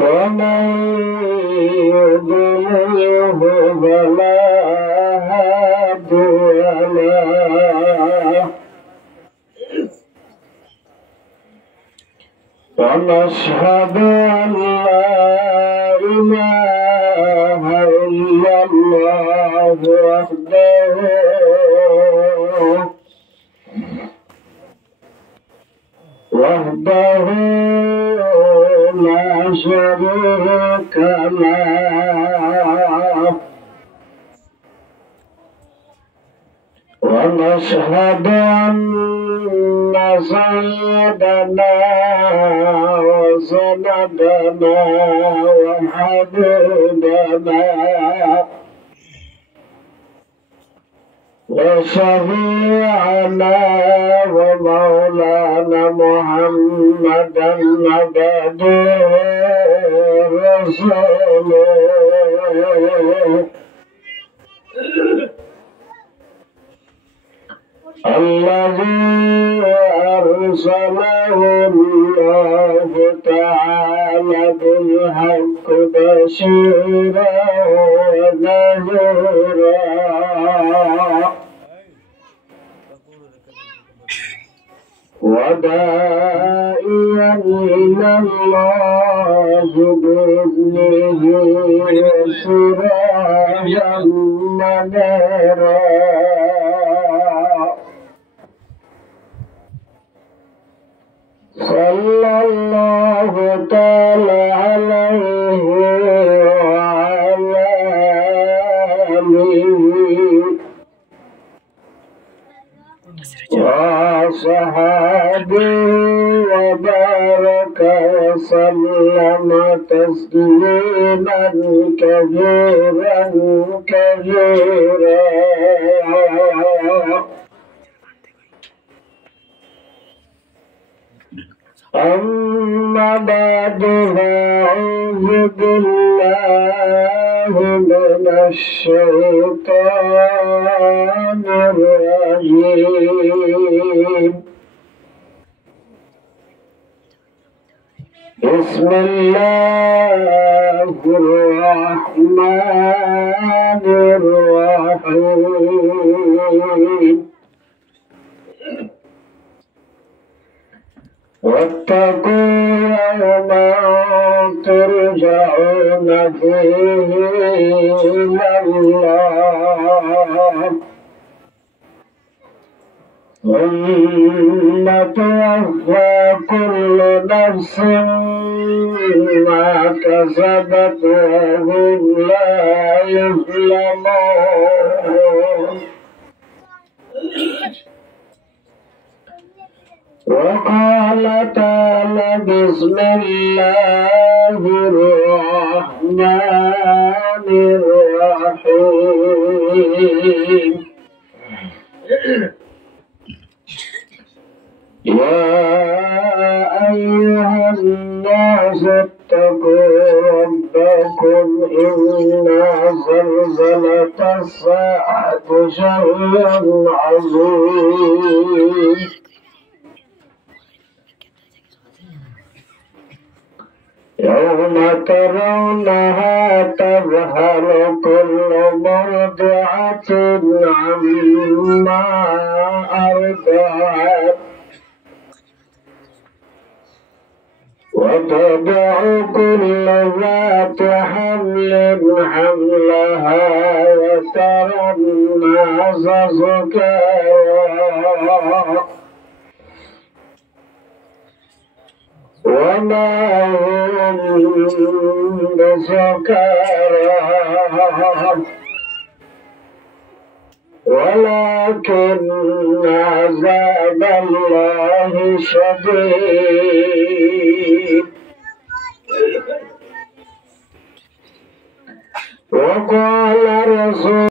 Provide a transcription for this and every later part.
ومن يضلله فلا هادي له ونشهد أن لا إله إلا الله وحده لا شريك له ونشهد أن سيدنا وسندنا وحبيبنا وشفيعنا ومولانا محمدا عبده ورسوله الذي أرسله الله تعالى بالحق بشيرا ونذيرا وداعيا إلى الله بإذنه وسراجا منيرا صلى الله تعالى عليه وعلى آله وصحابه وبارك وسلم تسليما كثيرا كثيرا. أما بعد فأعوذ بالله من الشيطان الرجيم. بسم الله الرحمن الرحيم. واتقوا يوما ترجعون فيه إلى الله ثم توفى كل نفس ما كسبت وهم لا يظلمون. وقال تعالى بسم الله الرحمن الرحيم. يا أيها الناس اتقوا ربكم إن زلزلة الساعة شيء عظيم يوم ترونها تذهل كل مرضعة عما أرضعت وتضع كل ذات حمل حملها وترى الناس سكارى وما هم بسكارى ولكن عذاب الله شديد. وقال رسول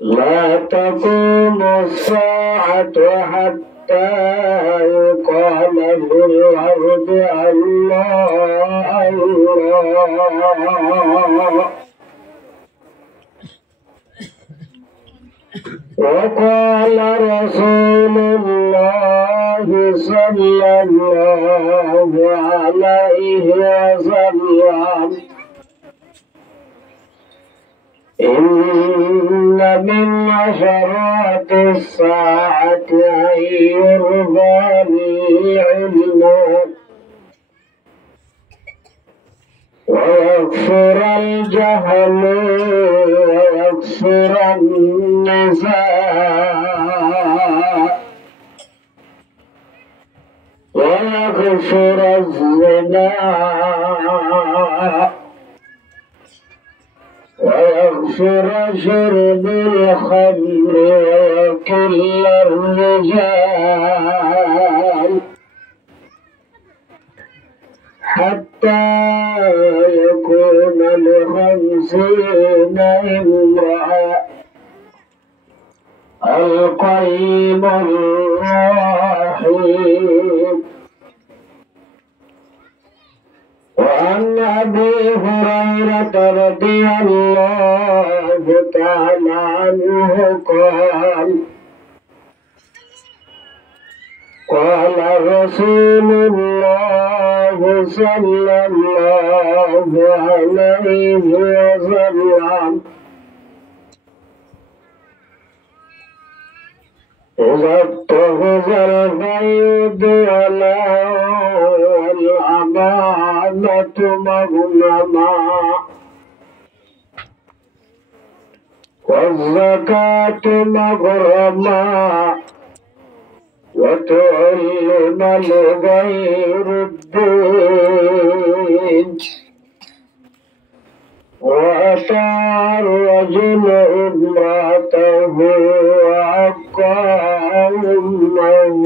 لا تقوم الساعة حتى يقال في الأرض الله الله. وقال رسول الله صلى الله عليه وسلم إن من عشرات الساعة أن يرضى العلم ويكثر الجهل ويكثر النساء ويكثر الزنا ويغفر شرب الخمر ويقل الرجال حتى يكون ل50 امرأة القيم الرحيم. وعن أبي هريرة رضي الله تعالى عنه قال رسول الله صلى الله عليه وسلم إذا اتخذ الغيب والأمانة مغنما والزكاة مغرما وتعلم لغير الدين وأتى الرجل امرأته وعقى أمه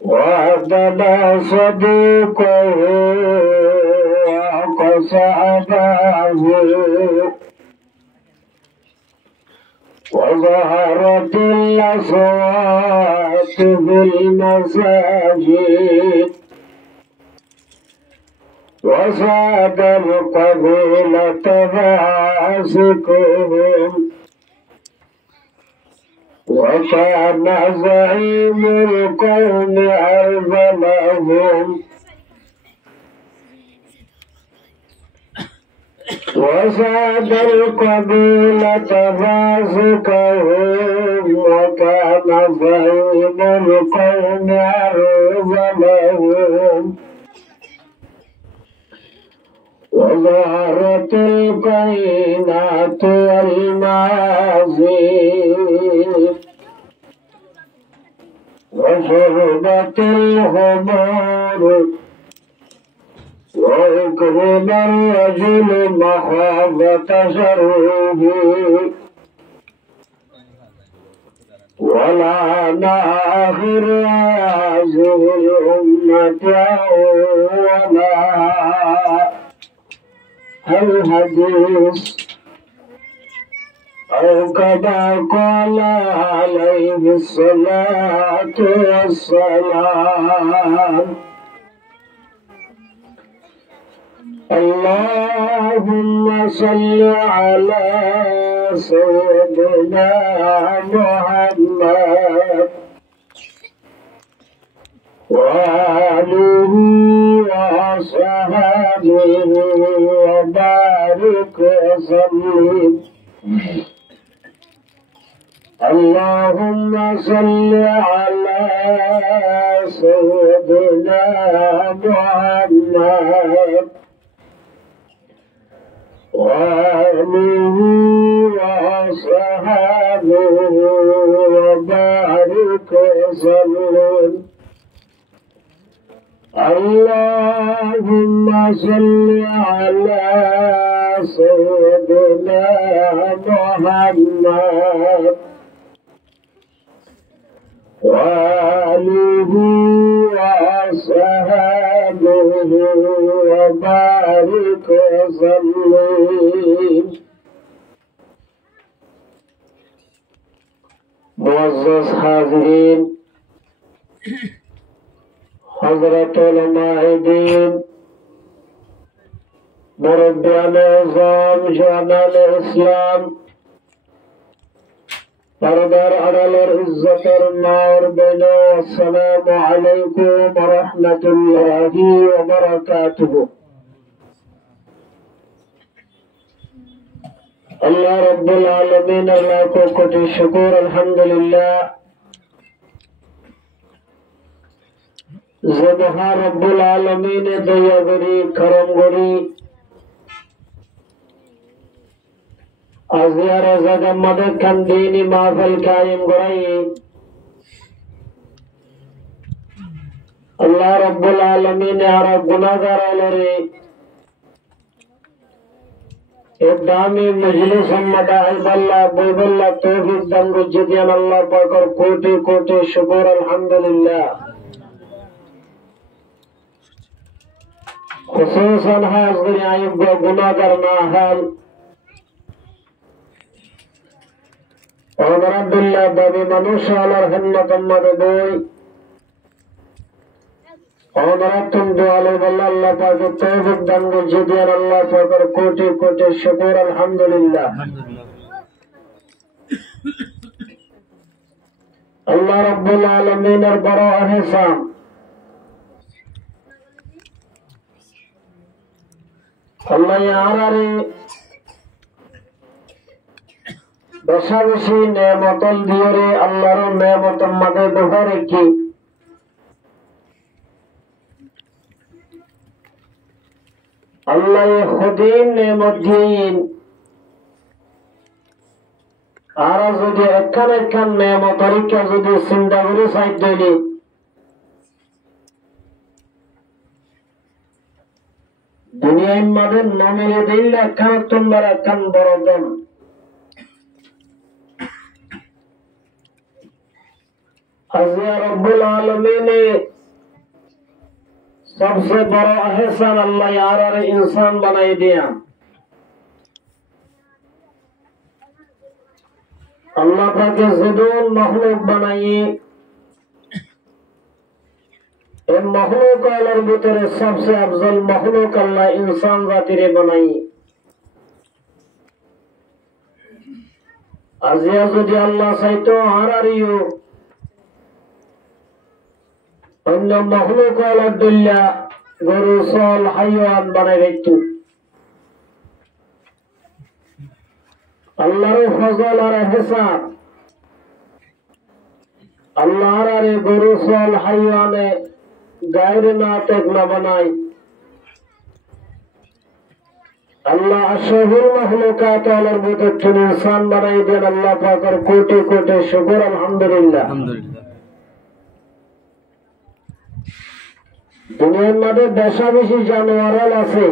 وأدنى صديقه وعقص أباه وظهرت الأصوات في المساجد وساد القبيلة فاسقهم وكان زعيم القوم أرذلهم وساد القبيلة فاسقهم وكان زعيم القوم أرذلهم وظهرت القينات والمعازيم وشربت الخمور وأكرم الرجل مخافة شره ولعن آخر هذه الأمة أولها الحديث أو كما قال عليه الصلاة والسلام. اللهم صل على سيدنا محمد وآله وصحبه وبارك وسلم. اللهم صل على سيدنا محمد وآله وصحبه وبارك وسلم. اللهم صل على سيدنا محمد وآله وصحبه وبارك وسلم. معزز حاضرین، حضرت علماء دین، مربیان اعظام، جوانان اسلام، পর্দার আড়ালের ইজ্জতের মায়ের বোন, আসসালামু আলাইকুম ওয়া রাহমাতুল্লাহি ওয়া বারাকাতুহু। আল্লাহ রাব্বুল আলামিনের লাখ কোটি শুকর, আলহামদুলিল্লাহ যে মহান রব্বুল আলামিনে দয়া করি, করম করি আজিয়ার জায়গা মধ্যে কান্দিনী মাহফিল কায়েম করাই। আল্লাহ রাব্বুল আলামিনে আর গুনাহগার আলরে এ দামি মজলিস মধ্যে আল্লাহ বইবল্লাহ তৌফিক দান করছে দিয়ান আল্লাহ পাকের কোটি কোটি শুকর, আলহামদুলিল্লাহ। খুসুসান হাজির আয়োগ্য গুনাহগার না হাল আলহামদুলিল্লাহ দাবি মানুষ আল্লাহর হিম্মত মধ্যে বই অনরাতন দোয়ালে বল্লা আল্লাহ পাকের তৌফিক দান করছে দিয়ান আল্লাহ পাকের কোটি কোটি শুকর, আলহামদুলিল্লাহ। আল্লাহ রাব্বুল আলামিনের বড় ইহসান, আল্লাহ আরারে বেশা বেশি নেমতল দিয়ে রে আল্লাহর নেমতর মাঝে দোহা রেখি আল্লাহ খুদিন নেমত দিন। আর যদি একখান একখান নেমত পরীক্ষা যদি চিন্তা করে সাইড দিলি দুনিয়ার মাঝে নমিলে দিলে একখান তোমার একখান বড় দম। আজিয়া রব্বুল আলমিনে सबसे बड़ा एहसान अल्लाह यार इंसान बनाई दिया। अल्लाह पाके ज़िदून मखलूक बनाई, इन मखलूक आलर भीतरे सबसे अफजल मखलूक अल्लाह इंसान जातिरे बनाई। আজিয়া যদি আল্লাহ চাইতো হারারিও অন্য মখলুক আলার দল্লা গরু সল হাইওয়ান বানাই রাখত। আল্লাহর ফজল আর হিসাব আল্লাহর আরে গরু সল হাইওয়ানে গায়রে না তেক না বানাই। আল্লাহ আশরাফুল মখলুকাত আলার ভিতর তিনি ইনসান বানাই দেন। আল্লাহ পাকের কোটি কোটি শুকর, আলহামদুলিল্লাহ। দুনিয়ার মাঝে বেশা বেশি জানোয়ার আছে,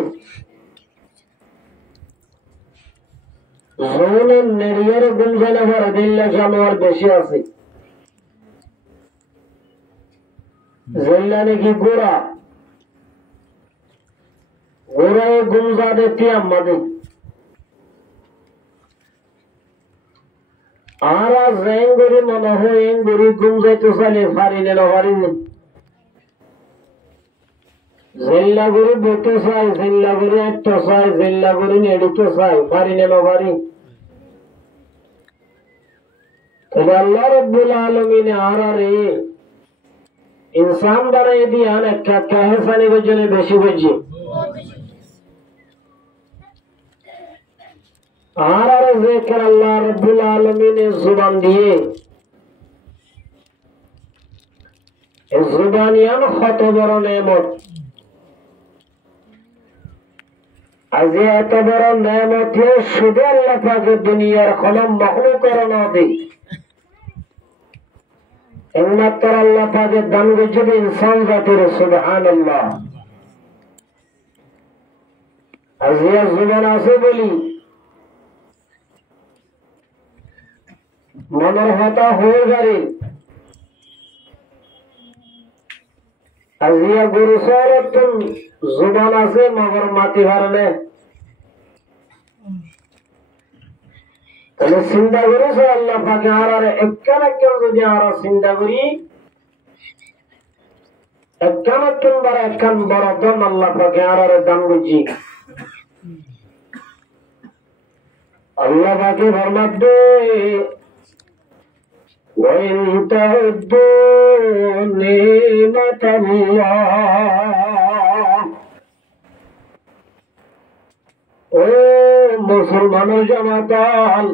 জৌনের নেড়িয়ার গুমজানে ভরা দিল্লা জানোয়ার বেশি আছে। জেল্লা নাকি গোড়া গোড়ায় গুমজা দেখতে আমাদের আর জেঙ্গুরি মনে হয় এঙ্গুরি গুমজাইতে চাইলে পারি না পারি না। জেল্লাগুড়ি বইতে চাই, জেল্লাগুড়ি একটা চাই, জেল্লাগুড়ি নেড়িতে চাই, পারি না পারি। তবে আল্লাহ রাব্বুল আলামিন আরারে ইনসান বানাই দিয়ান একটা কাহেসানি জন্য বেশি বুঝি। আরারে জিকির আল্লাহ রাব্বুল আলামিনের জবান দিয়ে এই জবানিয়ান কত বড় নেমত। আজ এত বড় নেমত শুধু আল্লাহ পাকে দুনিয়ার কোন মখলুকের না দিই, একমাত্র আল্লাহ পাকের দান করছে ইনসান জাতির। সুবহানাল্লাহ। আজ জীবন আছে বলি মনের হতা হয়ে গাড়ি আজিয়া গরু সরতন জুবান আছে মগর মাটি হারনে। তাহলে চিন্তা করেছে আল্লাহ পাকে আর একখান একখান যদি আমরা চিন্তা করি একখান একখান বড় একখান বড় দম আল্লাহ পাকে আর দান বুঝি। আল্লাহ পাকে ফরমাত দে وإن تعدوا نعمة الله ও মুসলমানের জনদল,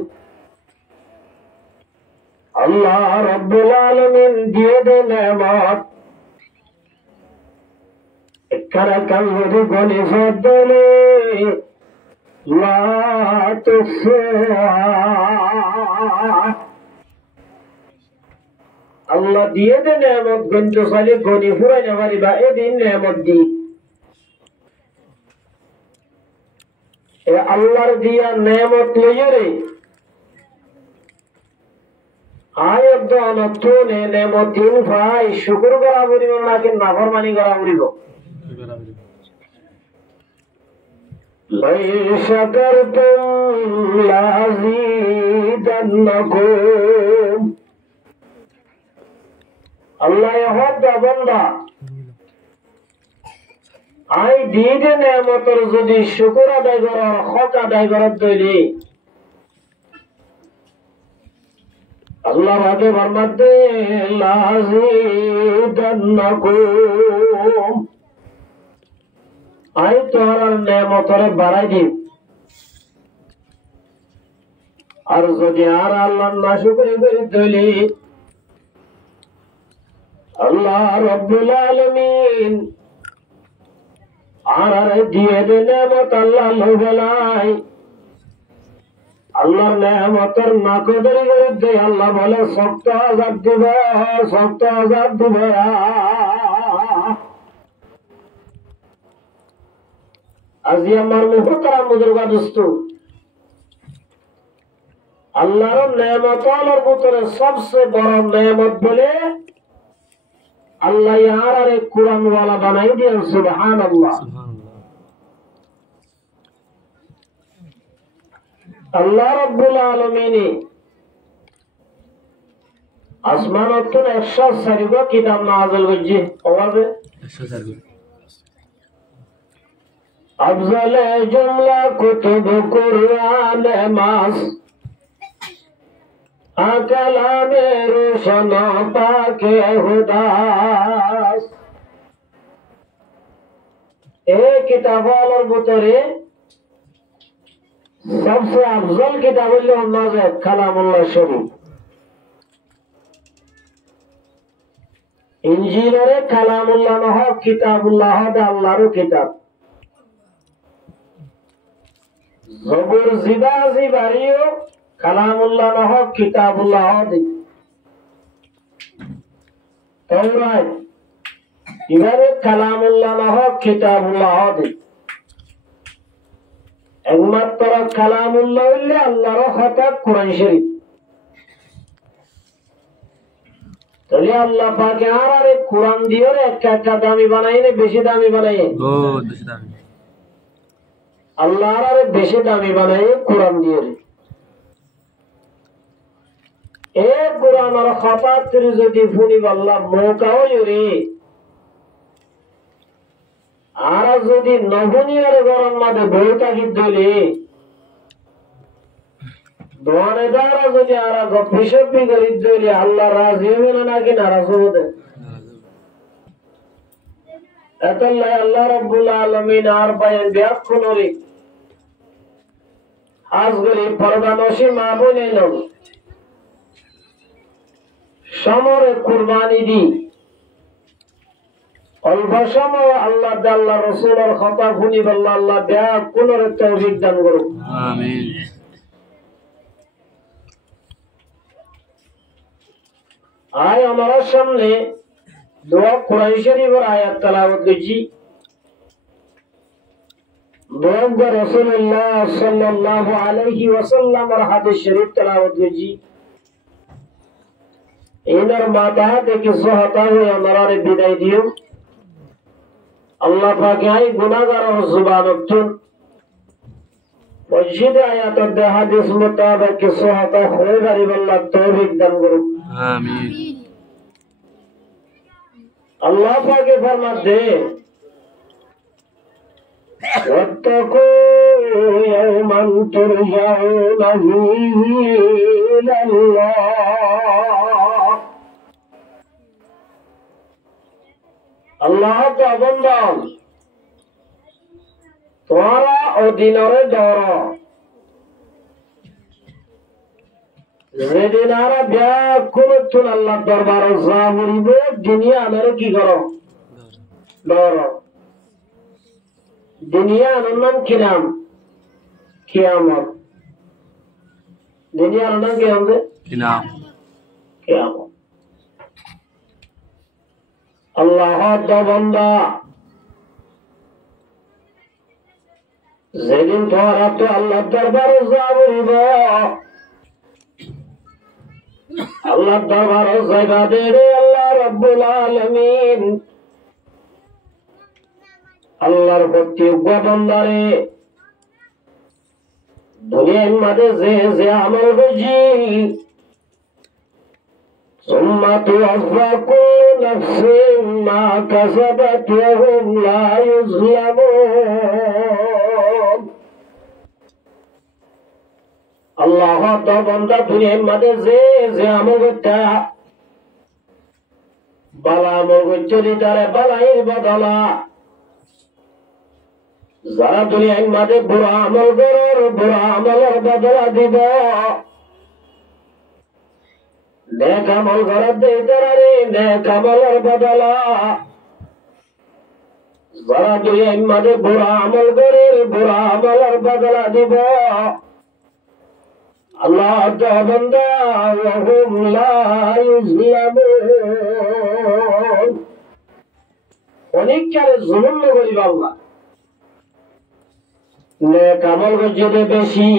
আল্লাহ রাব্বুল আলামিন দিয়ে দেন নেয়ামত একরা কালরি গনি ফদলে লা তুসা। আল্লাহ দিয়ে দেন নেয়ামত গঞ্জ সালে গনি ফুরাই না পারিবা এদিন নেয়ামত দি আল্লাহর দিয়া নেয়ামত লইয়া রে আয়াত অনতুনে নেয়ামত দিন ভাই শুকর করা পড়িব নাকি নাফরমানি করা পড়িব। লাইন শাকারতুম লাযীদান্নাকুম। আল্লাহ হদ বান্দা আই দিদে নেয়ামতের যদি শুকর আদায় করার হক আদায় করার তৈরি আল্লাহ ভাগে ফরমাতে লাযীদান্নাকুম, আই তোমার নেয়ামতের বাড়াই দিই। আর যদি আর আল্লাহর নাশুকরি করি তৈরি আল্লাহ রাব্বুল আলামিন আর দিয়ে দে নেয়ামত আল্লাহ লোভেলাই আল্লাহর নেয়ামতের নাকদরি করে দেয়। আল্লাহ বলে শক্ত আযাব দিবে, শক্ত আযাব দিবে। আজি আমার মুহতারাম বুজুর্গ দোস্ত, আল্লাহর নেয়ামতের ভিতরে সবচেয়ে বড় নেয়ামত বলে আল্লাহ আর এক কুরআন ওয়ালা বানাই দিয়েন। সুবহানাল্লাহ। আল্লাহ রাব্বুল আলামিন আসমানত 104 গো কিতাব নাযিল করছে। ওভাবে 104 আফজাল জুমলা কুতুব কুরআন মাস আকালামে রোশন পাকে হুদাস। এই কিতাবের ভিতরে সবচেয়ে আফজল কিতাব হলো নাযিল কালামুল্লাহ শরীফ। ইনজিলের কালামুল্লাহ নহ, কিতাবুল্লাহ আল্লাহর কিতাব। জবুর জিবাজি বাড়িও কালামুল্লাহ নহ, কিতাবুল্লাহ দি। তাওরাত ইবারে কালামুল্লাহ নহ, কিতাবুল্লাহ দি। একমাত্র কালামুল্লাহ হইলে আল্লাহর কথা কোরআন শরীফ। তাহলে আল্লাহ পাকে আর কোরআন দিয়ে একটা দামি বানাই না, বেশি দামি বানাই। আল্লাহ আর বেশি দামি বানাই কোরআন দিয়ে। এ কোরআনের খাতা তুই যদি ফুনি আল্লাহ মৌকাও রে আর যদি নবনিয়ার গরম মাঝে বই থাকি দলে দোয়ানে দ্বারা যদি আর গপসপি করি দলে আল্লাহ রাজি হবে না নাকি নারাজ হবে। এতলাই আল্লাহ রাব্বুল আলামিন আর বায়ান ব্যাখ্যা করে আজ গরি পরদানসী মা বলে নব সমরে কুরবানি দি অল্প সময় আল্লাহ আল্লাহ রসুলের কথা শুনি বলল আল্লাহ ব্যাকুলের তৌফিক দান করুক। আমিন। আয় আমার সামনে দোয়া কোরআন শরীফের আয়াত তেলাওয়াত করছি। দোয়া রাসূলুল্লাহ সাল্লাল্লাহু আলাইহি ওয়াসাল্লামের হাদিস শরীফ তেলাওয়াত করছি। এনার মাথা থেকে সহতা হয়ে আমরা বিদায় দিও। আল্লাহ পাকে আই গুনাহগার জুবানতুন মসজিদে আয়াতের হাদিস মোতাবেক সহতা হয়ে গারিব আল্লাহ তৌফিক দান করুক। আমিন। আল্লাহ পাকে ফরমাতে ওয়াত্তাকু ইয়াওমান তুরজাউনা ফীহি ইলাল্লাহ আল্লাহ তো বন্ধন তোরা অধীনরে ডর যেদিন আর ব্যাকুল আল্লাহ দরবার যাবরিব দুনিয়া আনারে কি করো ডর দুনিয়া আনার নাম কি নাম কিয়ামত দুনিয়া আনার নাম কি হবে কিয়ামত আল্লাহ বান্দা যেদিন তোরা তো আল্লাহ দরবারে যাবরিব আল্লাহ দরবারে জায়গা দে রে আল্লাহ রাব্বুল আলামিন আল্লাহর প্রতি বান্দারে দুনিয়ার মাঝে যে আমল করছি ثم توفى كل نفس ما كسبت وهم لا يظلمون আল্লাহ তো বান্দা দুনিয়ার মাঝে যে আমল করতা বালা আমল করছে তারে বালাইয়ের বদলা যারা দুনিয়ার মাঝে বুড়া আমল করার বুড়া আমলের বদলা দিব নেক আমল করার দেই তারে নেক আমলের বদলা যারা দুনিয়ার মাঝে বুড়া আমল করে বুড়া আমলের বদলা দিব আল্লাহ তো বান্দা ওহুম লা ইউজলামুন অনেক কারে জুলুম করিব আল্লাহ নেক আমল করতে বেশি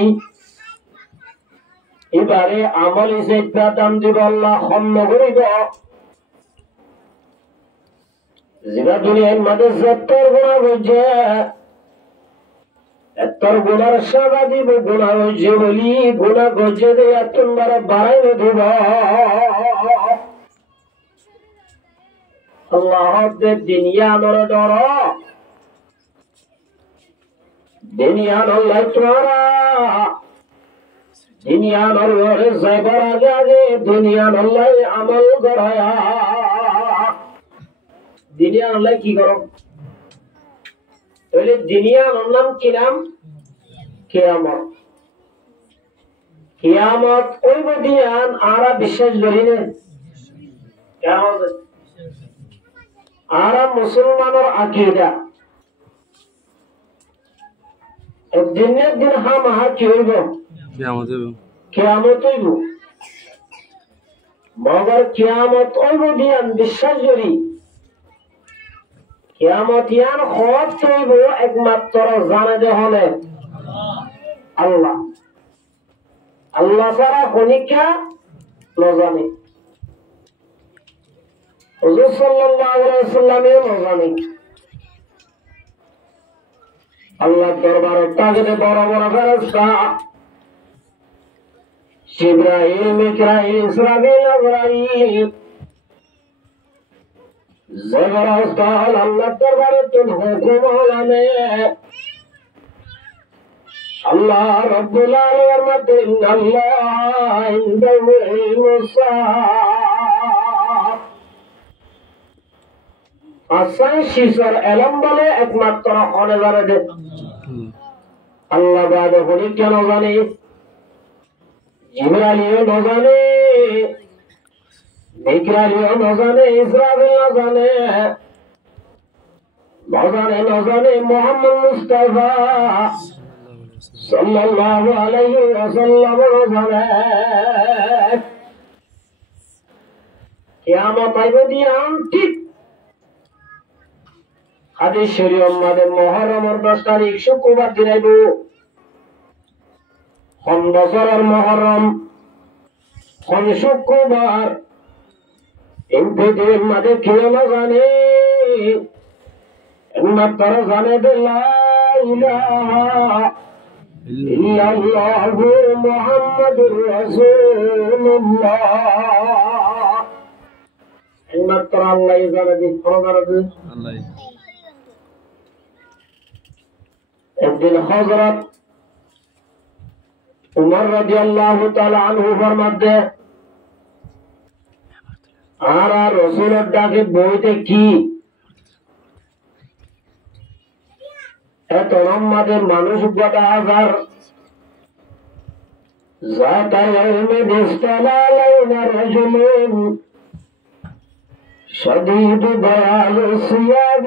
এবারে আমল হিসেবে দাম দিব আল্লাহ ক্ষমা করিব যেটা দুনিয়ার মাঝে ৭০ গুণা করছে এত্তর গুণার সাজা দিব গুণা হয়েছে বলি গুণা করছে তোমরা বাড়াইলে দিব আল্লাহ দুনিয়ার ডর দুনিয়ার তোরা দুনিয়ার ঘরে যাইবার আগে আগে দুনিয়ার আমল করায়া দুনিয়ার কি করো তাহলে দুনিয়ার নাম কি নাম কিয়ামত কিয়ামত ওই বদিয়ান আরা বিশ্বাস করি না আরা মুসলমানের আকীদা দিনের দিন হামাহা কি হইব কিয়ামত হইব মগর কিয়ামত ওই বদিয়ান বিশ্বাস করি কিয়ামত ইয়ান খবর হইব একমাত্র জানে যে হলে আল্লাহ আল্লাহ ছাড়া খনিকা নজানে হুজুর সাল্লাল্লাহু আলাইহি ওয়াসাল্লামে নজানে আল্লাহ দরবারে তাগিদে বড় বড় ফেরেশতা জিবরাইল মিকাইল ইসরাফিল আজরাইল জবরদস্তাল আল্লাহ দরবারে তুল হুকুম আলামে আল্লাহ রাব্বুল আলামিনের মধ্যে ইন্নাল্লাহ ইনদাহু ইলমুস-সাআহ আসাই শিসর এলম বলে একমাত্র হনে জানে দে আল্লাহ বাদে হনি কেন জানে জিবরাইলও না জানে মিকাইলও না জানে ইসরাফিল না জানে মুহাম্মদ মুস্তাফা সাল্লাল্লাহু আলাইহি ওয়াসাল্লাম জানে কিয়ামত আইব দিয়াম ঠিক হাদিস শরীফ আমাদের মুহররমের 10 তারিখ শুক্রবার দিন আইব কোন বছরের মুহররম কোন শুক্রবার এই পৃথিবীর মাঝে কেউ না জানে একমাত্র জানে লা ইলাহা ইল্লাল্লাহু মুহাম্মাদুর রাসূলুল্লাহ একমাত্র আল্লাহ জানে আল্লাহ একদিন হযরত উমর রাদিয়াল্লাহু তাআলা আনহু ফরমাতে আর রাসূলের ডাকে বইতে কি এত আমাদের মানুষ কত হাজার ذات يوم استوى علينا رجل شديد بياض الثياب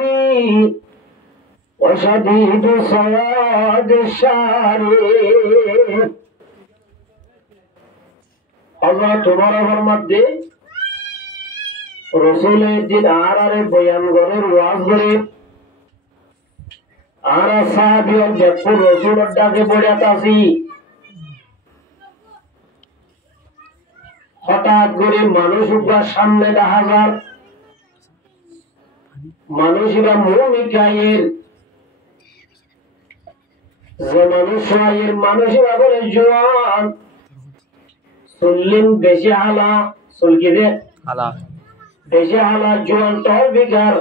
وشديد سواد الشعر আল্লাহ তোমার মধ্যে রসুলের দিন আর বয়ান করে ওয়াজ করে আর সাহাবীও দেখো রসুলের ডাকে পড়াতাছি হঠাৎ করে মানুষরা সামনে দেখা যার মানুষরা মুমিকায়ের যে মানুষরা বলে জোয়ান सुल्लिन बेशे हाला सुल किदे हाला बेशे हाला जुआन तौर बिगर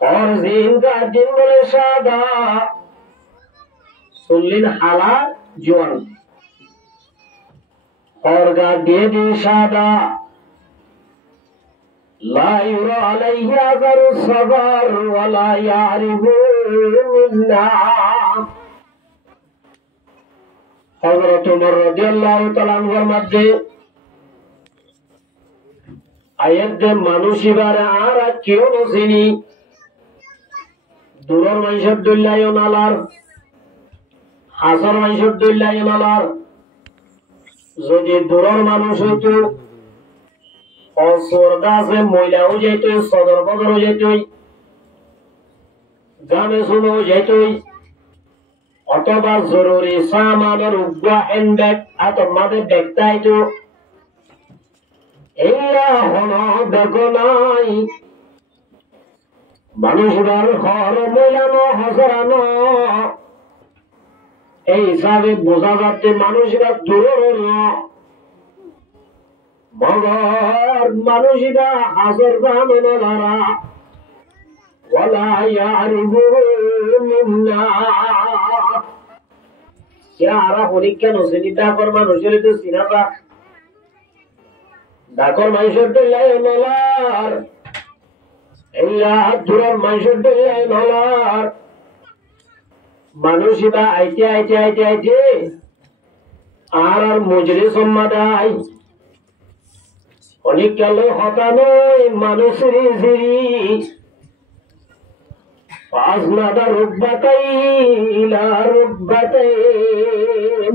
और जीन का दिन बोले सादा सुल्लिन हाला जुआन और का दे दिन सादा ला युरा अलैहि अगर सबर वला यारिबु मिन्ना हज़रत उमर রাদিয়াল্লাহু তাআলা আনহুর মধ্যে আয়াত মানুষিবার আর কেউ নসিনি দূরের মাইশাদুল্লাহ নালার হাসান মাইশাদুল্লাহ নালার যদি দূরের মানুষ হতো অসরদাসে মহিলাও যেত সদর বদরও যেত গানে শুনেও যেত অথবা জরুরি সামানের উগ্রা হ্যান্ডব্যাগ তোমাদের দেখতাই তো এইরা হলো দেখো নাই মানুষের ঘর মেলানো হসরানো এই হিসাবে বোঝা যাচ্ছে মানুষেরা দূরের মগর মানুষেরা হাসর জানে না তারা ওয়ালা ইয়ারিবু মিন্না यारा होलिका नसली डाकर মানুষের তো সিনাবা ডাকর মানুষের লাই নলার ইল্লা দুরার মানুষের লাই নলার মানুষিবা আইতে আর মজলিস সম্মাদাই অনেক কাল হতানো মানুষের জিরি فأسند ركبتيه إلى ركبتين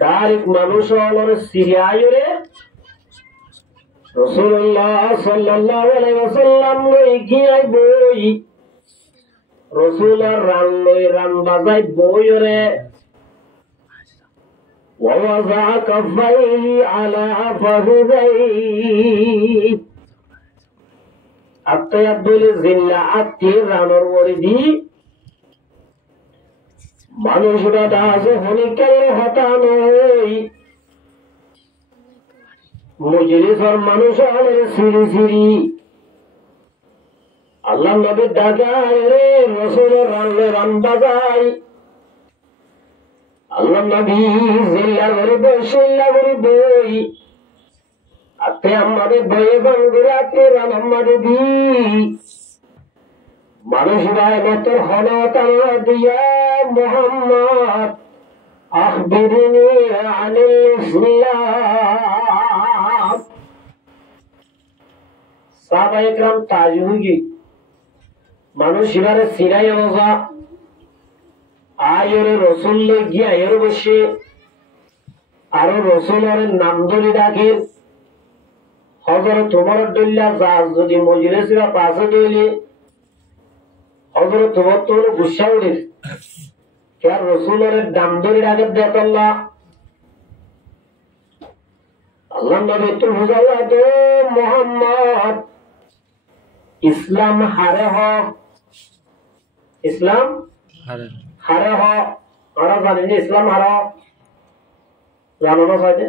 ডাইরেক্ট মানুষ হলোর সিরিয়ায়রে রাসূলুল্লাহ সাল্লাল্লাহু আলাইহি ওয়াসাল্লাম লই গিয়ে বই রাসূলের রান বাজাই বইরে ووضع كفيه على فخذيه আত্ময়াবুল জিল্লা আত্মীর রানোর ওরিদি মানুষরা দাস হনিকাল হতানোই মজলিসর মানুষ হলে সিরি আল্লাহ নবী ডাকায় রে রাসূলের রান বাজাই আল্লাহ নবী জিল্লা করে বই আতে আমাদের বয়ে বাঙ্গুরাতে রান আমাদের দি মানুষরা মতো হলো তারা দিয়া মুহাম্মদ আখবিরনি আনিল ইসলাম সাহাবায়ে کرام তাজুহি মানুষরা সিরাই রোজা আয়রে রাসূল গিয়া এর বসে আর রাসূলের নাম ধরে ডাকে হযরত উমর রাদিয়াল্লাহু আনহু যদি মজলিসরা পাশে দিলে হযরত উমর তো গুসা উঠে কে রাসূলের নাম ধরে ডাকে দেখল্লাহ আল্লাহ নবী তো বুঝালা দে মুহাম্মদ ইসলাম হারে হ ইসলাম হারে হ আমরা জানি যে ইসলাম হারা জানো না সাইদে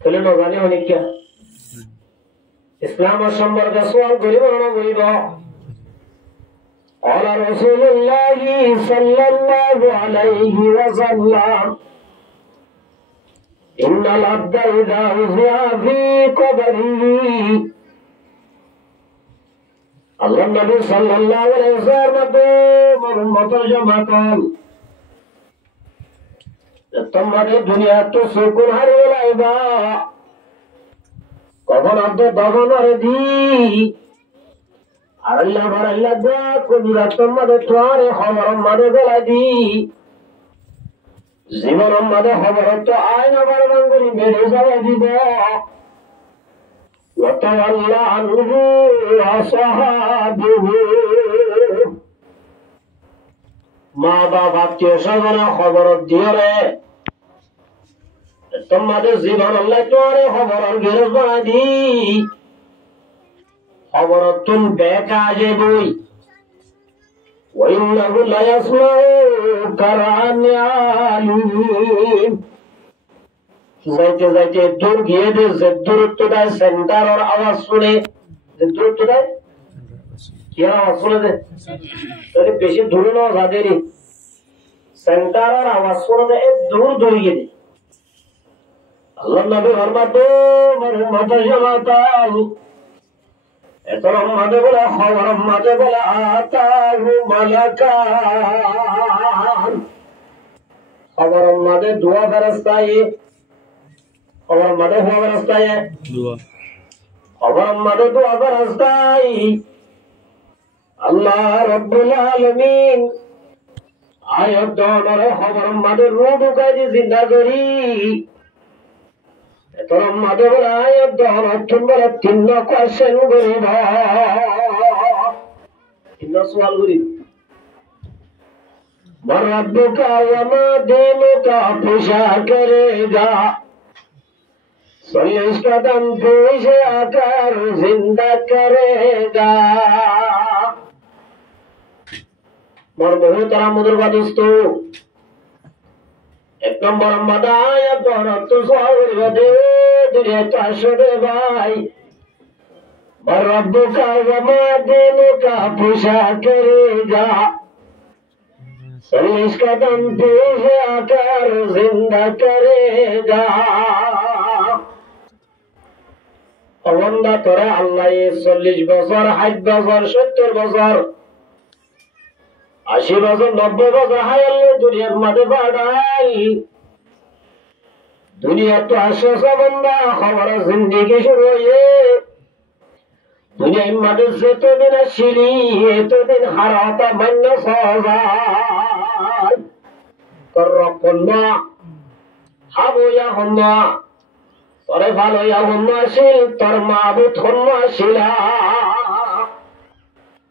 তাহলে না জানি অনেক কে ইসলাম সম্পর্কে সওয়াল করিব না করিব قال رسول الله صلى الله عليه وسلم إن العبد إذا وضع في قبره আল্লাহ নবী সাল্লাল্লাহু আলাইহি ওয়াসাল্লাম উম্মতের জামাতল তোমাদের দুনিয়া তো সুকুন হারিয়ে লাইবা কখন আব্দে দগনরে দি আর আল্লাহ ভর আল্লাহ দা কুদরা তোমাদের তোরে খবর মাদে গলা দি জীবন মাদে খবর তো আয়না বারবাঙ্গুরি মেরে যাওয়া দিব وتولى عنه وصحابه মা বাপ আত্মীয় স্বজনে খবর দিয়ে তোমাদের জীবন আল্লাহ তোরে খবর গেরজ বানাই দি খবর তুম বেকাজে বই وإنه لا يسمع قرآن عليم যাইতে যাইতে দূর গিয়ে যে দূরত্বটায় সেন্টারের আওয়াজ শুনে যে দূরত্বটায় কি আওয়াজ শুনে যে তাহলে বেশি দূরে না যাদেরই সেন্টারের আওয়াজ শুনে যে দূর দূর গিয়ে আল্লাহ নবী ফরমাতে মাতা জামাতাল এত রহমাতে বলে খবর মাতে বলে আতাহু মালাকান খবর মাতে দোয়া ফেরেশতায়ে খবর মাদে হুয়া রাস্তায় দুয়া খবর মাদে দুয়া রাস্তায় আল্লাহ রাব্বুল আলামিন আয়াত দরে খবর মাদে রুডু কাজে জিন্দা করি তোর মাদে বলে আয়াত দরে তোমরা তিন কোশ্চেন করিব তিন সওয়াল করি রব্বুকা ওয়া মা দীনুকা পেশা করেগা 40 कदम पीछे आकर जिंदा करेगा मोर मोहतरा मुदरबा दोस्तों एक नंबर मदाया तो सावर दे दुनिया का शोदे भाई रब्बुका वमा दीनुका पूछा करेगा 40 कदम पीछे आकर जिंदा करेगा অবন্দা তোরা আল্লাহ 40 বছর 60 বছর 70 বছর 80 বছর 90 বছর হায়ালে দুনিয়ার মাঝে পাঠাই দুনিয়া তো আসে সবন্দা খবর জিন্দেগি শুরু হয়ে দুনিয়ার মাঝে যেতদিন আসিলি এতদিন হারাতা মান্য সজাই তোর রকন্না হাবয়া হন্না তোরে ভালো হন্নাশীল তোর মাবুত হন্নাশীলা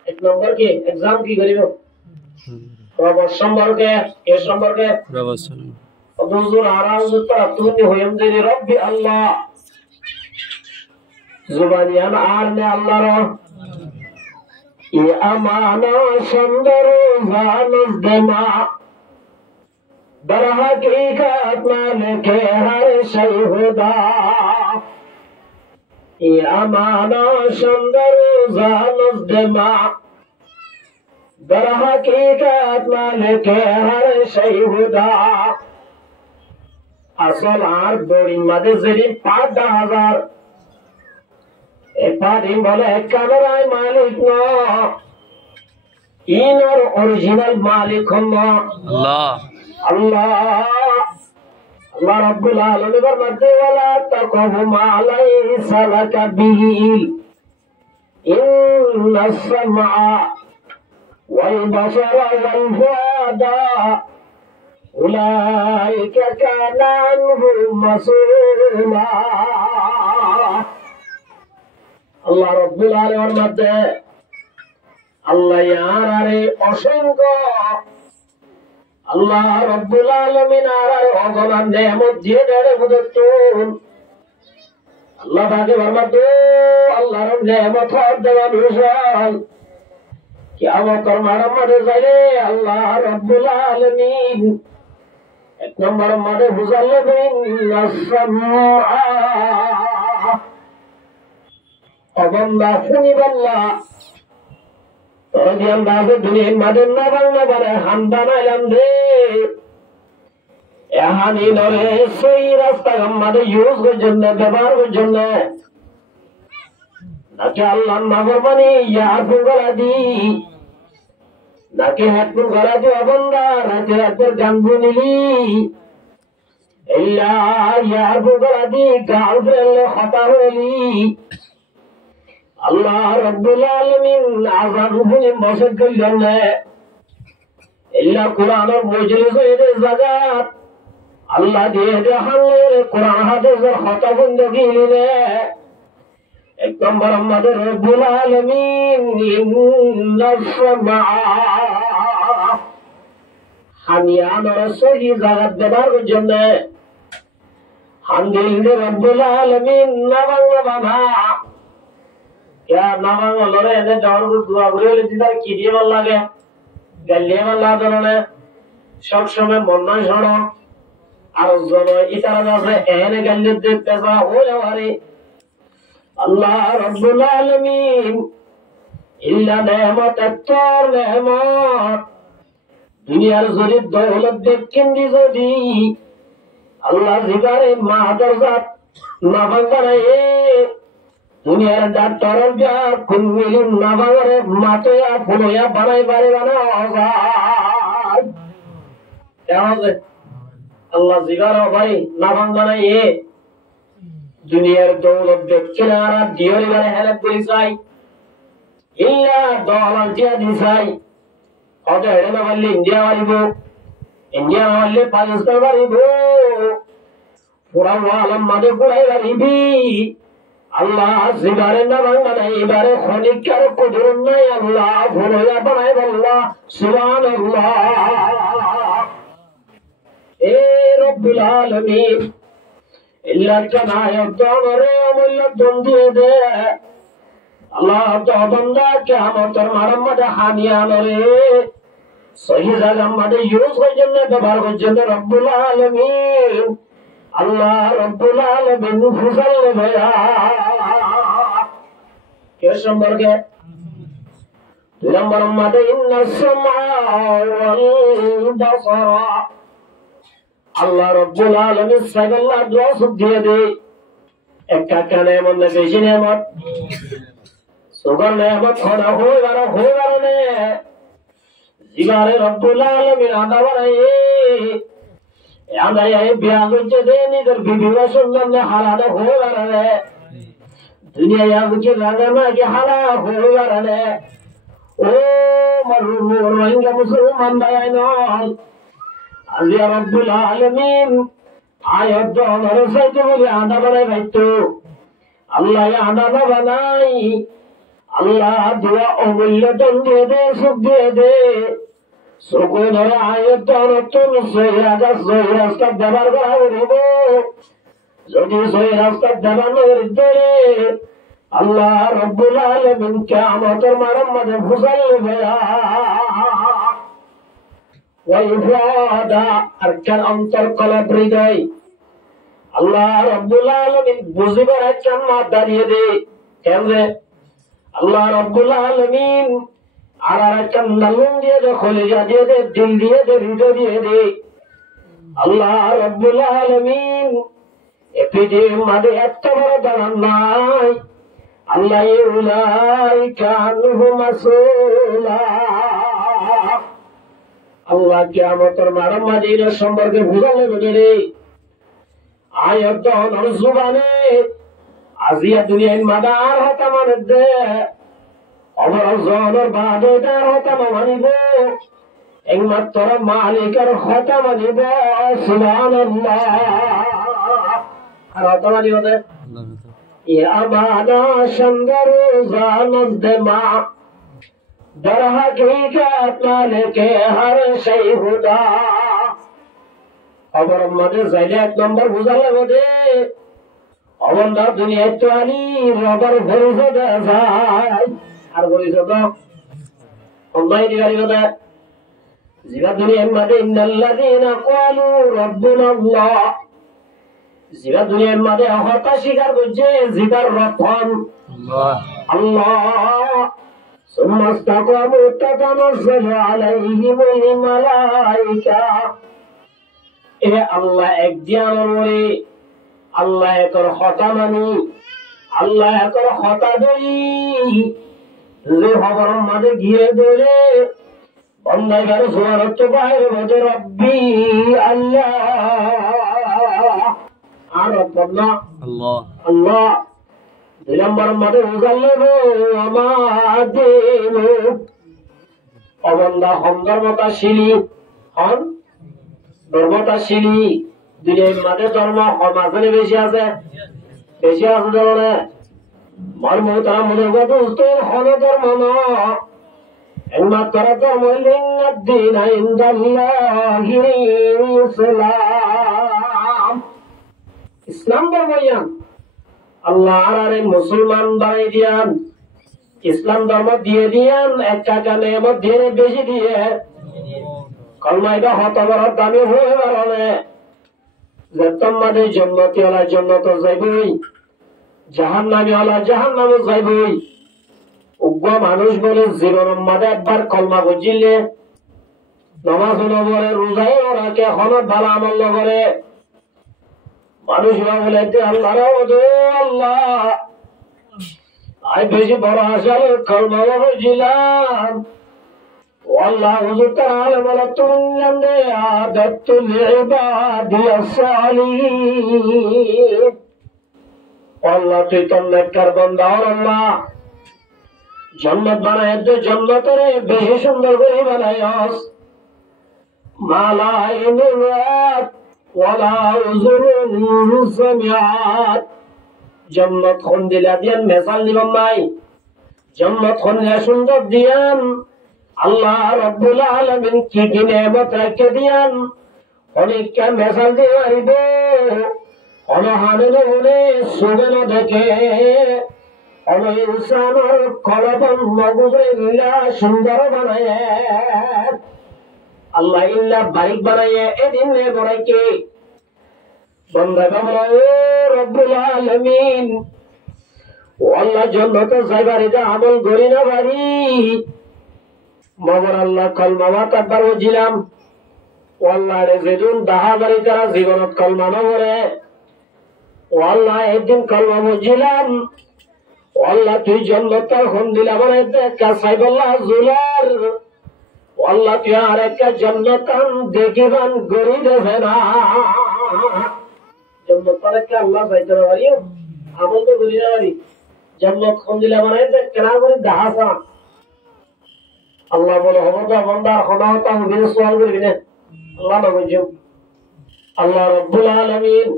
এক নম্বর কি এক্সাম কি করিব প্রবস সম্পর্কে এ সম্পর্কে প্রবস হুজুর আরাউজ তাতুনি হইম যে রব্বি আল্লাহ জুবানিয়ান আর নে আল্লাহর ই আমানা সুন্দর জানস দেমা در حقیقت مالک ہر شے خدا یہ امانہ شندر زانس دما در حقیقت مالک ہر شے خدا اصل আর বড়ি মাঝে যদি 5000 এপারি বলে কামরায় মালিক না ইনর অরিজিনাল মালিক হলো আল্লাহ আল্লাহ রাব্বুল আলামিন ফরমাতে ওয়ালা তাকফু মা লাইসা লাকা বিহি ইন্নাস সামআ ওয়াল বাসারা ওয়াল ফুআদা উলাইকা কানা আনহু মাসউলা আল্লাহ রাব্বুল আলামিন ফরমাতে আল্লাহ ইয়ারে অসংখ্য আল্লাহ রাব্বুল আলামিন আর অগণন নেয়ামত দিয়ে দেয় বুঝতুন আল্লাহ তাকে ফরমাতে আল্লাহর নেয়ামত দেওয়া বিশাল কিয়ামতের মাঠে যাইলে আল্লাহ রাব্বুল আলামিন এক নম্বর মাঠে বুঝালেন আসসামা অবন্দা শুনিবাল্লাহ তোর বাজে দুনিয়ার মাঝে না বাংলা বলে হামদা নাইলাম রে এহানি নরে সেই রাস্তা আমাদের ইউজ করার জন্য ব্যবহার করার জন্য নাকি আল্লাহর নাফরমানি ইয়ারফোন গলা দি নাকি হেডফোন গলা দি অবন্দা রাতে রাতের গান শুনিলি ইয়ারফোন গলা দি গার্লফ্রেন্ড হতা হইলি আল্লাহ রাব্বুল আলামিন আযান শুনি বসত করলেন না ইল্লা কোরআনের মজলিস এর জায়গাত আল্লাহ দিয়ে দেখালেন কোরআন হাদিসের হতা বন্ধ গিলে এক নম্বর আমাদের রব্বুল আলামিন ইন্নাস সামাআ হানিয়ানোর সহি জাগাত দেবার জন্য হামদিল রব্বুল আলামিন নাবাংলা বাবা ইয়া নাবাংলা লরে এনে যাওয়ার দোয়া করে দিদার কি দিয়ে ভাল লাগে গালিয়ে ভাল লাগে সব সময় মন না ছড়ো আর জন ইতারা আছে এনে গালিয়ে দিতে যা হয়ে আরে আল্লাহ রাব্বুল আলামিন ইল্লা নেমাত তোর নেমাত দুনিয়ার জরির দৌলত দেখেন যদি আল্লাহ জিবারে মা দরজাত না বাংলায় দুনিয়ার ডাক্তার যা কোন মিলিন না বাংলারে মাতয়া ফুলয়া বানাই বারে বানায় কেমন আল্লাহ জিবারে ভাই না বাংলায় দুনিয়ার দৌলত দেখছেন আর দিওর বারে হেল্প করি চাই ইল্লা দলাল দিয়া দি চাই কত হেরে না বললে ইন্ডিয়া মারিব ইন্ডিয়া মারলে পাকিস্তান মারিব পুরা আলম মাদে পুরাই মারিবি আল্লাহ জিবারে না বাংলা এবারে খনিকার কদর নাই আল্লাহ ভুলয়া বানাই বললা সুবহানাল্লাহ এ রব্বুল আলামিন ইল্লা কানায়াত দরে আমল দন্দিয়ে দে আল্লাহ তো বান্দা কিয়ামতের মারমতে হানিয়ানরে সহি জায়গার মধ্যে ইউজ করার জন্য ব্যবহার করার জন্য রব্বুল আলামিন আল্লাহ রব্বুল আলামিন ফুসাল ভাইয়া কে সম্পর্কে দুই নম্বর মধ্যে ইন্নাস সামআ ওয়াল বাসারা আল্লাহ রব্বুল আলামিন সাইগাল্লাহ দোয়া দিয়ে দে একটা কানে মনে বেশি নেমত সুগার নেমত খনা হয়ে গেল জিবারে রব্বুল আলামিন আদা বানায়ে আদায়ে বিয়া করতে দে নিজের বিবিরা সুন্দর হালাদা হয়ে গেল দুনিয়া আজকে লাগানা কি হালা হয়ে গেল ও মারুর রোহিঙ্গা মুসলমান ভাই নল আজ রব্বুল আলামিন আয়াত দর সাইতে বলে আদা বানাই বাইতো আল্লাহ আদা বানাই আল্লাহ দোয়া অমূল্য দন দিয়ে দে সুখ দিয়ে দে সুখে ধরে আয়াত দর তোর সহি রাস্তা ব্যবহার করা হইব যদি সহি রাস্তা ব্যবহার করে আল্লাহ রব্বুল আলামিন কিয়ামতের মারমতে ফুসাল ভাইয়া ওয়াইফাদা আরকান অন্তর কলব হৃদয় আল্লাহ রব্বুল আলামিন বুঝিবার একটা মাত দাঁড়িয়ে দে কেমনে আল্লাহ রব্বুল আলামিন আর একটা নালুন দিয়ে দে কলিজা দিয়ে দে দিল দিয়ে দে হৃদয় দিয়ে দে আল্লাহ রব্বুল আলামিন এ পৃথিবীর মাঝে এত বড় দালান নাই আল্লাহ উলাইকা আনহু মাসউলা আল্লাহ কিয়ামতের মারমাদির সম্পর্কে বুঝালে বলে আয়াত দর জুবানে আজিয়া দুনিয়ার মাদার হতা মানে দে অমর জনের বাদে তার হতা মানিব একমাত্র মালিকের হতা মানিব সুবহানাল্লাহ আর হতা মানিব দে ইয়া আমানা সন্দরু জানদ দেমা در حقیقت مالک ہر شئی خدا خبر مدে যাইলে এক নম্বর বুঝালে বদে অবন্দা দুনিয়ায় তো আনি রবার ভরসা যায় আর ভরসা তো অন্যায় দিগারি কথা জিবা দুনিয়ার মধ্যে ইন্নাল্লাযীনা ক্বালু রাব্বুনা আল্লাহ জিবা দুনিয়ার মধ্যে হতা স্বীকার করছে জিবার রতন আল্লাহ আল্লাহ ثم استقاموا تتنزل عليهم الملائكة এ আল্লাহ এক দিয়ানোরে আল্লাহ একর হতা মানি আল্লাহ এখন হতা ধরি যে খবর মাঝে গিয়ে ধরে বন্ধাই গাড়ি শোয়ার হচ্ছে বাইরে মধ্যে রব্বি আল্লাহ আর রব্বানা আল্লাহ আল্লাহ 2 নম্বর মাঠে উজালে আমাদের অবন্ধা হম ধর্মতাশীলী হন ধর্মতাশীলী দুনিয়ার মাঝে ধর্ম সমাজে বেশি আছে ধরনে মর্ম তারা মনে করতে উত্তর হন ধর্ম ন একমাত্র ধর্ম লিঙ্গাদ্দিন ইসলাম ইসলাম ধর্ম ইয়ান আল্লাহ আর মুসলমান বানাই দিয়ান ইসলাম ধর্ম দিয়ে দিয়ান একটা কানে মধ্যে বেশি দিয়ে কলমাইটা হত বড় দামি হয়ে পারে যে তোমাদের জন্মতি হলা জন্মত যাইবই জাহান নামে হলা জাহান নামে যাইবই উগ্র মানুষ বলে জীবনের মাঝে একবার কলমা বুঝিলে নামাজ নবরে রোজাই ওরাকে হন ভালো আমল করে মানুষরা বলে আল্লাহ আল্লাহ আই বেশি বড় আসল কলমা বুঝিলাম والله হুজুর তাআলা বলে তুমি জানবে আদাতুল ইবাদিয়াস সালিহিন আল্লাহ তুই তো নেককার বান্দা আল্লাহ জান্নাত বানায় দে জান্নাতের বেশি সুন্দর করে বানায়স মালা ইনরাত ওয়ালা উযুরুন সামিআত জান্নাত কোন দিলা দিয়ান মেসাল দিলাম নাই জান্নাত কোন সুন্দর দিয়ান আল্লাহ রাব্বুল আলামিন কি কি নেয়ামত রেখে দিয়ান অনেকটা মেসাল দিয়ে মারিব অনহানে নহুনে সুগন দেখে অন ইনসানের কলবন মগুজে ইল্লা সুন্দর বানায় আল্লাহ ইল্লা বারিক বানায় এদিন নে বড়াইকে বন্দা বাবা ও রাব্বুল আলামিন ও আল্লাহ জান্নাতে যাইবারে যা আমল করি না বাড়ি মগর আল্লাহ কলমা একবার বুঝিলাম ও আল্লাহ রে যেদিন দাহা বাড়ি তারা জীবনত কলমা নবরে ও আল্লাহ একদিন কলমা বুঝিলাম ও আল্লাহ তুই জন্নত হন দিলাম একটা সাইবল্লাহ জুলার ও আল্লাহ তুই আর একটা জন্নতান দেখিবান গড়ি দেবে না জন্নত একটা আল্লাহ যাইতে পারি আমল তো গড়ি না পারি জন্নত হন দিলাম কেনা করে দাহা আল্লাহ বলে হবতা বন্দা হনাতা হুবিন সওয়াল করবি না আল্লাহ না বুঝো আল্লাহ রাব্বুল আলামিন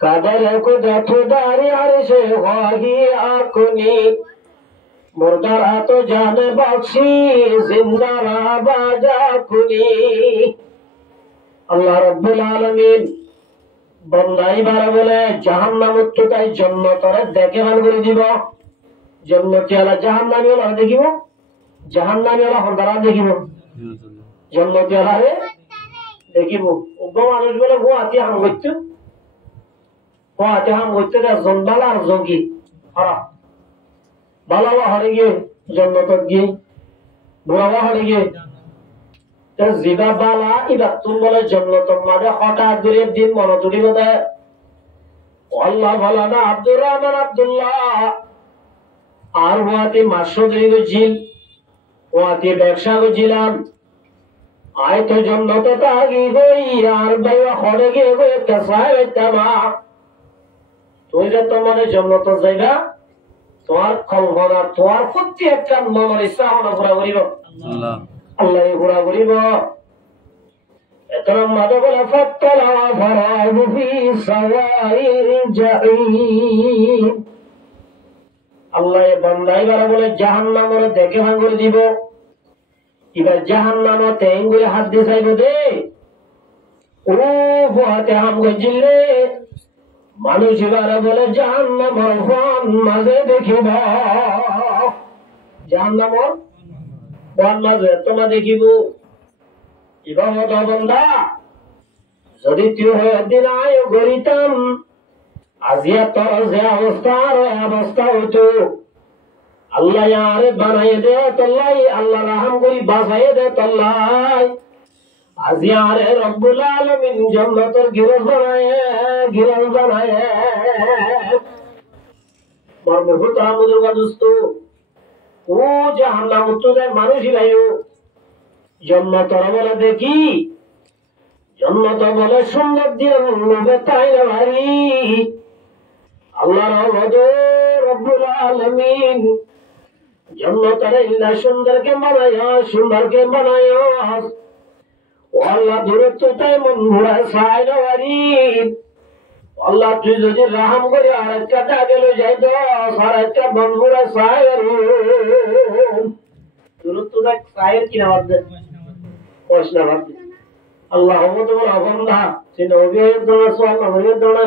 কাদের কো দেখো দারি আরশে ওয়াহি আকুনি মুর্দার হাত জানে বাখশি জিন্দারা বাজা কুনি আল্লাহ রাব্বুল আলামিন বন্দাই বারা বলে জাহান্নামত তো তাই জান্নাতরে দেখে ভালো করে দিব জান্নাতি আলা জাহান্নামী ওলা দেখিব জাহান্নামী ওলা হন্দারা দেখিব জান্নাতি আলারে দেখিব উগ্র মানুষ বলে হাতি হাম করতে জনবালা আর জঙ্গি হরা বালাবা হরে গিয়ে জান্নাত গিয়ে বুড়াবা হরে গিয়ে জিবা বালা ইবা তুম বলে জান্নাত মাঝে হঠাৎ করে দিন মনে তুলি বোধ আল্লাহ ভালা না আব্দুর রহমান আব্দুল্লাহ আর ওয়াতে মাসুদি জিল ওয়াতে ব্যবসা গিলাম আয় তো জান্নাত তাগি গই আর বাইবা হরে গিয়ে গই কাসায় তামা তুই যে তোমার জান্নাত জায়গা তোমার কল্পনা তোমার প্রতি একটা মনের ইচ্ছা হলো ঘোরা ঘুরিব আল্লাহ ঘোরা ঘুরিব একরম মাদে বলে ফাত্তালা ফারাহু ফি সাওয়াইর জাহিম আল্লাহ বান্দাই বারা বলে জাহান্নামের দেখে ভাঙরে দিব এবার জাহান্নামতে এঙ্গুলে হাত দিয়ে চাইব দে ও হাতে হাম গজিলে মানুষ এবারে বলে জাহান্নামের ফোন মাঝে দেখিব জাহান্নামের ফোন মাঝে তোমা দেখিব এবার মত বন্ধা যদি তুই একদিন আয় গড়িতাম আজিয়া তোর যে অবস্থা হইতো আল্লাহ আরে বানাই দে তল্লাই আল্লাহ রাহাম করি বাঁচাই দে তল্লাই আজিয়া আরে রব্বুল আলামিন জান্নাতের গিরজ বানায় মর্মভূত আমাদের দুস্থ ও জাহান্নাম তো যায় মানুষই ভাইও জন্নত বলে দেখি জন্নত বলে সুন্দর দিয়ে লোভে তাই না ভাই আল্লাহ রব্বুল আলামিন জন্নতরে ইল্লা সুন্দরকে বানায় সুন্দরকে বানায় ও আল্লাহ দূরত্ব তাই মন ঘোরা চাই না ভাই আল্লাহ তুই যদি রাহাম করে আর একটা ডাকে লো যাই তো আর একটা মন ঘোরা চাই দূরত্ব দেখ চায়ের কিনা বাদ দে পয়সা বাদ দে আল্লাহ তোমার অবন্ধা সে নবীর দোনা সোয়াল নবীর দোনা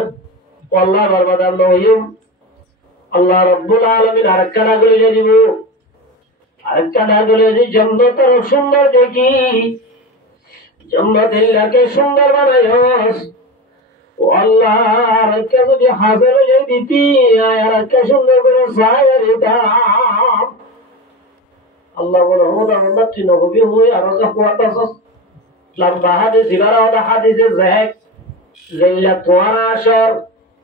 আল্লাহ বরবাদ আল্লাহ আল্লাহ রব্বুল আলামিন আরেকটা ডাকলে যে দিব আরেকটা ডাকলে যে জান্নাতের সুন্দর দেখি জান্নাতিল্লাহকে সুন্দর বানাইস ও আল্লাহ আরেকটা যদি হাজার যে দিতি আরেকটা সুন্দর করে সায়ের দাম আল্লাহ বলে আল্লাহ তুই নবী হই আর যা কোয়াতাছস লম্বা হাদিস ইবারা ওটা হাদিসে জাহেক জাইলা তোয়ারা আসর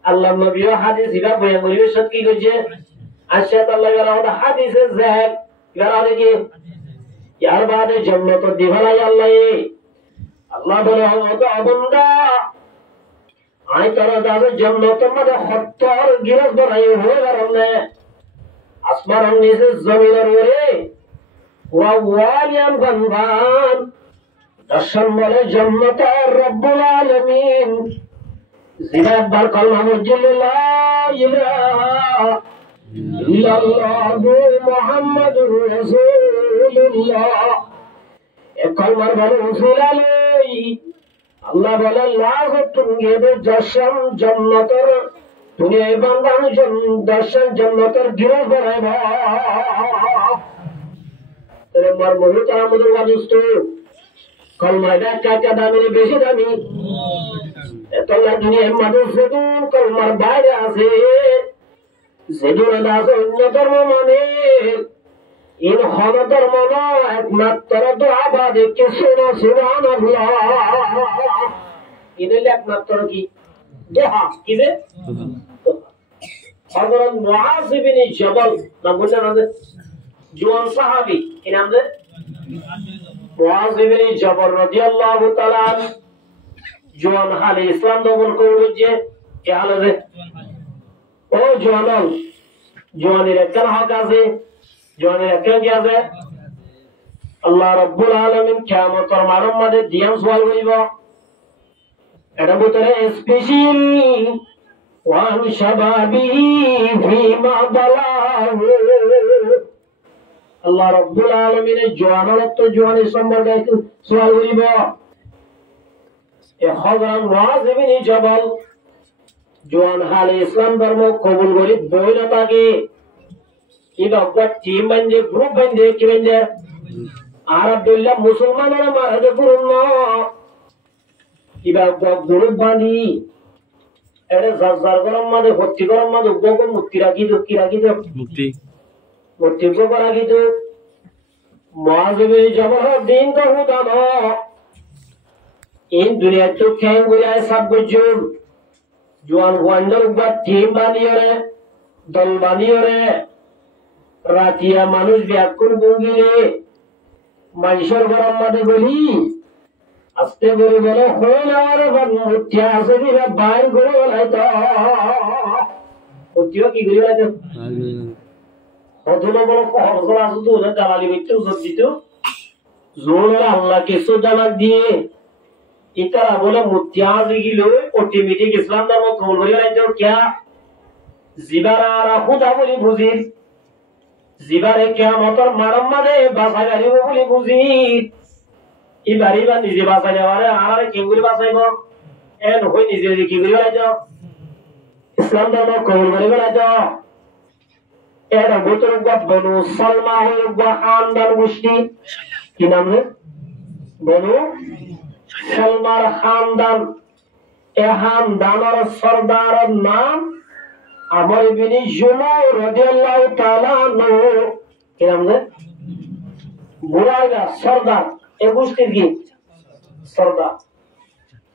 আল্লাহ নবীও হাদিস ইবা বয়া পরিবেশত কি কইছে আশাত আল্লাহ ইবারা ওটা হাদিসে জাহেক ইবারা কি ইয়ার বাদে জান্নাত দিভালাই আল্লাহ আল্লাহ বলে ওটা অবন্দা আই তারা দাদা জান্নাতের মধ্যে হত্তর গিরফ বানাই হয়ে গেলে আসমানের নিচে জমিনের উপরে ওয়া ওয়ালিয়ান গানবান দর্শন বলে জান্নাতের রব্বুল আলামিন জিনাবার কলমা মুজিল্লা লা ইলাহা ইল্লাল্লাহু মুহাম্মাদুর রাসূলুল্লাহ এ কলমার বলে উসুল আলাই আল্লাহ বলে লাখ তুমি দর্শন জান্নাতের তুমি এই বান্দার দর্শন জান্নাতের গিরফ বানাইবা তাহলে মর্মভূত আমাদের মানুষ কলমাটা কাকা দামি বেশি দামি এতলা দুনিয়ার মানুষ যেদুন কলমার বাইরে আছে যেদুন আছে অন্য ধর্ম মানে ইন হন ধর্ম না একমাত্র তো আবাদে কিছু না সুবহানাল্লাহ ইনলে একমাত্র কি দোহা কি রে হযরত মুআজ ইবনে জাবাল নাম বলছেন আমাদের জওয়ান সাহাবী কি নাম রে মুআজ ইবনে জাবাল রাদিয়াল্লাহু তাআলা জওয়ান হালে ইসলাম দমন করবে যে কি হালে রে ও জওয়ান জওয়ানের একটা হক আছে জওয়ানের একটা কি আছে আল্লাহ রাব্বুল আলামিন কিয়ামতের মাঠের মধ্যে দিয়াম সওয়াল করিব এটা ভিতরে স্পেশাল ওয়ান শাবাবিহি ফিমা বালাহু আল্লাহ রাব্বুল আলামিনের জওয়ানত জওয়ানের সম্পর্কে সওয়াল করিব এ হযরত মুআজ ইবনে জাবাল জওয়ান হালে ইসলাম ধর্ম কবুল করে বইলা থাকে ইবা কত টিম বানজে গ্রুপ বানজে কি বানজে আর আব্দুল্লাহ মুসলমানরা মারদে করুন ইবা গ্রুপ বানি এরে জাজার গরম মাদে হত্তি গরম মাদে উগ্র মুক্তি রাখি তো মুক্তি উগ্র রাখি তো মুআজ ইবনে জাবাল দিন তো হুদানো in dunia tu keng gula sab bujum juan wandar ba team baniyore dol baniyore ratia manush byakun bungile manshor garam made boli aste boli bolo hola ar ban mutya ase dira bair gole bolai to mutya ki gori bolai to hodulo bolo ko hodola asu to dalali mittu sojito zora allah ke sodala diye इतना बोला मुत्याज गिलो automatic इस्लाम धर्म कबूल करी वाला तो क्या जिबारा खुदा बोली बुझी जिबारे क्या मतलब मारम माने भाषा गाली वो बोली बुझी इबारी बात निजे भाषा जावारे आरारे किंगुरी भाषा इबो एन होई निजे किंगुरी वाला जो इस्लाम धर्म कबूल करी वाला जो एरा बोतल का बनु सलमा हो गया खानदान मुश्ती की नाम है बनु सलमान खानदान ए खानदानर सरदारर नाम अमर इब्ने जुमह রাদিয়াল্লাহু তাআলা আনহু কি নাম রে বুড়াগা সরদার এ গোষ্ঠীর কি সরদার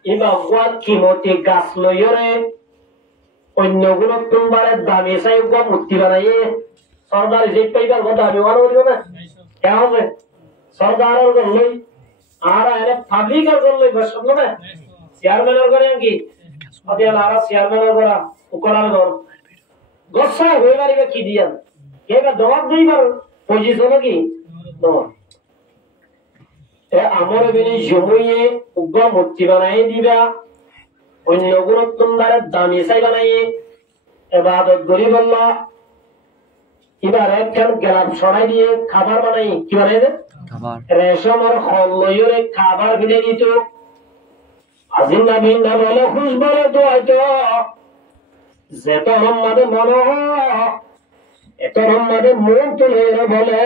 এবা ওয়াত কি মতে গাছ লয়রে অন্যগুলো তোমার দামি চাই মূর্তি বানাইয়ে সরকার যে পাইবার কথা আমি মনে করিও না কেন হবে সরকারের করলই আর এনে পাবলিকের করলই বসব না চেয়ারম্যানের করে কি অদিয়াল আর চেয়ারম্যানের করা উপরার ঘর গসা হয়ে পারিবে কি দিয়া কেবা জবাব দিবার পজিশন কি তোমার আমার বিনি জমিয়ে উগ্র মূর্তি বানাই দিবা অন্যগুলো তোমার দামি চাই বানাইয়ে এবাদত করি বলল এবার একখান গেলাম সরাই দিয়ে খাবার বানাই কি বানাই দে রেশমের খল লইরে খাবার ফিরে দিত আজিম না ভিন্না বলে খুশ বলে তো হয়তো যেত রম্মাদের মন এত রম্মাদের মন তুলে বলে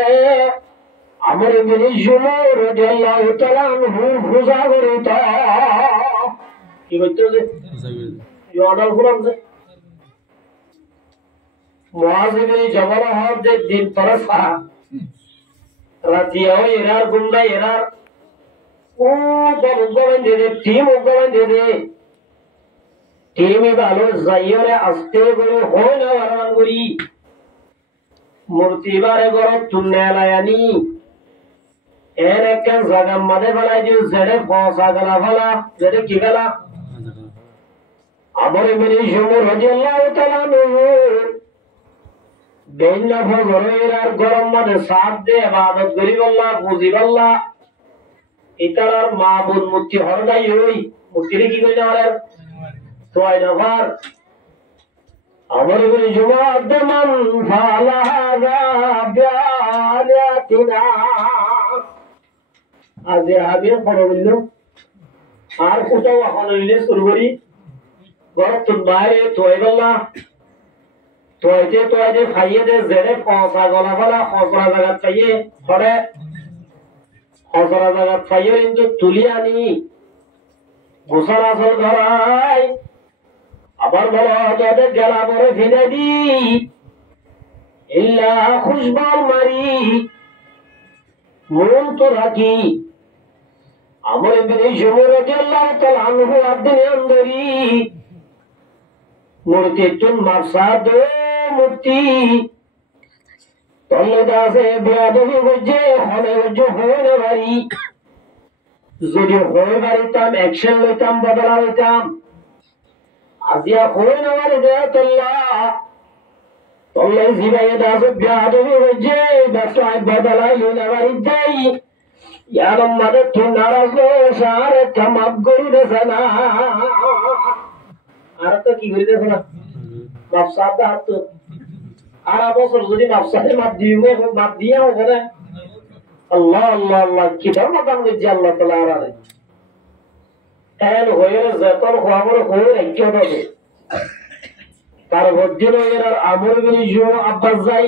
আমার এমনি জুমর রাদিয়াল্লাহু তাআলা আনহু খুশা করে তা কি বলতো যে ইওনাল গুলাম যে মুআযিবি জবর হদ দিন পরসা রাতিয়া এরার গুন্ডা এরার ও বলগোবেন দে টিম উগোবেন দে টিমই ভালো যাইরে আস্তে করে হয় না আরাম করি মূর্তি বারে গর তুন্নে লায়ানি এর একটা জায়গা মাঝে ফেলাই দিও জেডে পয়সা গলা ফেলা জেডে কি গেলা আমার এমনি জমর রাদিয়াল্লাহু তাআলা আনহু বেইনা ফজরের আর গরম মাঝে সাথ দে ইবাদত করি বল্লা বুঝি বল্লা ইতার মাবুদ মূর্তি হরদাই হই মূর্তিরে কি কইনা আর তোয় নভার আমার এমনি জুমাদ মান ফালা বিয়ালাতিনা আজ আবির পড়ে বলল আর কোথাও এখন হইলে শুরু করি গরত বাইরে তোয় বল্লা তোয়তে খাইয়ে দে জেরে পয়সা গলা ফেলা খসরা জায়গা খাইয়ে পরে খসরা জায়গা খাইয়ে কিন্তু তুলি আনি গোসল আসল ধরাই আবার বলো তোদের গেলা পরে ফেলে দি ইল্লা খুশবল মারি মন তো রাখি আমার এমনি জমর রাদিয়াল্লাহু তাআলা আনহু আব্দুল আন্দরি মূর্তি তুন মাফসাদ মূর্তি তল্লে দাসে বেয়াদবি বুঝে হলে বুঝে হলে বাড়ি যদি হয়ে বাড়িতাম অ্যাকশন লইতাম বদলা লইতাম আজিয়া হয়ে না বাড়ি দেয়া তল্লা তল্লে জিবাই দাসে বেয়াদবি বুঝে ব্যবসায় বদলা লইলে বাড়ি দেই ইয়ারম মাদে তুই নারাজ সারে কামাব করি দেছে না আর তো কি করি দেছে না মাফসাদ হাত আর বছর যদি মাফসাদে মাপ দিবে মাপ দিয়া হবে আল্লাহ আল্লাহ আল্লাহ কি ধর্ম দাম দিচ্ছে আল্লাহ তাআলা আর এন হয়ে যতন খবর হয়ে রাখতে হবে তার মধ্যে এর আমর বিনি জো আব্বাস যাই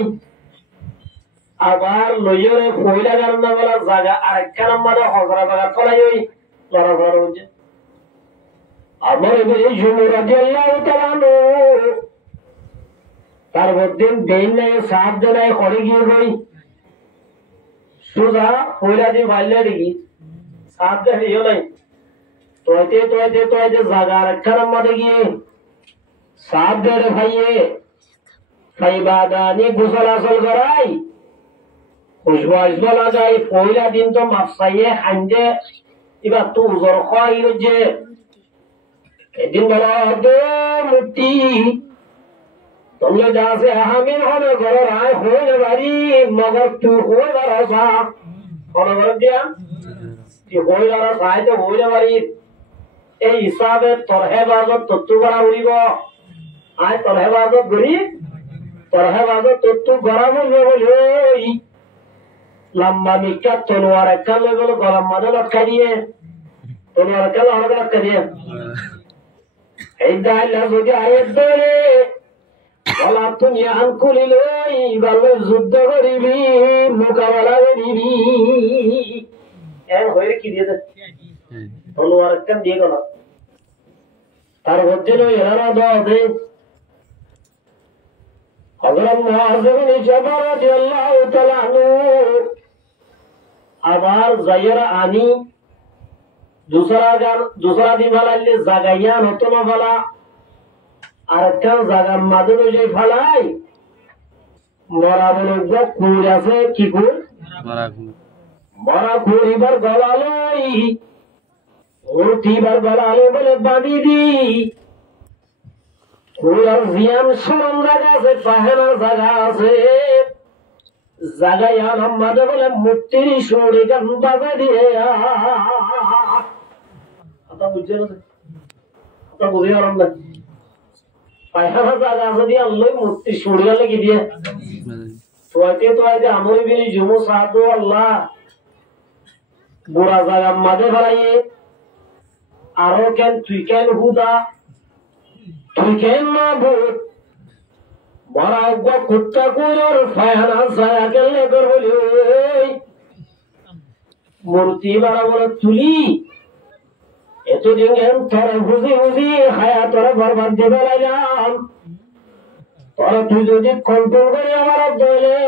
আবার লইরে কইলা গান্না বলা জায়গা আরেকখান মানে হজরা জায়গা চলাই ওই লড়াফড়া হচ্ছে আমর বিনি জো রাদিয়াল্লাহু তাআলা তার মধ্যে দেন নাই সাত জনায় করে গিয়ে গই সুজা কইলা দি বাইলে দিকি সাত জন ইও নাই তোইতে জায়গা আরেকখান মধ্যে গিয়ে সাত জনে ভাইয়ে ফাইবাদানি গোসল আসল করাই খুশবু আসবো লাগাই পয়লা দিন তো মাফসাইয়ে খাইন্দে এবার তো উজর খাই যে এদিন বলা হতো মূর্তি তোমরা যা আছে আমিন হবে ঘরের আয় হয়ে বাড়ি মগর তুই হয়ে বাড়া কোন ঘর দিয়া তুই হয়ে বাড়া চাই তো হয়ে বাড়ি এই হিসাবে তরহে বাজত তত্তু করা উড়িব আয় তরহে বাজত ঘুরি তরহে বাজত তত্তু করা বলবে বলে লম্বা মিকা তলোয়ার একটা লই গেল গলার মাঝে লটকা দিয়ে তলোয়ার একটা লটকা দিয়ে এই দাইলা যদি আয়ের ধরে বলা তুমি আঙ্কুলি লই ভালো যুদ্ধ করিবি মোকাবেলা করিবি এর হয়ে কি দিয়ে তলোয়ার একটা দিয়ে গেল তার মধ্যে এরা দে হযরত মুআয ইবনে জাবাল রাদিয়াল্লাহু তাআলা আনহু আবার যাইরা আনি दूसरा दिन वाला ले जागाया नतनो वाला আর একটা জায়গার মাঝে যে ফালাই মরা বলে কুর আছে, কি কুর? মরা কুর এবার গলালই এবার গলালো বলে বাঁধি দি কুয়ার জিয়ান সরম জায়গা আছে, পাহেনার জায়গা আছে, জায়গায় আনাম মাঝে বলে মূর্তির সুরে গান বাজে দিয়ে বুঝছে না বুঝে আরাম না পায়খানা জায়গা আছে দিয়ে আল্লাহ মূর্তি সুরে গেলে কি দিয়ে তোয়াইতে আমরি বিনি জুমু সাহায্য আল্লাহ বুড়া জায়গা মাঝে ফেলাইয়ে আরো কেন তুই কেন হুদা তুই কেন না ভূত মরা কুত্তা কুলোর ফায়না ছায়া কেলে করবলি মূর্তি বরাবর তুলি এতদিন তোরা বুঝি বুঝি হায়া তোরা বরবাদ দিয়ে বেড়াইলাম তোরা তুই যদি কন্ট্রোল করে আমার দলে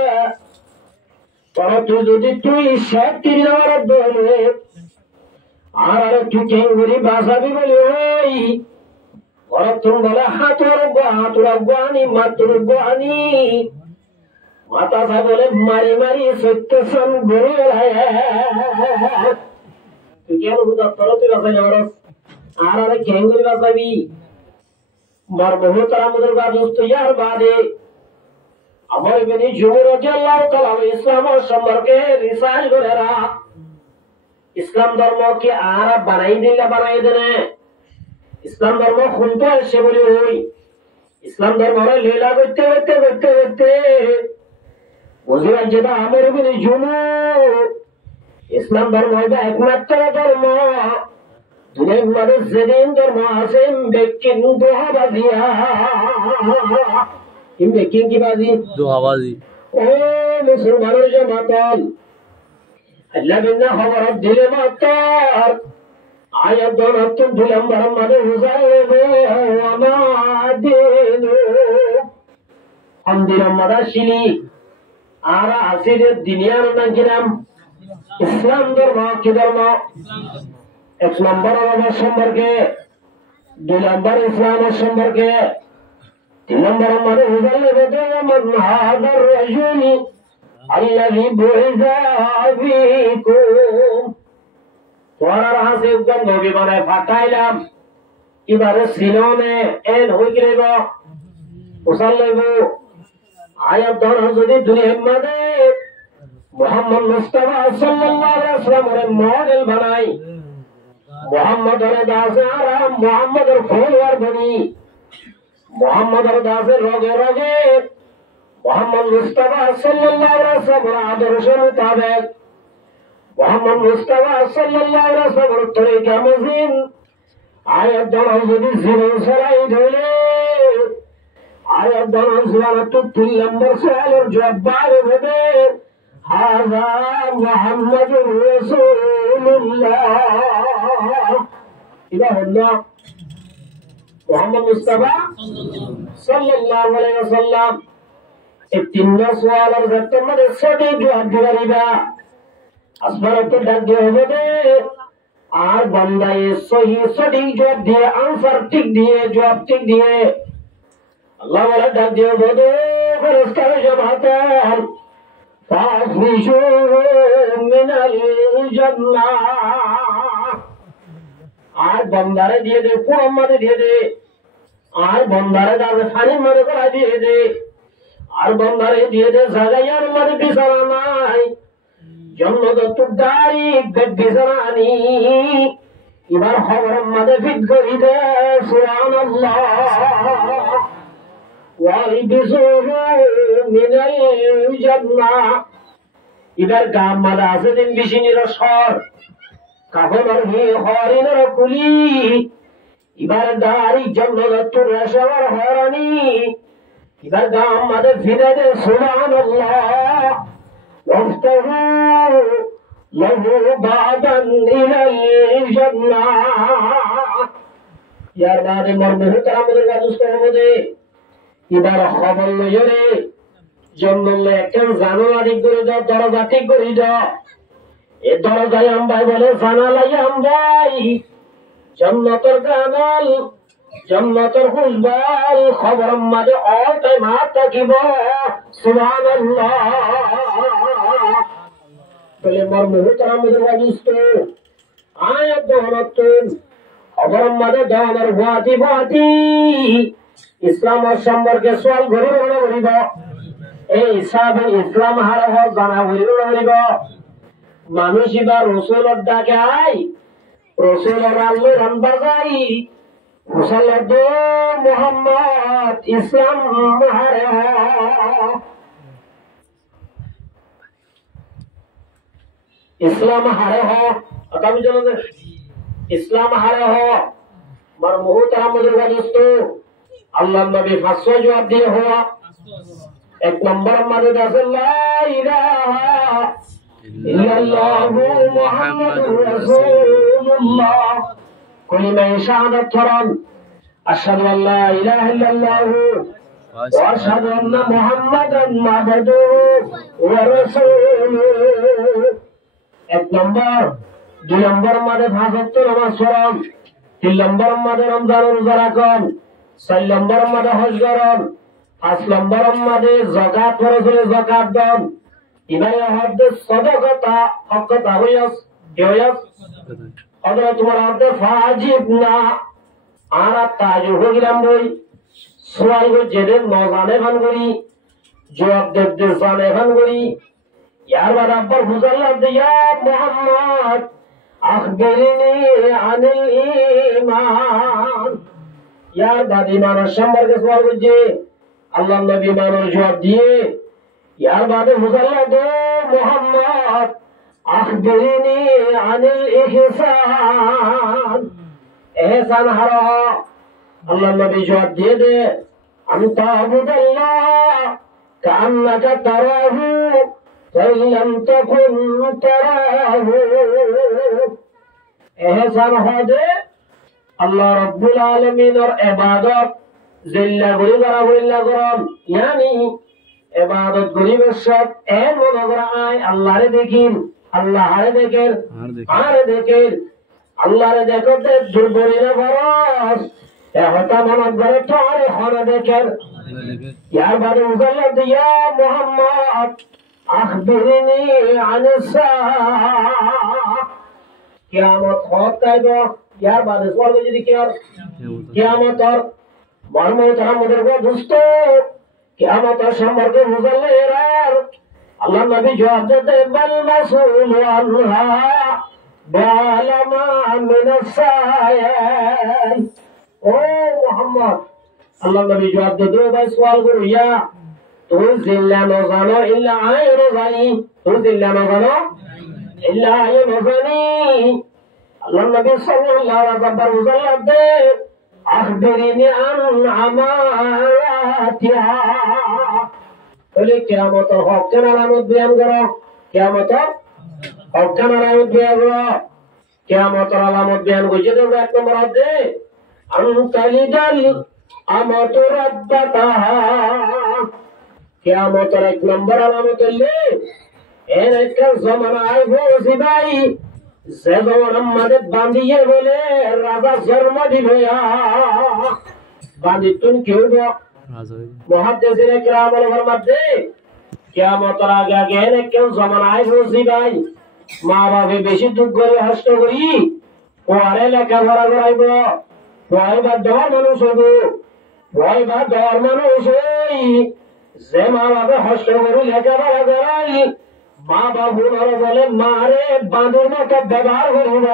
তোরা তুই যদি তুই শেখ তিরি আমার দলে আর তুই কেন করি বাঁচাবি বলি ওই ওরা তুমি বলে হাতুরা গানি মাতুর গানি মাতা সা বলে মারি মারি সত্য সন ঘুরে তুই কেন তোরা তুই বাঁচাই আমার আর কেন করি বাঁচাবি মার বহু তারা আমাদের গাছ ইয়ার বাদে আমার বেনি যুবর ইসলাম সম্পর্কে রিসার্চ করে ইসলাম ধর্ম কি আর বানাই দিলে বানাই দেনে ইসলাম ধর্ম শুনতে আসছে বলে ওই ইসলাম ধর্ম লীলা করতে করতে করতে করতে বুঝে যেটা আমার বেনি জুমু ইসলাম ধর্ম এটা একমাত্র ধর্ম দুনিয়ার মানুষ যেদিন ধর্ম আছে বেকিং দোহাবাজিয়া বেকিং কি বাজি দোহাবাজি ও মুসলমানের যে মাতাল আল্লাহ বিনা খবর দিলে মাতার আয়াত দরতুন দিলাম মানে হুজাইবে আমাদিন আমদিরাম মাদাশিলি আর আসির দুনিয়ার নাম ইসলাম ধর্ম কি ধর্ম এক নম্বর আমার সম্পর্কে 2 নম্বর ইসলামের সম্পর্কে 3 নম্বর মানে হুজাইবে মাযহাবুর রাজুলি আল্লাযী বুইযা ফীকুম তোরার হাসে উদ্যান নবী বানায় পাঠাইলাম এবারে সিলনে এন হয়ে গেল ওসাল লইব আয়াত ধর যদি দুনিয়ার মাঝে মুহাম্মদ মুস্তাফা সাল্লাল্লাহু আলাইহি ওয়াসাল্লামের মডেল বানাই মুহাম্মদের দাসে আরাম মুহাম্মদের ফলোয়ার বনি মুহাম্মদের দাসে রগে রগে মুহাম্মদ মুস্তাফা সাল্লাল্লাহু আলাইহি ওয়াসাল্লামের আদর্শ মোতাবেক মুহাম্মদ মুস্তাফা সাল্লাল্লাহু আলাইহি ওয়াসাল্লামের তরিকা মুজিন আয়াত ধরা যদি জীবন চলাই ধরে আয়াত ধরা জীবনত 3 নম্বর সওয়ালের জবাব বার হবে হাযা মুহাম্মাদুর রাসূলুল্লাহ এটা হলো মুহাম্মদ মুস্তাফা সাল্লাল্লাহু আলাইহি ওয়াসাল্লাম এই 3 সওয়ালের জবাব মানে সঠিক জবাব দিবা আসমানতে ডাক দিয়ে হবে আর বান্দায়ে সহি সঠিক জবাব দিয়ে আনসার ঠিক দিয়ে জবাব ঠিক দিয়ে আল্লাহ বলে ডাক দিয়ে হবে ফেরেশতার জামাতান ফাফরিশু মিনাল জান্নাহ আর বান্দারে দিয়ে দে পুরম মানে দিয়ে দে আর বান্দারে দাবে পানি মানে করা দিয়ে দে আর বান্দারে দিয়ে দে জায়গার মানে বিছানা নাই জন্মদত্তর দাড়ি বিছানানি এবার খবর মাঝে ফিট করি দে সুবহানাল্লাহ এবার গাম মাদা আছে দিন বিশিনীর স্বর কাপড় হরিণের কুলি এবার দাড়ি জন্মদত্তর রেশাবার হরানি এবার গাম মাদে ফিরে দে সুবহানাল্লাহ وافتحوا له بابا إلى الجنة ইয়ার বাদে মর্মহ তারা আমাদের রাজস্ব হবে এবার খবর লইরে জন্মলে একটা জানুয়ারি করে দাও দরজা ঠিক করে দাও এ দরজায় আমবাই বলে জানালাই আমবাই জান্নাতের কানাল জান্নাতের খুশবার খবর মাঝে অল টাইম হাত থাকিব সুবহানাল্লাহ। তাহলে মোর মুহতারাম মুজরিদ আয়াত দহনতুন খবর মাঝে দানের ভাতি ভাতি ইসলাম সম্পর্কে সওয়াল করিব না করিব এই হিসাবে ইসলাম হার জানা করিব না করিব মানুষ এবার রসুলের ডাকে আই রসুলের আল্লাহ রান্দার যাই মুসাল্লাদ মোহাম্মদ ইসলাম হারে ইসলাম হারে আমি জানো যে ইসলাম হারে আমার মুহতারাম মুজরিদ আল্লাহ নবী ফাঁসো জবাব দিয়ে হওয়া এক নম্বর আমাদের আছে লা ইলাহা ইল্লাল্লাহু মুহাম্মাদুর রাসূলুল্লাহ কলিমা শাহাদাত ফরন আশহাদু আল্লা ইলাহা ইল্লাল্লাহু ওয়া আশহাদু আন্না মুহাম্মাদান আবদুহু ওয়া রাসূলুহু এক নম্বর। দুই নম্বর আমাদের পাঁচ ওয়াক্ত নামাজ পড়ন, তিন নম্বর আমাদের রমজান রোজা রাখুন, চার নম্বর আমাদের হজ করুন, পাঁচ নম্বর আমাদের যাকাত ফরজ হলে যাকাত দেন, ইবাই হদ্দে সাদাকাতা হকতা হইয়াস কি হইয়াস অদরা তোমার হদ্দে ফাজিব না আর তাজু হইলাম বই সোয়াল গো জেদে নজানে ভান করি জবাব দেবদে জানে ভান করি ইয়ার বাদ আব্বার হুজাল্লাহ দিয়া মুহাম্মদ আখবিরনি আনিল ঈমান ইয়ার বাদ ঈমানের সম্পর্কে সওয়াল করছে আল্লাহ নবী ঈমানের জবাব দিয়ে ইয়ার বাদে হুজাল্লাহ দে মুহাম্মদ আখবিরনি আনিল ইহসান ইহসান হারা আল্লাহ নবী জবাব দিয়ে দে আনতা আবুদাল্লাহ কান্নাকা তারাহু ফাইন লাম তাকুন তারাহু ইহসান হদে আল্লাহ রাব্বুল আলামিনের ইবাদত জিল্লা গরি করা বইলা করন ইয়ানি ইবাদত গরিবের সব এর মনে করা আয় আল্লাহরে দেখিন আল্লাহরে দেখেন আরে দেখেন আল্লাহরে দেখতে দুর্বলীরা বরস এহতা মনে করে তো আরে হরে দেখেন ইয়ার বাদে উজাল্লাহ দিয়া মুহাম্মদ আখবিরনি আনিস সাআহ কিয়ামত হতাইব ইয়ার বাদে সওয়াল যদি কিয়ামত মর্মতারা মোদের গো দুষ্ট কিয়ামত সম্পর্কে মুজাল্লিরার আল্লাহ নবী জবাব দিতে বাল মাসউল আনহা বালামা মিনাস সায়াল ও মুহাম্মদ আল্লাহ নবী জবাব দিতে ভাই সওয়াল করো ইয়া তুই জিল্লা না জানো ইল্লা আইরু জানি তুই জিল্লা না জানো ইল্লা আইরু জানি আল্লাহ নবী সাল্লাল্লাহু আলাইহি ওয়াসাল্লাম মুজাল্লাহ দে আখবিরনি আন আমাতিহা বলে কিয়ামতের হকের আলামত বয়ান করো কিয়ামতের হকের আলামত বয়ান করো কিয়ামতের আলামত বয়ান করছে তো এক নম্বর আছে আনতালিদাল আমাতু রাব্বাতাহা কিয়ামতের এক নম্বর আলামত হলে এর একটা জামানা আইবো ভাই যে জামান আমাদের বান্ধিয়ে বলে রাজা জন্ম দিবে বান্ধিতুন কেউ মুহাদ্দিসিনে কিরাম বলে ফরমাতে কিয়ামতের আগে আগে এর কেউ জামানা আইবো ভাই মা বাবা বেশি দুঃখ করে কষ্ট করি পরে লেখাপড়া করাইব পরে বা দেওয়ার মানুষ হইব পরে বা দেওয়ার মানুষ হই যে মা বাবা কষ্ট করে লেখাপড়া করাই মা বাবু বলে মারে বাঁধের মতো ব্যবহার করিব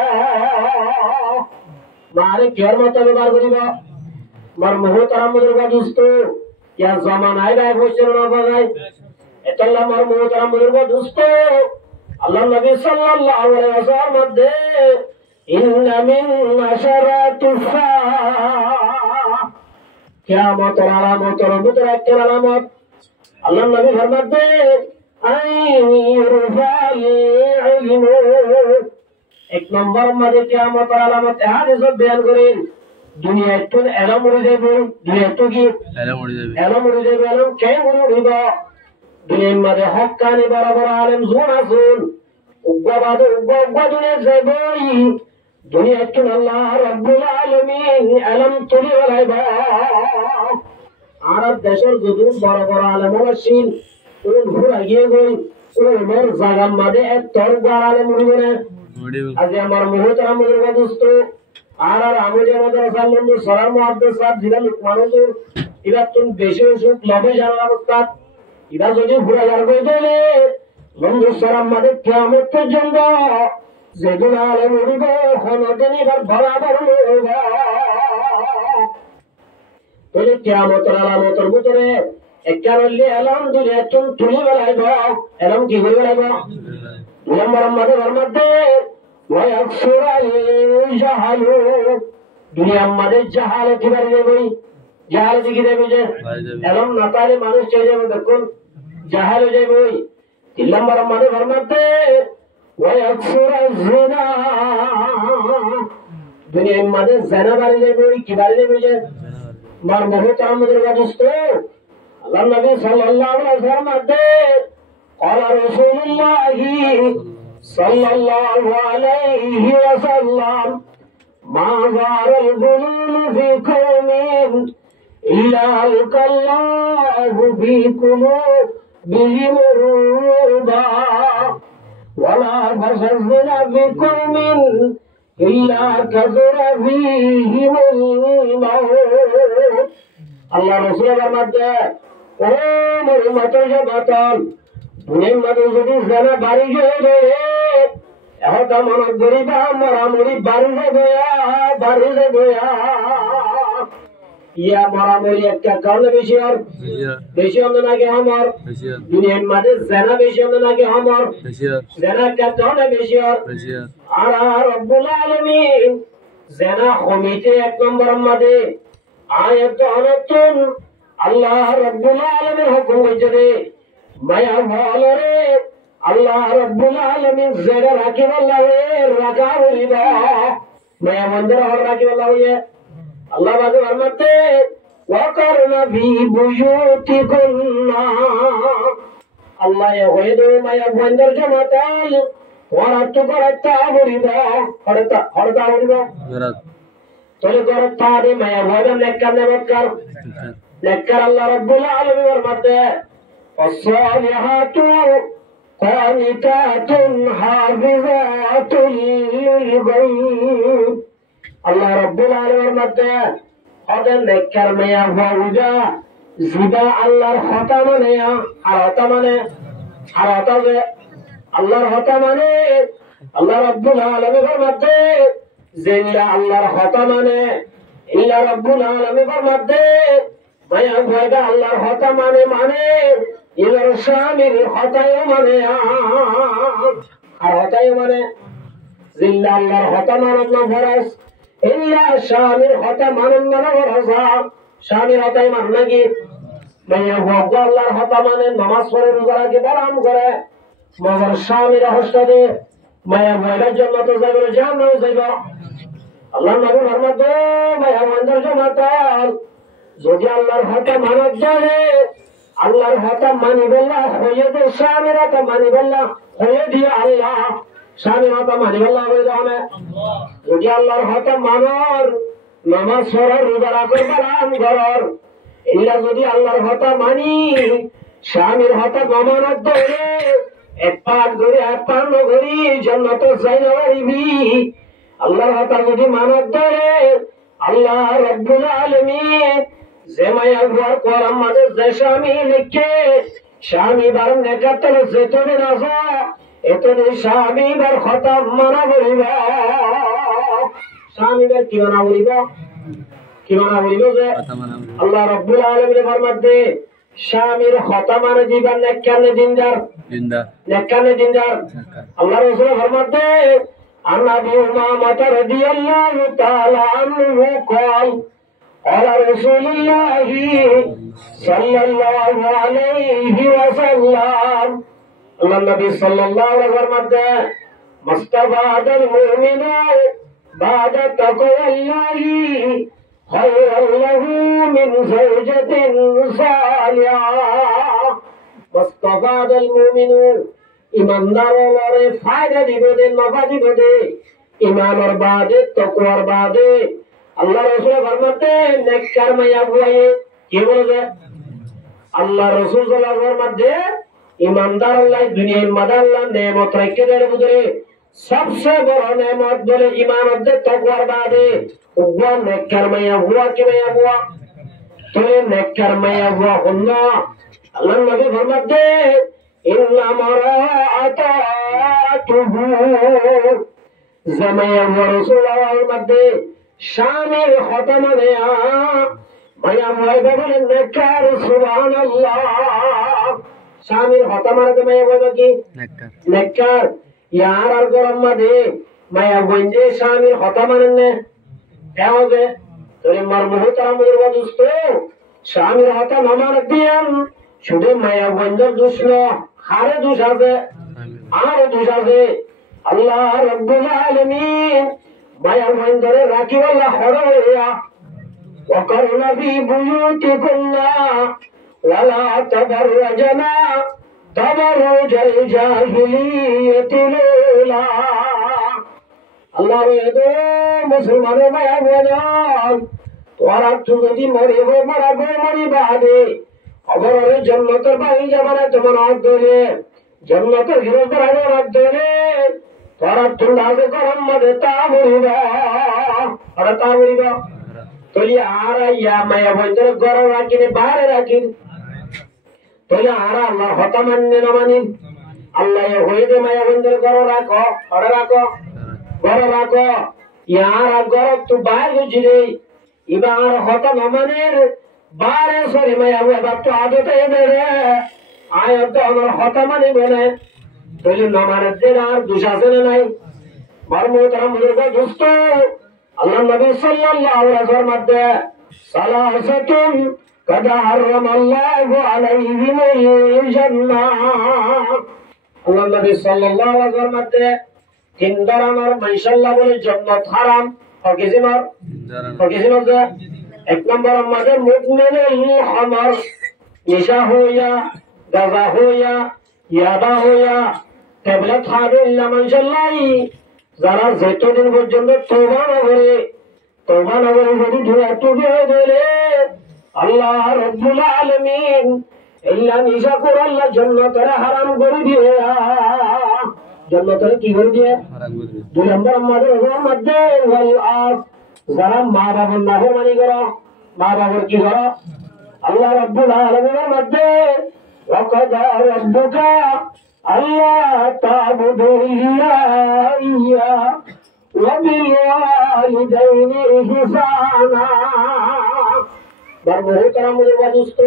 মারে কেয়ার মতো ব্যবহার করিব মার মুহতারাম মুজরিদ দোস্ত ইয়া জামানায় গায় বসে না বাজায় এতলা মার মুহতারাম মুজরিদ দোস্ত আল্লাহ নবী সাল্লাল্লাহু আলাইহি ওয়াসাল্লাম মধ্যে ইন্না মিন আশরাতিস সাআহ কিয়ামতের আলামতের ভিতরে একটা আলামত আল্লাহ নবী ফরমাতে এক নম্বর মধ্যে কিয়ামতের আলামত হাদিস বয়ান করেন দুনিয়া একটু এলম উড়ে যাবে দুনিয়া একটু কি এলম উড়ে যাবে এলম কেন উড়িব দুনিয়ার মধ্যে হক্কানি বড় বড় আলেম জোন আসুন উগ্রবাদ উগ্র দুনিয়া যাবই দুনিয়াতুন আল্লাহ রাব্বুল আলামিন আলম তুলি বলাইবা আরব দেশের যদু বড় বড় আলেম হচ্ছেন কোন ঘুরা গিয়ে গই কোন মোর জাগাম মাঝে এক তর আলেম উড়িবে আজ আমার মুহতারাম মুজুর দোস্ত আর আমুজে মাদ্রাসার বন্ধু সরার মুহাদ্দিস সাহেব জিলা লুকমানুর ইরা তুমি বেশি ওষুধ লবে জানার অবস্থা ইরা যদি ঘুরা যার গই দেবে বন্ধু সরাম মাঝে কিয়ামত পর্যন্ত যেদিন আলেম উড়িবে ক্ষমতা নিবার বরাবর বলে কিয়ামতের আলামতের ভিতরে একটা বললে এলাম দুনিয়া তুমি তুলি বেলাইব এলাম কি করে বেলাইব দুই নম্বর মধ্যে দুনিয়ার মাঝে জাহালতি বাড়ি যাবে জাহালতি কি দেবে যে এলাম না তাহলে মানুষ চেয়ে যাবে দেখুন জাহাল হয়ে যাবে তিন নম্বর মধ্যে দুনিয়ার মাঝে জেনা বাড়ি যাবে কি বাড়ি যাবে যে আমার মুহতারাম দোস্ত আল্লাহ নবী সাল্লাল্লাহু আলাইহি ওয়াসাল্লাম قال رسول الله صلى الله عليه وسلم ما ظهر الظلم في قوم إلا ألقى الله في قلوبهم الرعب ولا فسد في قوم إلا كثر فيهم الموت আল্লাহ রাসূলের মধ্যে ও মোর উম্মতের জবাতাল দুনিয়ার মধ্যে যদি জানা বাড়ি গেলে এটা মনে করিবা মরামরি বাড়ি যাবে ইয়া মরামরি একটা কারণে বেশি হবে নাকি আমার দুনিয়ার মধ্যে জানা বেশি হবে নাকি আমার জানা একটা কারণে বেশি আর রব্বুল আলামিন জানা কমিটি এক নম্বর মধ্যে আয়াত অনতুন আল্লাহ রাব্বুল আলামিন হুকুম করেছে রে মায়া ভালরে আল্লাহ রাব্বুল আলামিন জায়গা রাখিব লাগে রাখা হইবা মায়া মন্দির হর রাখিব লাগে আল্লাহ বাজে ফরমাতে ওয়াকারনা ফি বুয়ুতিকুন্না আল্লাহ ইয়াহিদু মায়া মন্দির জামাতাল ওয়ারাতু করতা হইবা হরতা হইবা তলে করতা দে মায়া ভয় নেককার নেবকার নেককার আল্লাহ রাব্বুল আলামিনের মধ্যে الصالحات قانتات حافظات للغيب الله رب العالمين মধ্যে ওদের নেককার মায়া ভাউজা জিবা আল্লাহর হতা মানে আর হতা মানে আর হতা যে আল্লাহর হতা মানে আল্লাহ রাব্বুল আলামিনের মধ্যে জিল্লা আল্লাহর হতা মানে ইল্লা রাব্বুল আলামিনের মধ্যে মায়া ভাইদা আল্লাহর হতা মানে ইলার শামির হতায় মানে আর হতায় মানে জিল্লা আল্লাহর হতা মানব না ফরজ ইল্লা শামির হতা মানব না ফরজ শামির হতায় মান নাকি মায়া ভাইদা আল্লাহর হতা মানে নামাজ পড়ে রোজা রাখে বারাম করে মগর শামির হস্তাদে মায়া ভাইদার জন্য তো যাবে জাহান্নামে যাবে আল্লাহ নবী ফরমাতে মায়া মন্দির জমাতাল যদি আল্লাহর হতা মানব জানে আল্লাহর হতা মানি বললা হয়ে দে স্বামীর হতা মানি বললা হয়ে দিয়ে আল্লাহ স্বামীর হতা মানি বললা হয়ে যাবে যদি আল্লাহর হতা মানর নামাজ পড়ার রোজা রাখার বারাম ঘর এগুলা যদি আল্লাহর হতা মানি স্বামীর হতা মামানত ধরে এক পাট ধরে এক পান্ন ধরি জান্নাত যাই না পারিবি আল্লাহর হতা যদি মানত ধরে আল্লাহ রাব্বুল আলামিন যে মায়া ঘর করার মাঝে যে স্বামী লিখে স্বামী বার নেকাতর যেতনে রাজা এতনে স্বামী বার খতাম মানা বলিবা স্বামী বার কি মানা বলিবা যে আল্লাহ রাব্বুল আলামিন ফরমাতে স্বামীর খতা মানে দিবার নেকানে দিনদার নেকানে দিনদার আল্লাহ রাসূল ফরমাতে আনাবি উমামা রাদিয়াল্লাহু তাআলা আনহু قال قال رسول الله صلى الله عليه وسلم النبي صلى الله عليه وسلم مستفاد المؤمن بعد تقوى الله خيرا له من زوجة صالحة مستفاد المؤمن ইমানদার ওরে ফায়দা দিবে দে নফা দিবে দে ইমানের বাদে তাকওয়ার বাদে আল্লাহ রাসূল ফরমাতে নেককার মাইয়া বুয়ে কি বলবে আল্লাহ রাসূল সাল্লাল্লাহু আলাইহি মধ্যে ইমানদার আল্লাহ দুনিয়ার মধ্যে আল্লাহ নেয়ামত রেখে দেয় বুঝরে সবচেয়ে বড় নেয়ামত বলে ঈমান ও তাকওয়ার বাদে ওয়া নেককার মাইয়া বুয়া কি মাইয়া বুয়া তোরে নেককার মাইয়া বুয়া হলো আল্লাহ নবী ফরমাতে ইন্না মারাআতাতুহু জামাইয়া রাসূলুল্লাহর মধ্যে শামিল খতমা দেয়া মায়া মাইবা বলেন নেককার সুবহানাল্লাহ শামিল খতমার তে মায়া বলে কি নেককার ইয়ার আর গরম মধ্যে মায়া বইন্দে শামিল খতমার নে দেওবে তোরে মার মুহতারামের দোস্ত শামিল খতমা আমার দিয়ান শুধু মায়া বইন্দর দোষ না হারে দোষ আছে আর দোষ আছে আল্লাহ রাব্বুল আলামিন মায়া বইন্দরে রাখি আল্লাহ হড়য়া وقرن في بيوتكن ولا تبرجنا تبرج الجاهلية الأولى الله يدو مسلمان ما يبنان তোরা যদি মরিব মরাব মরিবাদে খবর জন্নতের বাড়ি যাবানা তোমার হাত ধরে জন্নতের গিরফতার হাত ধরে তোরা তুলাবে গরম মধ্যে তা মরিবা আর তা মরিবা তোলি আর ইয়া মায়া বন্ধের গরম রাখিনি বাইরে রাখিন তোলি আর আল্লাহ হতা মাননে না মানিন আল্লাহ হইতে মায়া বন্ধের গরম রাখো ঘরে রাখো গরম রাখো ইয়ার গরম তো বাইরে গুজিরে এবার হতা নমানের বাইরে সরে মায়া এবার তো আদতে এনে রে আয় তো আমার হতা মানে বলে তোলি নমানের দিন আর দুঃশাসন নাই মর্মতারা মুজুর্গ দুস্থ আল্লাহ নবী সাল্লাল্লাহু আলাইহি ওয়াসাল্লাম মধ্যে সালাসাতুন কাদা হারামাল্লাহু আলাইহিম জান্নাহ আল্লাহ নবী সাল্লাল্লাহু আলাইহি ওয়াসাল্লাম মধ্যে তিন ধরনের মাশাআল্লাহ বলে জান্নাত হারাম ফকিজিমার ফকিজিমার এক নম্বর আমাদের মুমিনুল হামার নিশা হইয়া গাজা হইয়া ইয়াবা হইয়া ট্যাবলেট খাবে ইল্লা মাশাআল্লাহ যারা যতদিন পর্যন্ত তওবা না করে যদি ধুয়া তুলে দিলে আল্লাহ রাব্বুল আলামিন ইল্লা নিশা করে আল্লাহ জান্নাতের হারাম করে দিয়ে জান্নাতের কি করে দিয়ে হারাম করে দিয়ে দুই নম্বর আমাদের মধ্যে ওয়াল আস যারা মা বাবার নাফরমানি করে মা বাবার কি করে আল্লাহ রাব্বুল আলামিনের মধ্যে ওয়াকাদা রাব্বুকা আল্লাহ তা'বুদু ইল্লা ইয়্যা ওয়া বিল ওয়ালিদাইনি ইহসানা বারবরে কারামুল ওয়াদুস্ত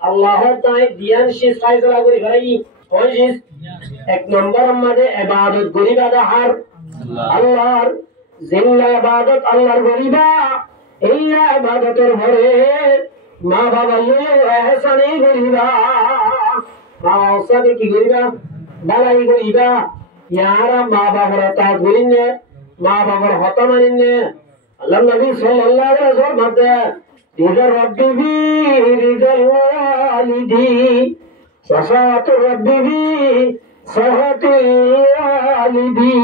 আল্লাহ তাআলা দিয়ান শি সাইজলা করি ভাই কোজিস এক নম্বর আমাদের ইবাদত করিবা দাহার আল্লাহর জিল্লা ইবাদত আল্লাহর করিবা এই ইবাদতের ভরে মা বাবা লয়ে ইহসানি করিবা কি করিবা বালাই করিবা ইয়ারা মা বাবার তা করিনে মা বাবার হতা মানিনে আল্লাহ নবী সাল্লাল্লাহু আলাইহি ওয়াসাল্লাম মধ্যে রিদা রাব্বি রিদাল ওয়ালিদি সাফাতু রাব্বি সাহাতুল ওয়ালিদি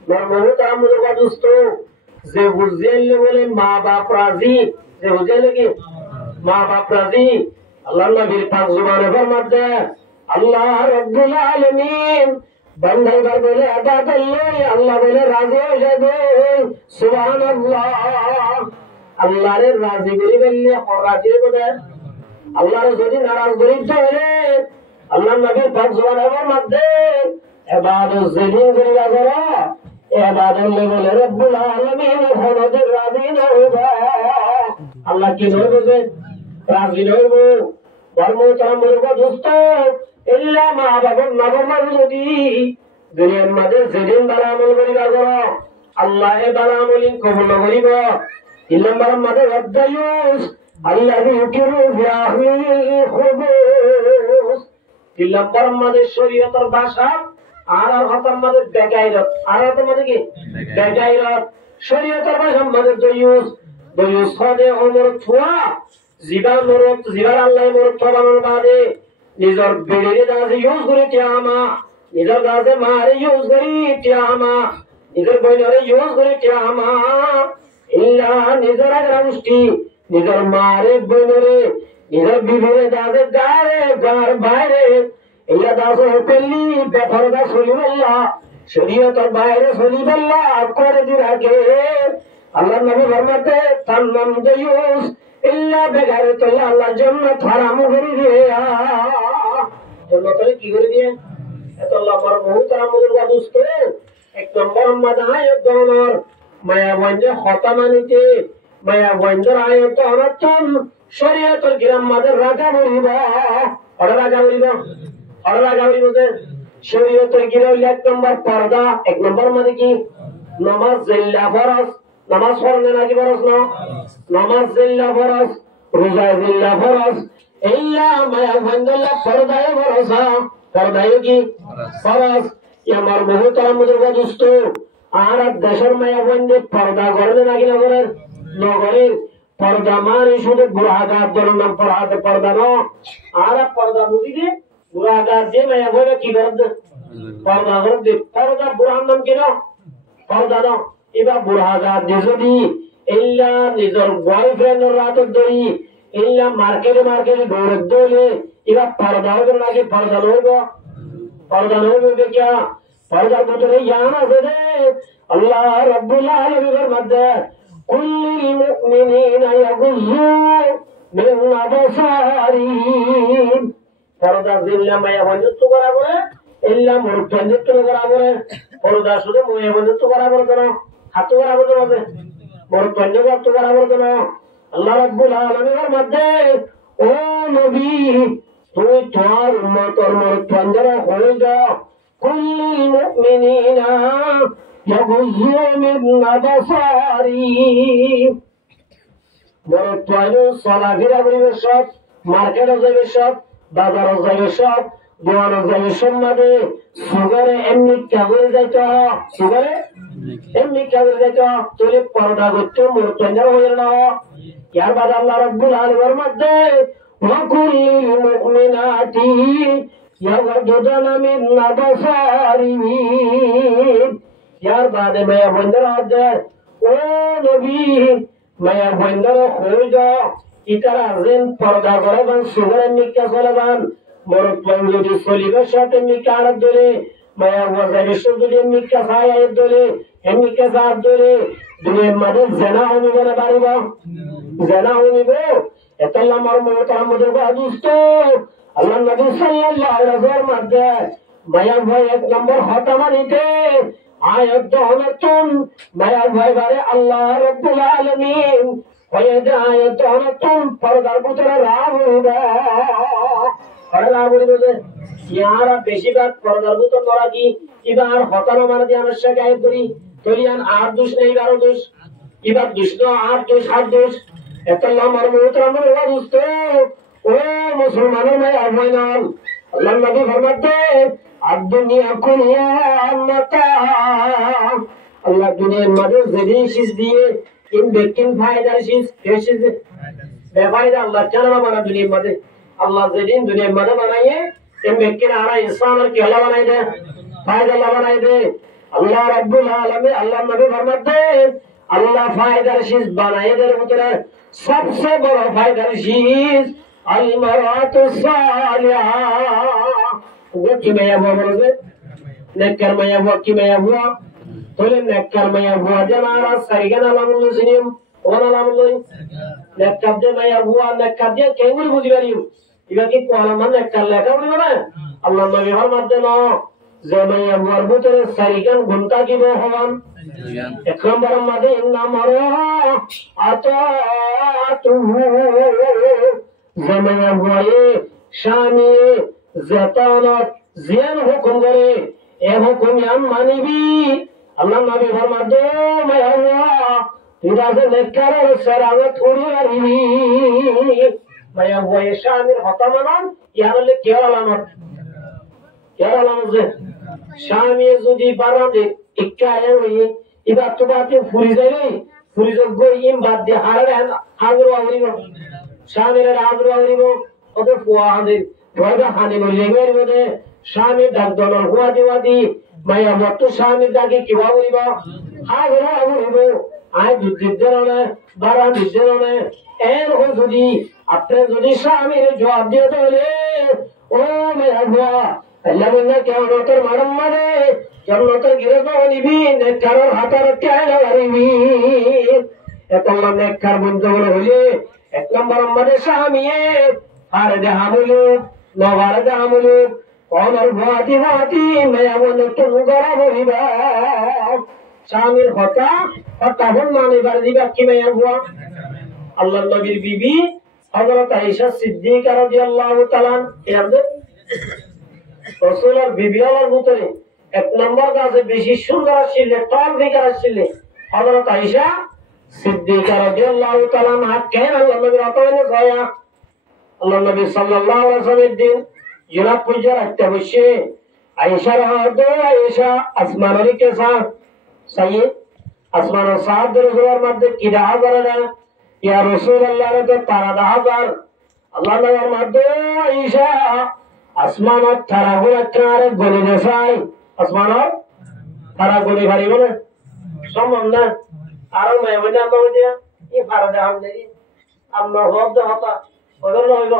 মরমত আমল দোস্ত যে বুঝেলে বলে মা বাপ রাজি যে বুঝেলে কি মা বাপ রাজি আল্লাহ নবীর পাক জবানে ফরমাতে আল্লাহ রাব্বুল আলামিন বান্দার বলে ইবাদত আল্লাহ বলে রাজি হয়ে যাবে সুবহানাল্লাহ আল্লাহর রাজি করি বললে রাজি হবে আল্লাহর যদি নারাজ করি তাহলে আল্লাহ নবীর পাক জবানে ফরমাতে ইবাদত যেদিন করিবা করো ইবাদত বলে রাব্বুল আলামিন হনদের রাজি না হবে আল্লাহ কি হবে রাজি হইব মর্মতারা মুরগ দোস্ত ইল্লা মা বাবার নাফরমান যদি দুনিয়ার মাঝে যেদিন ভালো আমল করিবা করো আল্লাহ এ ভালো আমল কবুল করিব তিন নম্বর মাঝে ওয়াদায়ুস আল্লাযী ইউকিরু বিআহলিল খুবুস তিন নম্বর মাঝে শরীয়তের ভাষা আর হতার মাঝে বেগাইরত আর হতার মাঝে কি বেগাইরত শরীয়তের ভাষা মাঝে দয়ুস দয়ুস হদে ওমর থুয়া জীবার আল্লাহ মোর তবানোর বাদে নিজর বেড়ে দাঁড়িয়ে ইউজ করে আমা নিজের কাছে মারে ইউজ করি টিয়ামা নিজের বইনরে ইউজ করি টিয়ামা ইল্লা নিজের আগরামষ্টি নিজের মারে বইনরে নিজের বিবিরে দাদে গারে গার বাইরে ইল্লা দাস পেলি বেফরদা সলিমাল্লাহ শরীয়তের বাইরে সলিমাল্লাহ করে দিরাকে আল্লাহ নবী ফরমাতে তান্নাম দায়ুস ইল্লা বেগারে তোল্লা আল্লাহ জান্নাত হারাম করে দিয়ে জান্নাতে কি করে দিয়ে এত আল্লাহ আমার মুহতারাম মুদুর দোস্ত এক নম্বর মাদায় দনর মায়া বঞ্জে খতামানিতে মায়া বঞ্জর আয়ত অনতন শরীয়তের গ্রাম মাদের রাজা বলিব অর্ডার রাজা বলিব অর্ডার রাজা বলিব যে শরীয়তের গিরা এক নম্বর পর্দা এক নম্বর মানে কি নামাজ জিল্লা ফরজ নামাজ পড়লে নাকি ফরজ না নামাজ জিল্লা ফরজ রোজা জিল্লা ফরজ ইল্লা মায়া বঞ্জলা পর্দায় ফরজ পর্দায় কি ফরজ আমার মুহতারাম মুদুর দোস্ত আর দেশের মায়া বন্ধে পর্দা করলে নাকি নগরের নগরের পর্দা মানে শুধু বুড়াঘাট ধরুন নাম পড়াতে পর্দা ন আর পর্দা বুঝিতে বুড়াঘাট যে মায়া বলে কি করবে পর্দা করবে পর্দা বুড়ার নাম কি না পর্দা ন এবার বুড়াঘাট যে যদি ইল্লা নিজের বয়ফ্রেন্ডের রাতের দড়ি ইল্লা মার্কেটে মার্কেটে দৌড়ে দৌড়ে এবার পর্দা হবে নাকি পর্দা নইব পর্দা নইবে क्या পর্দার ভিতরে জ্ঞান আছে রে আল্লাহ রাব্বুল আলামিনের মধ্যে কুল্লিল মুমিনিনা ইয়াগুযু মিন আবসারিহিম পর্দা জিল্লা মায়া বন্ধুত্ব করা বলে ইল্লা মুরতাদিত্ব করা বলে পর্দা শুধু মায়া বন্ধুত্ব করা বলে কেন হাত করা বলে মুরতাদিত্ব করা বলে কেন আল্লাহ রাব্বুল আলামিনের মধ্যে ও নবী তুই তোমার উম্মতের মুরতাদিরা হয়ে যাও কুল্লিল মুমিনিনা ইয়াগুযু মিন আবসারিহিম মুরতাদিরা চলাফেরা করিবে সব মার্কেটে যাবে সব বাজারে যাবে সব দোকানে যাবে সব মাঝে সুগারে এমনি কাগজে যাইতে সুগারে এমনি কাগজে যাইতে তোর পর্দা করতে মুরতাদিরা হয়ে না ইয়ার বাদ আল্লাহ রাব্বুল আলামিনের মধ্যে وكل المؤمنات يغضضن من أبصارهن यार बाद में मैं बंदर आ जाए ओ नबी मैं बंदर हो जाओ इतना जिन पर्दा करे बन सुगर निक्का सोलबान मोर पंगुदी सोलिबे साथे निकाल दोले मैं वजन शुद्ध निक्का साया दोले निक्का साथ दोले दुनिया में जना होने वाला बारीबा जना होने वो এতলা মরমত আমাদের বাদুস্ত আল্লাহ নবী সাল্লাল্লাহু আলাইহি ওয়াসাল্লাম মধ্যে মায়া ভাই এক নম্বর হতামানিতে আয়াত হনতুন মায়া ভাই বারে আল্লাহ রাব্বুল আলামিন হয়ে যায় আয়াত হনতুন পর্দার ভিতরে রাহুবা পর্দা বলিবে ইয়ারা বেশিরভাগ পর্দার ভিতর নরা কি এবার হতানো মানে দিয়ে আমরা শেখাই করি তলিয়ান আর দোষ নেই বারো দোষ এবার দোষ না আর দোষ আর দোষ এতলা মরমত আমাদের বাদুস্ত ও মুসলমানের মাই আহ্বান আল্লাহ নবী ফরমাতে আদ-দুনিয়া কুল্লা মাতা আল্লাহ দুনিয়ার মধ্যে যে শীষ দিয়ে ইন ব্যক্তির ফায়দার শীষ শীষ বেফায়দা আল্লাহ জানা বানা দুনিয়ার মধ্যে আল্লাহ যেদিন দুনিয়ার মধ্যে বানাইয়ে ইন ব্যক্তির আরা ইনসানের কি আল্লাহ বানাই দে ফায়দা আল্লাহ বানাই দে আল্লাহ রাব্বুল আলামিন আল্লাহ নবী ফরমাতে আল্লাহ ফায়দার শীষ বানাই দের ভিতরে सबसे बड़ा फायदा चीज अलमरातु सालिहा वो की मैं हुआ बोलोगे नेकर मैं हुआ की मैं हुआ तोले नेकर मैं हुआ जनारा सरिगन अलमुल सिनिम ओन अलमुल नेकर दे मैं हुआ नेकर दे केंगुल बुझिबारियो इबा की कोला मन नेकर लेका बुझिबो ना अल्लाह नबी फरमाते देनो जमाया हुआ बुतरे सरिगन घुमता की वो हवन एक नंबर मदे इन्नामरो आतातुहु जमाया हुआ ये शानी ज़तानत ज़ियान हुकुम करे ए हुकुम याम मानी भी अल्लाह नबी फरमाते मैं हुआ इधर से नेकर और सरावत थोड़ी रही मैं हुआ ये शामिल होता मना यार ले क्या अलामत से शामी जुदी बारांदे इक्का है वही इधर तो बातें फुरी जाए फुरी जो गो इम बात दे हाज़र वावरी वो शामी रे हाज़र वावरी वो अगर फुआ हाज़र वर्गा खाने में लेंगे वो दे স্বামী ডাক দনৰ হুৱাদি হুৱাদি মায়া মতো স্বামী ডাকি কিবা কৰিব হা ঘূৰিব আই দুদিনে বাৰা দিনে এর যদি আপনি যদি স্বামীর জবাব দিয়ে তাহলে ও মায়া হুয়া আল্লাহ বললে কেমন মারম মারে জন্নতের গিরে তো নিবি নেককারের হাতার কেন হারিবি এত নেককার বলতে হইলে এক নম্বর আমাদের স্বামী আর দেখা মুলুক নবার দেখা মুলুক অনর ভাতি ভাতি মেয়া মনে তুমি গড়া বলিবা স্বামীর হতা হন মানিবার দিবা কি মেয়া হুয়া আল্লাহ নবীর বিবি হযরত আয়েশা সিদ্দিকা রাদিয়াল্লাহু তাআলা এমন রাসূলের বিবি হওয়ার ভিতরে এক নম্বর কাছে বেশি সুন্দর ছিল টল ফিগার ছিল হযরত আয়েশা সিদ্দিকা রাদিয়াল্লাহু তাআলা কেন আল্লাহ নবীর অতএনে গয়া আল্লাহ নবী সাল্লাল্লাহু আলাইহি ওয়াসাল্লামের দিন জুনা পূজা রাখতে বসে আয়েশা আয়েশা আসমানের কেসা সাইয়্যিদ আসমানের সাদ রসুলের মধ্যে কি দেখা করে না ইয়া রাসূলুল্লাহ রে তারা দাহার আল্লাহ নবীর মধ্যে আয়েশা আসমানত তারা গুলাকার গলি দেখাই আসমানত তারা গলি ভারি বলে সম্ভব না আর মেহমান আমরা বলি এই ফারাদা আমনে আমরা হব হতা ওদের হইল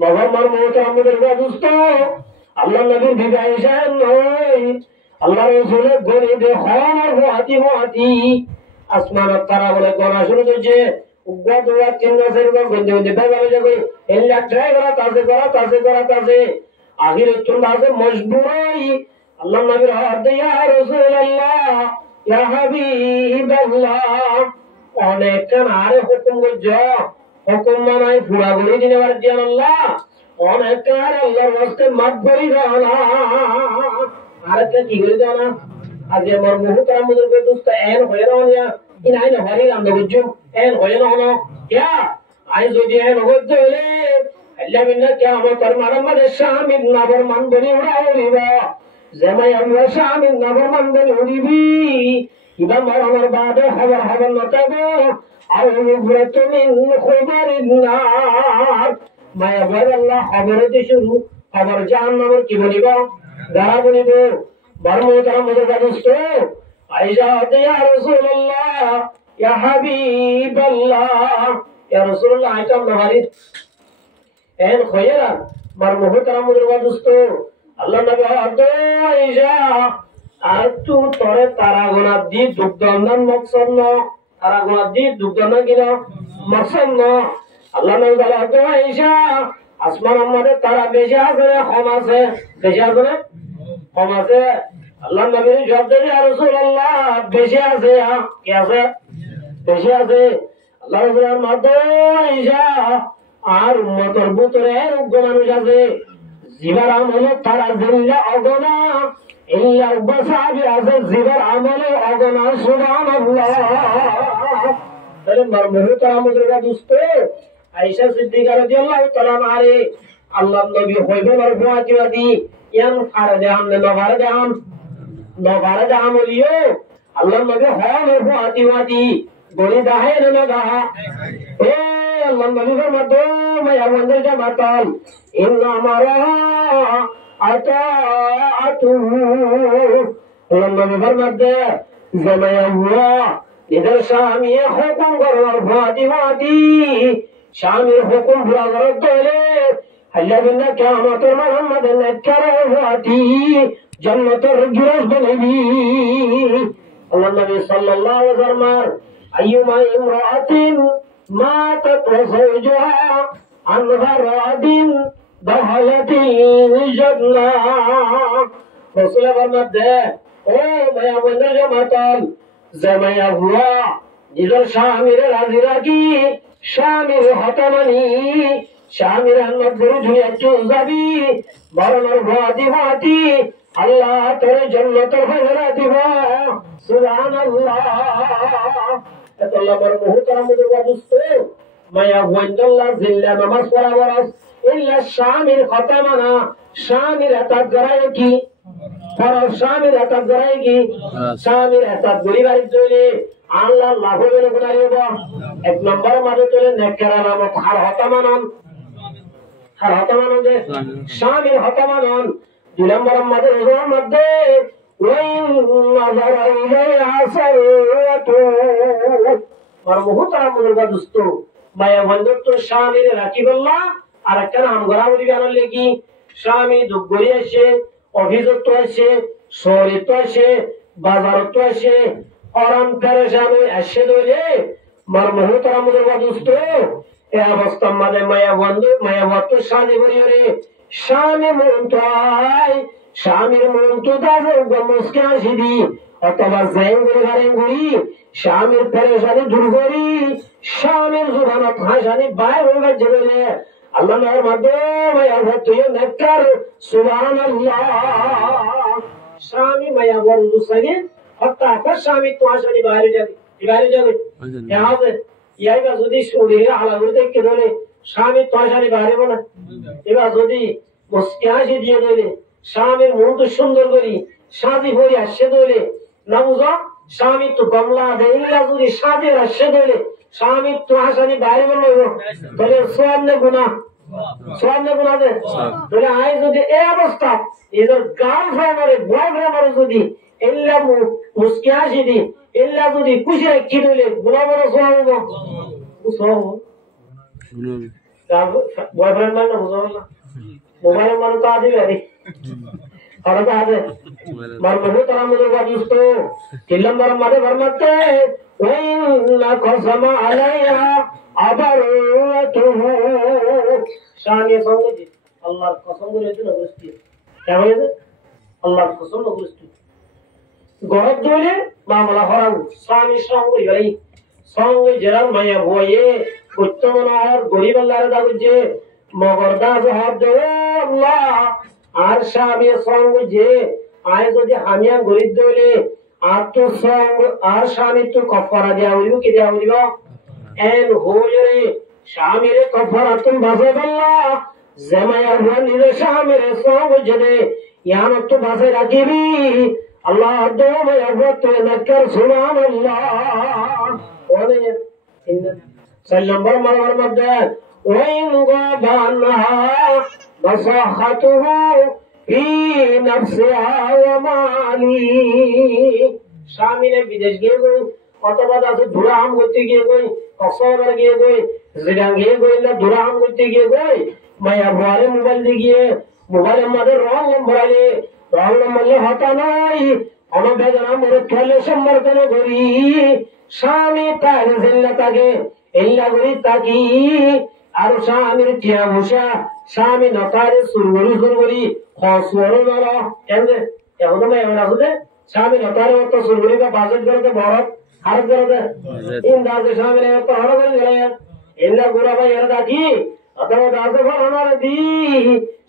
মগর মার মত আমাদের দোস্ত আল্লাহ নবীর বিবি আয়েশা নয় আল্লাহ রাসূলের গলি দেখান আর হাতি আসমানত তারা বলে গনা শুরু করছে উগ্র দুয়া তিন মাসের পর গন্ধে গন্ধে বেগালে যাবে এল্লা ট্রাই করা তাছে আখিরে চলে আসে মজবুরাই আল্লাহ নবীর হাত ইয়া রাসূলুল্লাহ ইয়া হাবিবাল্লাহ অনেক কান আরে হুকুম গজ হুকুম মানাই পুরা বলি দিনের দিন আল্লাহ অনেক কার আল্লাহর রাস্তে মাত বলি দাও না আরে কি করে দাও না আজ আমার মুহতারাম মুদরকে দোস্ত এন হয়ে রাও না ইনাই না হরি রাম বুঝু এন হয়ে না হলো क्या আই যদি এন হতে হলে আল্লাহ বিনা কিয়ামত আর মারামাদ শামিল নবর মান বনি উড়াইবা জামাই আমরা শামিল নবর মান বনি উড়িবি ইবা মরণের বাদে খবর নতাবো আর উবরত মিন খুবারিন নার মায়া বল আল্লাহ খবর দি শুরু খবর জাহান্নামের কি বলিবা দাঁড়া বলিব বড় মুহতারাম মুদরকে দোস্ত আয়েশা ইয়া রাসূলুল্লাহ ইয়া হাবিবাল্লাহ ইয়া রাসূলুল্লাহ আইতাম নহারি এন খয়রা মার মুহতারাম মুদরকে দোস্ত আল্লাহ নবী আয়েশা আর তু তরে তারা গোনা দি দুগ্ধনন মকসদ ন তারা গোনা দি দুগ্ধন কিনা মকসদ ন আল্লাহ নবী বলে আয়েশা আসমান আমাদের তারা বেশি আছে কম আছে বেশি আছে না কম আছে আল্লাহ নবীর জবাব দেয় ইয়া রাসূলুল্লাহ বেশি আছে কি আছে বেশি আছে আল্লাহ রাসূলের মাধ্যমে আয়েশা আর উম্মতের ভিতরে উগ্র মানুষ আছে জিবার আমল তারা জিল্লা অগনা ইল্লা বাসাবি আছে জিবার আমল অগনা সুবহানাল্লাহ তাহলে মারমুহতা আমাদের দোস্ত আয়েশা সিদ্দিকা রাদিয়াল্লাহু তাআলা আনহা আল্লাহ নবী হইবে মারফুয়াতি ইয়ান ফারদে আমনে নবারে দাম লিও আল্লাহ নবী হয় মারফুয়াতি গড়ি দাহে না দাহা এ আল্লাহ নবীর মধ্যে মায়া মন্দির জামাতাল ইন্না মারা আতাআতু আল্লাহ নবীর মধ্যে জামায়া হুয়া ইদার স্বামী হুকুম করার ফাতিমাতি স্বামী হুকুম পুরা করার দলে আল্লাহ বিনা কিয়ামতের মুহাম্মদ নেককারে ফাতি জান্নাতের গিরাজ বনবি আল্লাহ নবী সাল্লাল্লাহু আলাইহি ওয়াসাল্লাম আইয়ুমা ইমরাআতিন মাতাত যাওজুহা আন গরাদিন দহলাতিল জান্নাহ রাসূলের মধ্যে ও মায়া বন্ধু জামাতাল জামায়া হুয়া নিজের স্বামীর রাজি রাখি স্বামীর হতমানি স্বামীর নজর ধুয়ে চুল যাবি মরণের ভাতি আল্লাহ তোর জান্নাতের ফয়সালা দিব সুবহানাল্লাহ এত আল্লাহর মুহতারাম দোস্ত মায়া ওয়ান্দাল্লাহ জিল্লা নামাজ পড়া বরস ইল্লা স্বামীর হতমানা স্বামীর হাত গড়ায় কি ফরজ স্বামীর হাত গড়ায় কি স্বামীর হাত গড়িবাড়ি চলে আল্লাহ লাভ হবে না এক নম্বর মাঝে চলে নেককার আলামত আর হতমানন যে স্বামীর হতমানন দুই নম্বর মধ্যে রোজার মধ্যে ওয়াইন নাযারা ইলাইহা সারাতু আর মুহতারাম মুরগা দোস্ত মায়া বন্ধুত্ব স্বামীর রাখি বললা আর একটা নাম গড়াগড়ি গানার লেগি স্বামী দুগরি আসে অভিযুক্ত আসে শহরিত আসে বাজারত আসে অরাম পেরেশান আসে দলে মার মুহতারাম মুরগা দোস্ত এই অবস্থার মধ্যে মায়া বন্ধু শাদি করি রে স্বামী মন তো আয় স্বামীর মন তো দাদা মুসকে আসি দি অথবা জেঙ্গুরি গারেঙ্গুরি স্বামীর পেরেশানি দূর করি স্বামীর জোগানত হাসানি বাইর হয়ে গেছে বলে আল্লাহর মাধ্যমে আল্লাহ তুই নেককার সুবহানাল্লাহ স্বামী মায়া বন্ধু সঙ্গে হঠাৎ স্বামী তো হাসানি বাইরে যাবে কেন হবে ইয়াইবা যদি শরীরে আলা করে দেখতে ধরে স্বামী তো হাসানি বাইরে বলে এবার যদি মুসকে হাসি দিয়ে দিলে স্বামীর মন তো সুন্দর করি শাদি ভরি আসছে দলে না বুঝো স্বামী তো কমলা দেইলা যদি শাদি আসছে দলে স্বামী তো হাসানি বাইরে বললো তাহলে সোয়ান্নে গুণা দে তাহলে আই যদি এই অবস্থা এদের গার্লফ্রেন্ড আর বয়ফ্রেন্ড যদি এল্লা মুসকে হাসি দি এল্লা যদি খুশি রাখি দিলে গুণা বড় সোয়াব বয়ফ্রেন্ড মানে বুঝো না মোবাইল মানে তো আদি আরে और बात है मर बहुत तरह मुझे बात दोस्तों किल्लम बर मारे भरमते वइन कसम अलैया अबरुतुहु शानी संगति अल्लाह कसम করে দিন অবস্থি क्या বলে আল্লাহর কসম অবস্থি গরব দলে মামলা হরাম শানি সঙ্গ গই সঙ্গ জেরাল মায়া বয়ে উত্তমনার গরিব আল্লাহর দাগুজে মগরদাজ হাত দে আল্লাহ আর স্বামী সঙ্গ যে আয় যদি হামিয়া গরিব দলে আর তো সঙ্গ আর স্বামী তো কফারা দেওয়া হইব কি দেওয়া হইব এন হয়ে স্বামীর কফারা তুমি বাজে বললা জামাইয়ার নিজে স্বামীর সঙ্গ জেনে ইয়ান তো বাজে রাখিবি আল্লাহ দোমে আগত নকর সুবহানাল্লাহ ওনে সাল্লাল্লাহু আলাইহি মধ্যে ওয়াইন গাবানহা بصاحته في نفسها ومالي শামিলে বিদেশ গিয়ে গই অথবা দাসে ধুরাম করতে গিয়ে গই কসবার গিয়ে গই জিগাং গিয়ে গই না ধুরাম করতে গিয়ে গই মায়া বারে মোবাইল দিয়ে গিয়ে মোবাইলের মধ্যে রং নম্বরালে রং নম্বরে হতা নাই অনবেদনা মরে খেলে সম্বর্ধন করি স্বামী তার জিল্লা তাকে এল্লা করি তাকি আর স্বামীর টিয়া বসা স্বামী নতারে সুরগরি খসর নর কেমনে এখন তো এমন আছে স্বামী নতারে অত সুরগরি বা বাজেট করতে বড় হারত করতে ইন্দাজে স্বামীর অত হড় করে গেলে এল্লা গোরা ভাই এরা দেখি অথবা দাসে ফরানোর দি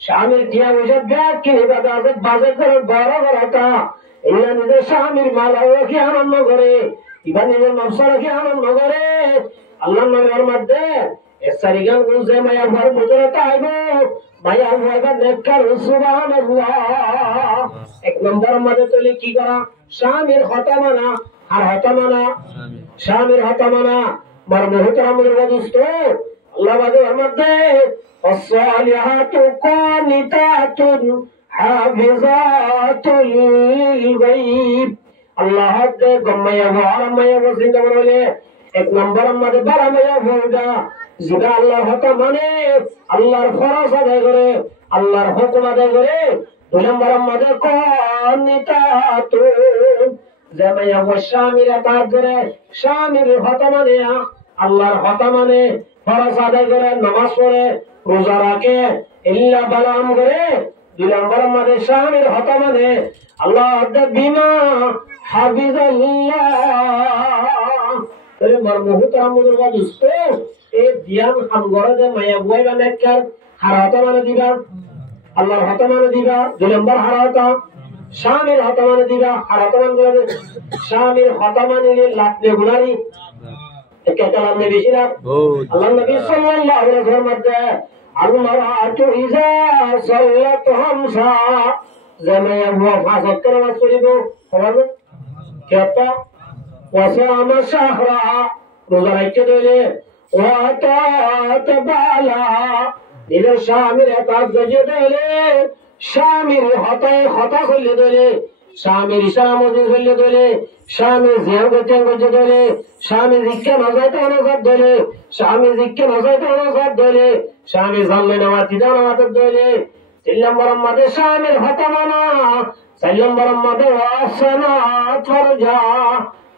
স্বামীর টিয়া বসা ব্যাগ কিনে বা দাসে বাজেট করে বড় করতা এল্লা নিজের স্বামীর মালা রাখি আনন্দ করে এবার নিজের নকশা রাখি আনন্দ করে আল্লাহ নামের মধ্যে সারিগান গুজে মায়া ঘর ভিতরে তাইবো মায়া ঘরটা নেককার সুবহানাল্লাহ এক নম্বর মধ্যে তুই কি করা স্বামীর হতা মানা আর হতা মানা স্বামীর হতা মানা মার মুহতারাম দোস্ত আল্লাহ বাদের মধ্যে الصالحات قانتات حافظات للغيب আল্লাহ তে গম্মায়া ওয়ারামায়া ওসিন্দা বলে এক নম্বর মধ্যে বারামায়া ভুলটা যেটা আল্লাহর হতা মানে আল্লাহর ফরজ আদায় করে আল্লাহর হুকুম আদায় করে দুই নম্বর মধ্যে কনিতাতু জামাইয়া স্বামীর আতাত করে স্বামীর হতা মানে আল্লাহর হতা মানে ফরজ আদায় করে নামাজ পড়ে রোজা রাখে ইল্লা বালাম করে দুই নম্বর মধ্যে স্বামীর হতা মানে আল্লাহ বিমা হাফিজাল্লাহ তাহলে মার মুহতারাম মুরগা দোস্ত এই ধ্যান হাম গড়ে যে মায়া বুয়াই বানে কার হারাতা মানে দিবা আল্লাহর হতা মানে দিবা দুই নম্বর হারাতা স্বামীর হতা মানে দিবা হারাতা মানে দিবা স্বামীর হতা মানে লাগবে গুনারি একটা কালাম নেই বেশি না আল্লাহ নবী সাল্লাল্লাহু আলাইহি ওয়াসাল্লাম মধ্যে আল-মারআতু ইযা সাল্লাত হামসা জামাইয়া বুয়া ফাসাদ করে মাসুরিব হবে কেতা ওয়াসামা শাহরা রোজা রাখতে দিলে ওয়াতাত বালা নিজের স্বামীর একাত গজে দিলে স্বামীর হতা করলে ধরে, স্বামীর ইসলামতি করলে ধরে, স্বামীর জিয়ান করতে করতে ধরে, স্বামী জিজ্ঞা নজাইতে অনজাত ধরে, স্বামী জিজ্ঞা নজাইতে অনজাত ধরে, স্বামী জানলে নামাতি নামাতে ধরে। 3 নম্বর মাঝে স্বামীর হতা মানা, 4 নম্বর মাঝে ওয়াসনা ফরজা,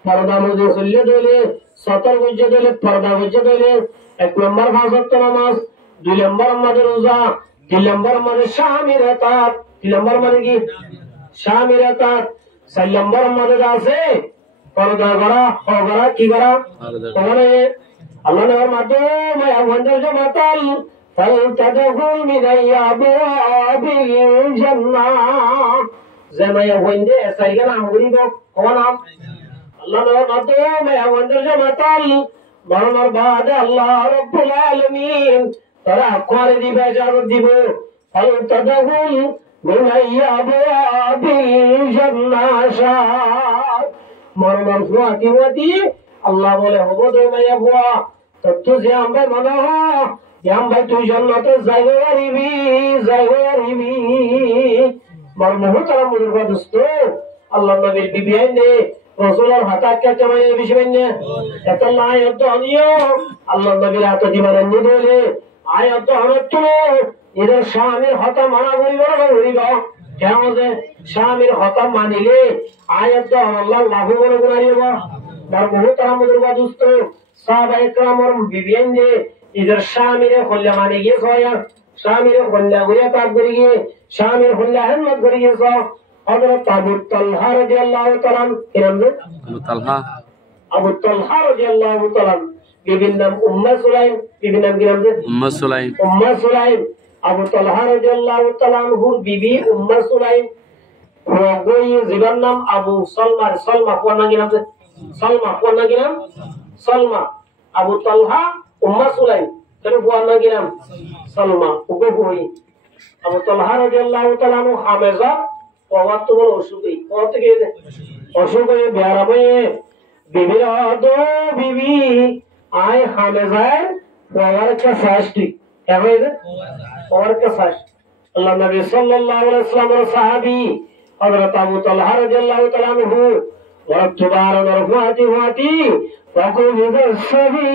পর্দা মধ্যে চললে ধরে, সতর বুঝে ধরে, পর্দা বুঝে ধরে। 1 নম্বর 5 ওয়াক্ত নামাজ, 2 নম্বর মাঝে রোজা, 3 নম্বর মাঝে স্বামীর এতাত, 3 নম্বর মাঝে কি স্বামীর এতাত, 4 নম্বর মাঝে আছে পর্দা করা, করা কি করা ওখানে আল্লাহ নবীর মাধ্যমে আমাদের জামাতাল ফালতাদখুল মিনাইয়া আবওয়াবিল জান্নাহ, জামায়া হইন্দে সাইগা নাম করিব কোন নাম আল্লাহ নবীর মাধ্যমে আমাদের জামাতাল মরণের বাদে আল্লাহ রাব্বুল আলামিন তারা করে দিবে, ইজাজত দিব। ফালতাদখুল মিনাইয়া আবওয়াবিল জান্নাহ, মরণের ফুয়াতি আল্লাহ বলে হব দে মাইয়া ফুয়া তত্ত্ব যে আমরা মনে হয় ভাই তুই জান্নাতে যাইবে পারিবি, যাইবে পারিবি। মরমহ তারা মধুর দোস্ত আল্লাহ নবীর বিবি আইনে রসুলের হাতাত কাছে মাইয়া বিষয় না এত আয়ত আনিও আল্লাহ নবীর হাত দিবার এনে দিলে আয়ত আনত এদের স্বামীর হতা মানা করিব না করিব কেন যে স্বামীর হতা মানিলে আয়ত আল্লাহ লাভ করে গুণারিব। মরমহ তারা মধুর দোস্ত সাহাবায়ে কেরামের বিবি আইনে इधर शामिर खुल्ला माने ये सोया शामिर खुल्ला गुया ताब करिए शामिर खुल्ला हिम्मत करिए सो हजरत अबू तलहा रज़ियल्लाहु तआला अबू तलहा रज़ियल्लाहु तआला बिबिन नाम उम्मे सुलाइम बिबिन नाम की नाम से उम्मे सुलाइम अबू तलहा रज़ियल्लाहु तआला अन्हु बीबी उम्मे सुलाइम वो कोई जीवन नाम अबू सलमा सलमा को नाम की नाम से सलमा को नाम की नाम सलमा अबू तलहा उम्मा सुलाइम तेरे बुआना की नाम सलमा उको कोई अबू तलहा रज़ियल्लाहु तआला अन्हु हामेजा ওয়াত তো বড় অসুখই কত থেকে অসুখ হয়ে বেয়ারামে বিবির দো বিবি আয় হামেজায় ওয়ার কা ফাস্টি এভাবে ওয়ার কা ফাস্ট আল্লাহ নবী সাল্লাল্লাহু আলাইহি ওয়াসাল্লামের সাহাবী হযরত আবু তালহা রাদিয়াল্লাহু তাআলা আনহু ওয়া তুবার নরফাতি ওয়াতি ফাকুল বিসবি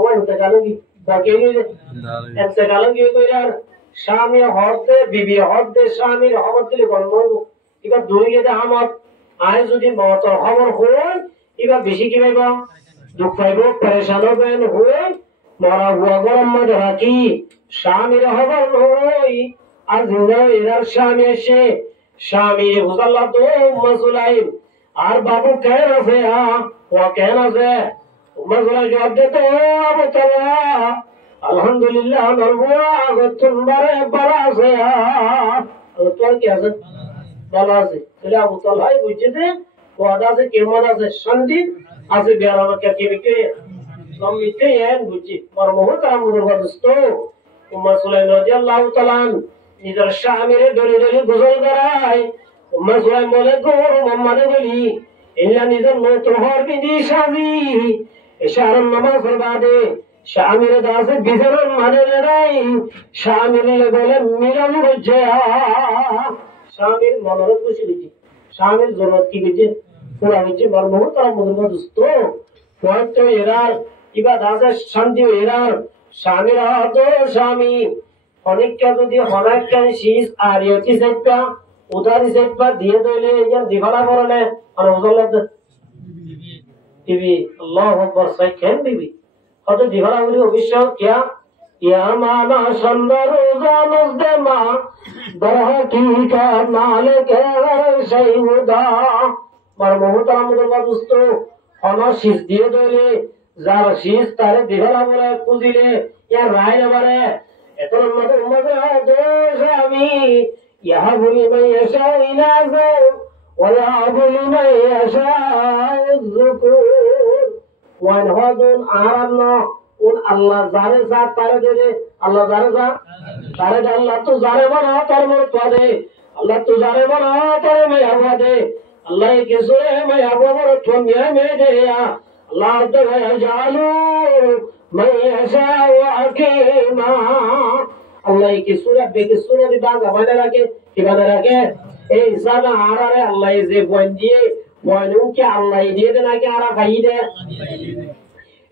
ওয়া ইন্তেকালগি বাকেলি ইন্তেকালগি কইরার স্বামী হরতে বিবি হরতে স্বামীর হমত দিলে গন্ধ এবার দূরে দে হামত আয় যদি মতর খবর হয় এবার বেশি কি পাইব দুঃখ পাইব পরেশান হবেন হয়ে মরা হুয়া গরম মধ্যে রাখি স্বামীর খবর নই আর জিন্দা এরার স্বামী এসে স্বামী হুজাল্লাহ তো মসুলাইম আর বাবু কেন আছে ও কেন আছে মসুলাই জবাব দে তো আবু তালহা আলহামদুলিল্লাহ নরবুয়া গতুন বারে বালা আছে তোর কি আছে বালা আছে তাহলে আবু তালহাই বুঝছে ওয়াদা আছে কেমন আছে শান্তি আছে বেরানো কে কে সমিতে এন বুঝি মরমহ তারা মুদর দোস্ত উম্মে সুলাইম রাদিয়াল্লাহু তাআলা নিজের স্বামীর ধরে ধরে গোসল করায় উম্মে সুলাইম বলে গো মোহাম্মদ বলি ইল্লা নিজের নতুন হর বিধি সাজি ইশারার নামাজ বাদে স্বামীর দাসে বিচরণ মানে নাই স্বামীর বলে মিলন বুঝে স্বামীর মনের খুশি বুঝি স্বামীর জরুরত কি বুঝে পুরা বুঝে মরমহ তারা মুদর দোস্ত হয়তো এরার কিবা দাসের শান্তি এরার স্বামীর তো স্বামী অনেকটা যদি অনেকটা শীষ আর ইয়তি সেটটা উদারি সেটটা দিয়ে দিলে ইয়ার দিবালা করলে আর ওজলত বিবি আল্লাহু আকবার সাইকেন বিবি হয়তো দিবালা গুলি অবশ্য কিয়া ইয়া মানা সুন্দর জানুস দে মা দরহ কি কা নালে কে সেই উদা মার মহতারাম মুদর দোস্ত অন শীষ দিয়ে দিলে যার শীষ তারে দিবালা বলে খুঁজিলে ইয়ার রায় এবারে এতর মধ্যে দোষ আমি ইহা বলি মাই এসা ইনাজো ওয়া বলি মাই এসা যুকুর ওয়ান হাদুন আরান্ন কোন আল্লাহ জারে যা তারে দে আল্লাহ জারে যা তারে দে আল্লাহ তো জারে বানা তার মত দে আল্লাহ তো জারে বানা তারে মে আবা দে আল্লাহ কে সরে মে আবা বড় ঠমিয়া মে দে আল্লাহ তো জালু মাই এসা ওয়া আকিমা আল্লাহ কি সূরা বেকে সূরা দি বাজা বানা রাখে কি বানা রাখে এই হিসাবে আরারে আল্লাহ যে বন দিয়ে বনু কি আল্লাহ দিয়ে দেন নাকি আরা খাই দে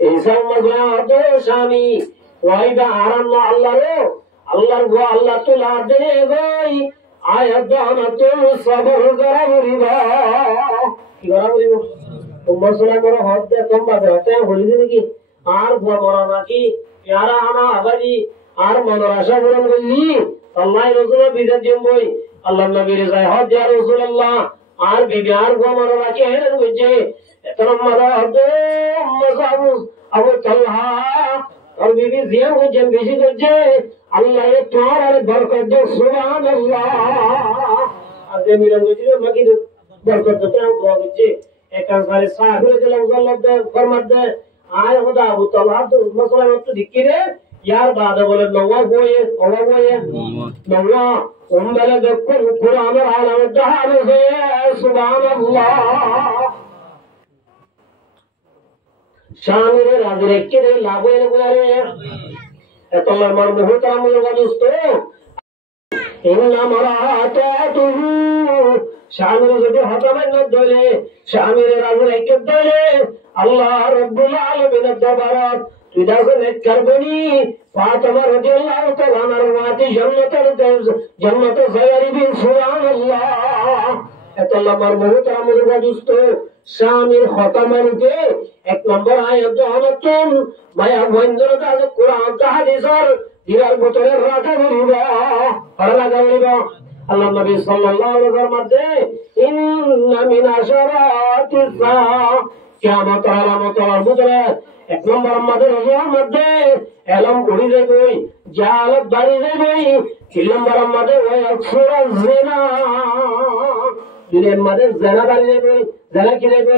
এই সব মজা তো স্বামী ওইবা আরাম আল্লাহ রে আল্লাহর গো আল্লাহ তো লাভ দে ভাই আয়াত তো সবর করা বলিবা কি করা বলিব তোমরা সোনা করে হদ দে তোমরা দেতে বলি নাকি আর গো মরা নাকি यारा आना आबादी आर मनोराशा बुरन गल्ली अल्लाह रसूल बिजा दिम बोई अल्लाह नबी रजाय हद या रसूल अल्लाह आर बिबियार गो मनोरा के हेरन गजे एतन मरा हद मसाबु अबू तलहा और बीबी जिया को जन बेसी गजे अल्लाह ये तुम्हारे बरकत दे सुभान अल्लाह आजे मिलन गजे मकी बरकत दे को गजे एक सारे साहब के लफ्ज दे फरमात दे आय खुदा अबू तलहा तो मसला तो दिक्किरे यार बाद बोले नवा होए नवा उम्मले दक्कुर कुरान आलम जहान से सुभान अल्लाह शामिर राजरे के लाभो लगरे एतल्ला मर मुहतरम लोग दोस्तो इन्ना मरातातुहु शामिर যদি হতাবেন না দলে শামির রাজরে কে দলে আল্লাহ রাব্বুল আলামিন দরবারত তুদাকে নেক করবনি ফাতেমা রাদিয়াল্লাহু তাআলা আনহার জান্নাতে যায়ারি বিন সুবহানাল্লাহ এতলা মার মুহতারাম দোস্ত শামির খতামানতে এক নম্বর আয়াত দহমাতুন মায়া বন্ধর কাজ কোরআন তা হাদিসের দিরার ভিতরে রাখা বলিবা আর লাগা বলিবা আল্লাহ নবী সাল্লাল্লাহু আলাইহি ওয়াসাল্লাম মধ্যে ইন্না মিন আশরাতিস সাআ কিয়ামত আলামতের ভিতরে এক নম্বর আমাদের রোজার মধ্যে এলম করি যাবে জালাত বাড়ি যাবে তিন নম্বর আমাদের ওই আকসুরা জিনা দিনের মধ্যে জিনা বাড়ি যাবে জিনা কি যাবে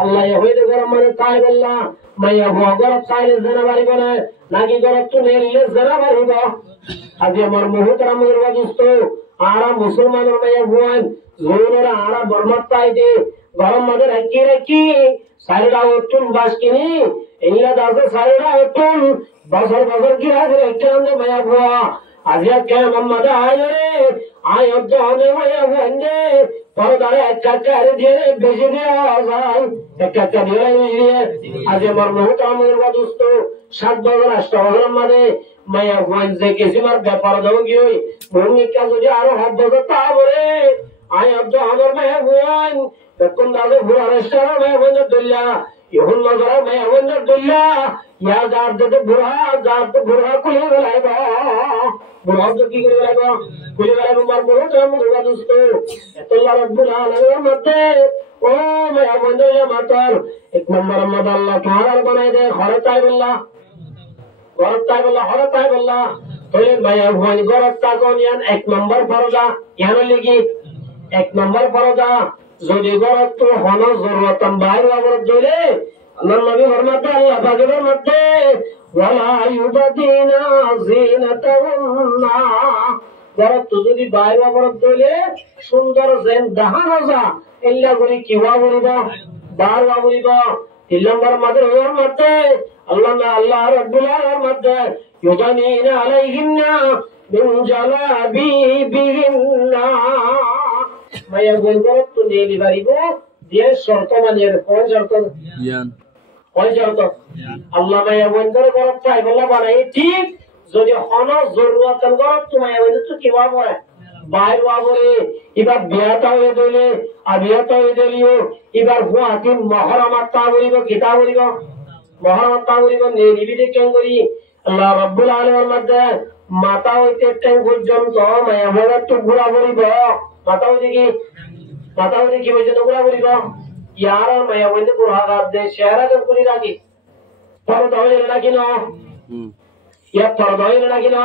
আল্লাহ হইতে গরম মানে তাই বললা মাইয়া ভগর তাইলে জিনা বাড়ি বলে নাকি গরম তো নেলে জিনা বাড়িব আজ আমার মুহতারাম দোস্ত आरा मुसलमान में भगवान जोनरा आरा बर्मत पाइदे गरम मदर रखी सारेडा ओतुन बासकिनी एला दासे सारेडा ओतुन बसर की रात रखने मया हुआ आजिया के मोहम्मद आए रे आयो जाने मया वंदे परदारे अच्छा दे बेचे दे आजाई अच्छा दे आज मर मुहताम दोस्तो 7 बगर 8 बगर मदे মায়া ওয়ানজে কেসিমার ব্যাপার দাও কি হই ভূমিকা যদি আরো হাত ধরতা বলে আই আব্দু আমার মায়া ওয়ান তখন দাদু বুড়া রেস্টার মায়া ওয়ান দুল্লা ইহুন নজরা মায়া ওয়ান দুল্লা ইয়া জারদে বুড়া কুলি গলাইবা বুড়া তো কি করে গলাইবা কুলি গলাইবা মার বড় তো মুরগা দোস্ত আল্লাহ রাব্বুল আলামিনের মধ্যে ও মায়া ওয়ান দুল্লা মাতার এক নম্বর মদ আল্লাহ তোমার বানাই দে খরচাই বল্লাহ গরত্তা বলা হরতা বলা তোলে মায়া ভুয়ানি গরত্তা গনিয়ান এক নম্বর ফরজা ইয়ান লাগি এক নম্বর ফরজা যদি গরত্ত হন জরুরতাম বাইরে আবার দলে আল্লাহ নবী ফরমাতে আল্লাহ পাকের মধ্যে ওয়ালা ইউবাদিনা জিনাতাহুন্না গরত্ত যদি বাইরে আবার দলে সুন্দর জেন দাহানো যা ইল্লা করি কিওয়া বলিবা বারবা বলিবা তিন নম্বর মাদের ওর মধ্যে আল্লাহ রাব্বুল আলামিন মধ্যে ইউদানিনা আলাইহিন্না মিন জালাবিবিহিন্না মায়া বলবো তো নেলি বাড়িব দিয়ে শর্ত মানে কোন শর্ত ইয়ান কোন শর্ত আল্লাহ মায়া বন্ধর গরব চাই বলা বানাই ঠিক যদি হন জরুরতান গরব তো মায়া বন্ধ তো কিবা পড়ে বাইর বাবরে এবার বিয়াটা হয়ে দিলে আর বিয়াটা হয়ে দিলিও এবার গুয়াহাটি মহরমাত্তা বলিব কিতা বলিব মহরমাত্তা বলিব নিবিদে কেন করি আল্লাহ রাব্বুল আলামিনের মধ্যে মাথা হইতে টেন পর্যন্ত মায়া বলার তো ঘুরা বলিব মাথা হইতে কি পর্যন্ত ঘুরা বলিব ইয়ার মায়া বলতে ঘুরা দে শেয়ারা করি রাখি পরে তাহলে নাকি না या फरदाइन लगिना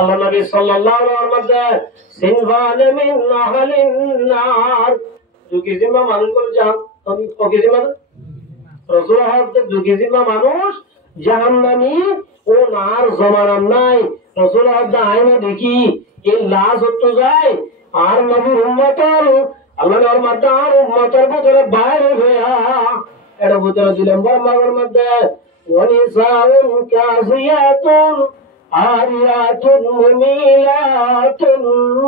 अल्लाह नबी सल्लल्लाहु अलैहि वसल्लम सिनवान मिन अहलिन नार जो किसी में मालूम कर जा कभी को किसी में रसूल हद जो किसी में मानुष जहन्नमी ओ नार जमाना নাই रसूल हद आईने देखी ये लाश হতো যায় আর নবীর উম্মতের আল্লাহর মাতার উম্মতের ভিতরে বাইরে হইয়া এর ভিতরে দিলেন বর্মার মধ্যে ونساء كاسيات আরিয়াতুন মুমিলাতুন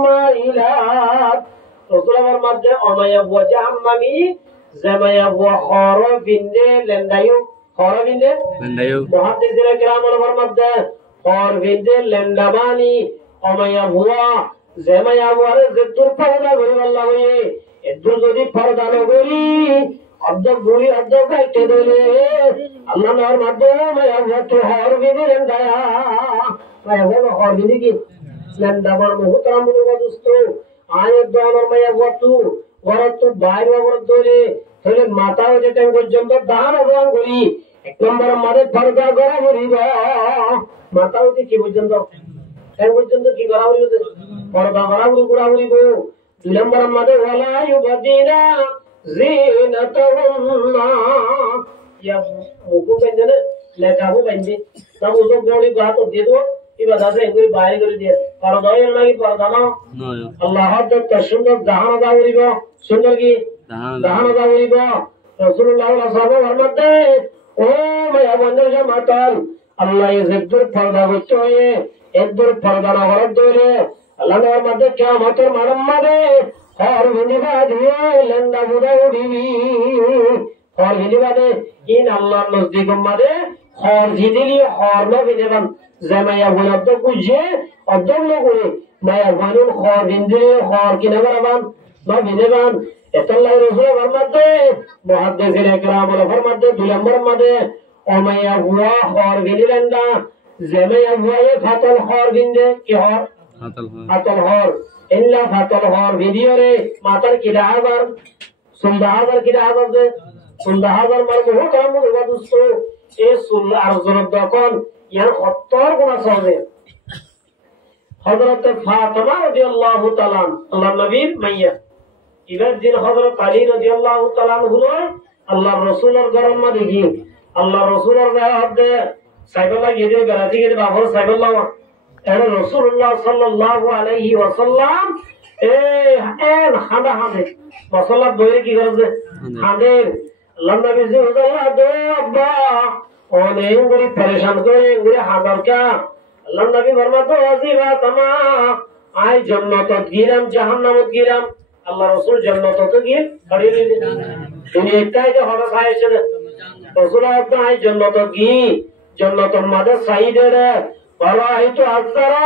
মাইলাত রাসূল আমার মধ্যে অমায়া বুয়া জাহান্নামী জামায়া বুয়া খরবিন্দে লেন্দায়ু খরবিন্দে মুহাদ্দিসিনে কিরাম আমার মধ্যে খরবিন্দে লেন্দামানি অমায়া বুয়া জামায়া বুয়ারে যেতুর পর্দা করি আল্লাহ হয়ে এত যদি পর্দা না করি অর্ধেক বুড়ি অর্ধেক কাটতে দিলে আল্লাহ নার মাধ্যমে তো হরবিন্দে লেন্দায়া মায়া বলো হরবিন্দে কি লেন্দাবার মুহতারাম দোস্ত আয়ের দোয়ানোর মায়া বতু গরত বাইরে বরত ধরে তাহলে মাথা হয়ে যেতে পর্যন্ত দান অবদান করি এক নম্বর আমাদের পর্দা করা করিব মাথা হইতে কি পর্যন্ত এক পর্যন্ত কি করা করিব পর্দা করা করা করিব দুই নম্বর আমাদের ওয়ালা ইউবাদিনা জিনাতাহুন্না ইয়া মুকু বেঞ্জনে লেখাবো বেঞ্জি সব উজো গড়ি গাত দিয়ে দো এবার দাদা এগুলি বাইরে করে দিয়ে পর্দা এর লাগি পর্দা না আল্লাহ হাত সুন্দর দাহানা দা করিব সুন্দর কি দাহানা দা করিব রাসূলুল্লাহ সাল্লাল্লাহু আলাইহি ওয়াসাল্লাম ও মায়া বন্ধু জামাতাল আল্লাহ ইজ্জতের পর্দা করতে হয় একদর পর্দা না করার দরে আল্লাহ এর মধ্যে কিয়ামতের মারমাদে আর বিনিবাদে লেন্দা বুদা উড়িবি আর বিনিবাদে ইন আল্লাহর নজদিক মাদে আর জিদিলি আর না বিনিবান জামায়া বলদ বুঝে অদম করে মায়া বানুল আর বিনদিলে আর কিনাবান না বিনিবান এতাল্লাহ রাসূল ফরমাতে মুহাদ্দিসিন ইকরাম ওয়া ফরমাতে দুই নম্বর মাদে ওমায়া হুয়া আর বিনিলেন্দা জামায়া হুয়া ফাতল আর বিনদে কি হর ফাতল হর ইল্লা ফাতল হর ভিডিওরে মাতার কি দাহাবার সুন্দাহাবার কি দাহাবার দে সুন্দাহাবার মার বহু কাম করবা দোস্ত এই সুন্নাহ আর জরব দকন ইয়ার 70 গুণ আছে হযরত ফাতিমা রাদিয়াল্লাহু তাআলা আল্লাহর নবীর মাইয়া এবার দিন হযরত আলী রাদিয়াল্লাহু তাআলা হলো আল্লাহর রাসূলের গরম মা দেখি আল্লাহর রাসূলের গায়ে সাইবাল্লাহ গিয়ে বেরাতি গিয়ে বাবর সাইবাল্লাহ এর রাসূলুল্লাহ সাল্লাল্লাহু আলাইহি ওয়াসাল্লাম এর হাদা হাদে মাসাল্লাহ দইরে কি করছে হাদের আল্লাহর নবী জি হুদাল্লাহ দো আব্বা অনেক বড় পরেশান করে গুরে হাদার কা আল্লাহর নবী ফরমাতো আজিবা তামা আই জান্নাত গিরাম জাহান্নামত গিরাম আল্লাহ রাসূল জান্নাতত গিয়ে খড়ি দিলেন তিনি একটাই যে হঠাৎ আয়েছে রাসূল আপনি আই জান্নাতত গি জান্নাতের মাঝে সাইদের ওয়ালাইতু আকসারা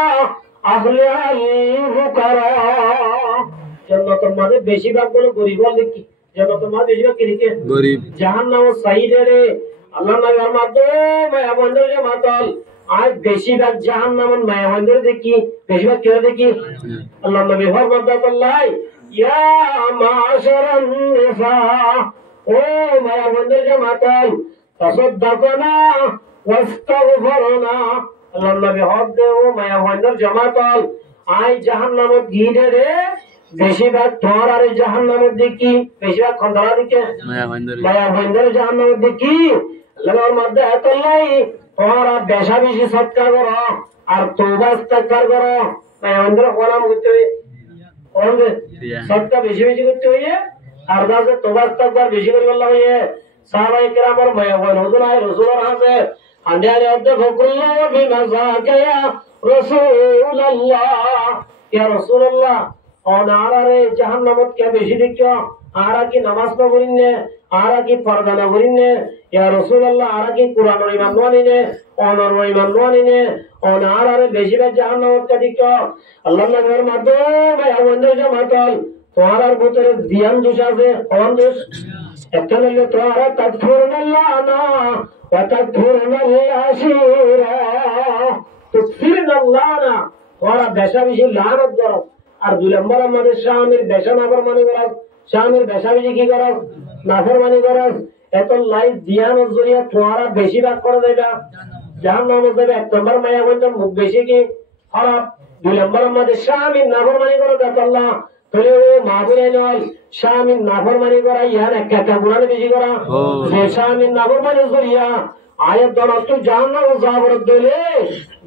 আহলি আল-ফুকারা জান্নাতের মাঝে বেশিরভাগ গুলো গরীব দেখি জান্নাতের মাঝে বেশিরভাগ কি লিখে গরীব জাহান্নামের সাইদের আল্লাহ নবী ফরমাতো মায়া বন্ধু যে মাতাল আজ বেশিরভাগ জাহান্নামের মায়া বন্ধু দেখি বেশিরভাগ কে দেখি আল্লাহ নবী ফরমাতো ইয়া মাশারান নিসা ও মায়া বন্ধু যে মাতাল তাসাদদাকনা ওয়াস্তাগফিরনা আল্লাহ নবী হক দে ও মায়া বন্ধুর জামাতাল আই জাহান্নামত গিয়ে রে বেশিরভাগ তোমার আর জাহান্নামত দেখি বেশিরভাগ খন্দরা দিকে মায়া বন্ধুর জাহান্নামত দেখি আল্লাহর মধ্যে এতলাই তোমার বেশা বেশি সৎকার করো আর তওবা ইস্তিগফার করো মায়া বন্ধুর গোলাম হতে হবে সৎকার বেশি বেশি করতে হইয়ে আর দাসে তওবা ইস্তিগফার বেশি করে আল্লাহ হইয়ে সাহাবায়ে কেরামের মায়া বন্ধু হুজুরাই রাসূলের হাতে আন্দারে অর্ধ ফকুল্লাহ বিমাযাকা ইয়া রাসূলুল্লাহ ইয়া রাসূলুল্লাহ অনারে জাহান্নামত কে বেশি দেখিও আরা কি নামাজ না করিনে আরা কি পর্দা না করিনে ইয়া রাসূলুল্লাহ আরা কি কুরআনের ইমান মানিনে অনর ইমান মানিনে অনারে বেশি বেশি জাহান্নামত কে দেখিও আল্লাহর নামের মাধ্যমে আমাদের জামাতাল তোমার ভিতরে ধ্যান দোষ আছে কোন দোষ একটা হলো তোমার তাকফুরুল্লাহ না ওয়া তাকফুরুল আশিরা তুকফিরুল্লাহ না ওরা বেশা বেশি লানত করো আর দুই নম্বর আমাদের স্বামীর বেশা নাফরমানি করো স্বামীর বেশা বেশি কি করো নাফরমানি করো এত লাইফ ধ্যানের জরিয়া তোমারা বেশি ভাগ করে দেবা জাহান্নামে যাবে এক নম্বর মায়া বলতে মুখ বেশি কি খারাপ দুই নম্বর আমাদের স্বামীর নাফরমানি করো দেখো আল্লাহ তাহলে ও মাহবুবে নয় স্বামীর নাফরমানি করা ইহার একটা গুণানে বেশি করা যে স্বামীর নাফরমানি জরিয়া আয়াত দরত জাহান্নাম যাবার দিলে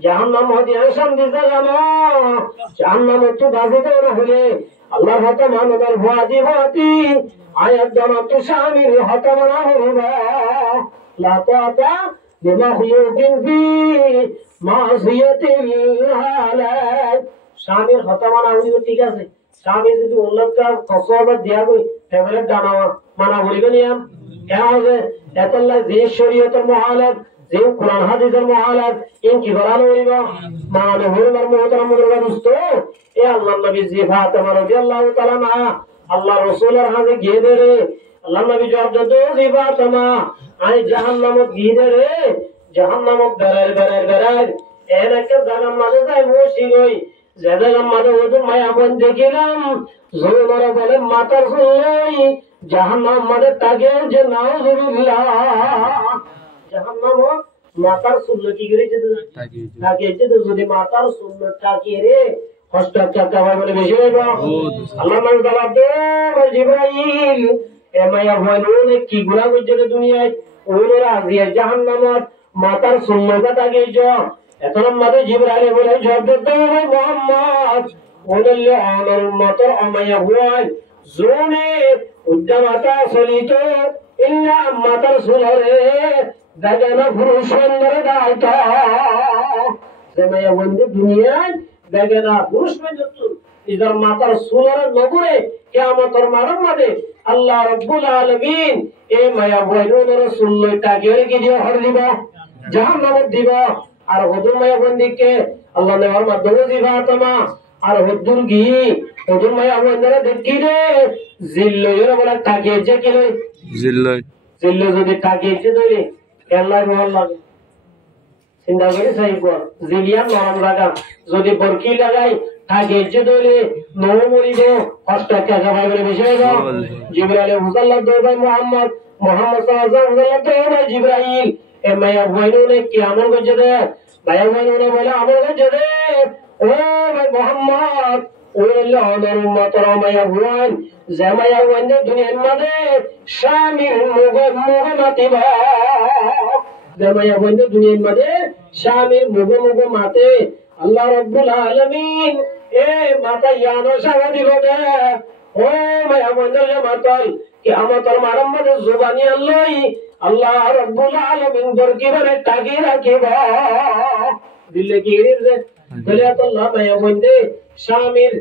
জাহান্নাম হতে শান্তি জানো জাহান্নাম তো বাজে না হলে আল্লাহ হাতে মানবার ভাজি ভাতি আয়াত দরত স্বামীর হাতে মানা হইবা লা তাতা বিমাখলুকিন ফি মাসিয়াতিল স্বামীর হতা মানা হইব ঠিক আছে, স্বামী যদি উল্লেখটা ফসল দিয়া গই ফেভারিট জানা মানা বলিবে নিয়ম কেন হবে এতল্লা যে শরীয়তের মহালাত যে কোরআন হাদিসের মহালাত ইন কি বলানো হইব মানে হইবার মুহতারাম মুদরবা দোস্ত এ আল্লাহর নবী জি ফাতেমা রাদিয়াল্লাহু তাআলা না আল্লাহ রাসূলের হাতে গিয়ে দে রে আল্লাহর নবী জবাব দে জি ফাতেমা আই জাহান্নামত গিয়ে দে রে জাহান্নামত বেরার এনাকে জানাম মাঝে যাই বসি গই জায়গা মাঝে ওদের মায়া বোন দেখিলাম জোর বলে মাতার শুনলই জাহান্নাম মাঝে তাকে যে নাউজুবিল্লাহ জাহান্নাম মাতার শুনল কি করেছে তাকিয়েছে তো যদি মাতার শুনল তাকিয়ে রে কষ্ট চাকা ভাই বলে বেশি হইব আল্লাহ মানে জবাব দে জিবরাইল এ মায়া বোন কি গুনাহ করেছে দুনিয়ায় ওরা আজিয়া জাহান্নামত মাতার শুনলটা তাকিয়েছ এখন আমাদের জিবরাইল বলে জবাব দিতে হবে মুহাম্মদ ওদলে আমার মত আমায় হুয়াই জোনে উদ্দামাতা সলিত ইল্লা মাতার সুলরে দাগানা পুরুষের দায়িত্ব সেমায়া বন্ধু দুনিয়ায় দাগানা পুরুষের ইদার মাতার সুলরে নগরে কিয়ামতের মারমাদে আল্লাহ রাব্বুল আলামিন এই মায়া বয়নের সুলটা গেরে কি দিয়ে হর দিবা জাহান্নামে দিবা আর হুজুর মায়া বন্দিকে আল্লাহ নেওয়ার মাধ্যমে দিবা তোমা আর হুজুর গি হুজুর মায়া বন্দরে দেখি রে জিল্লয়ের বলে তাকিয়েছে কি লই জিল্ল যদি তাকিয়েছে ধরে কেল্লাই রহল লাগে চিন্তা করে সাই কর জিলিয়ান নরম লাগা যদি বরকি লাগাই তাকিয়েছে ধরে নৌ মরিব কষ্ট টাকা ভাই বলে বিষয় গো জিবরাইল হুজাল্লাহ দরবার মুহাম্মদ সাল্লাল্লাহু আলাইহি ওয়াসাল্লাম জিবরাইল এ মায়া বইনুনে কি আমল করছে দে মায়া বইনুনে বলে আমল করছে দে ও ভাই মোহাম্মদ ও আল্লাহর উম্মতর মায়া বইন যে মায়া বইন দুনিয়ার মধ্যে শামিল মুগে মাতিবা যে মায়া বইন দুনিয়ার মধ্যে শামিল মুগে মাতে আল্লাহ রাব্বুল আলামিন এ মাতা ইয়ানো সারা দিল দে ও মায়া বইন যে মাতাল কিয়ামতের মারমতে জুবানি আল্লাহ রাব্বুল আলামিন বরকিবারে তাগি রাখিবা দিলে কি রে তাহলে আল্লাহ মায়া বইন্দে শামির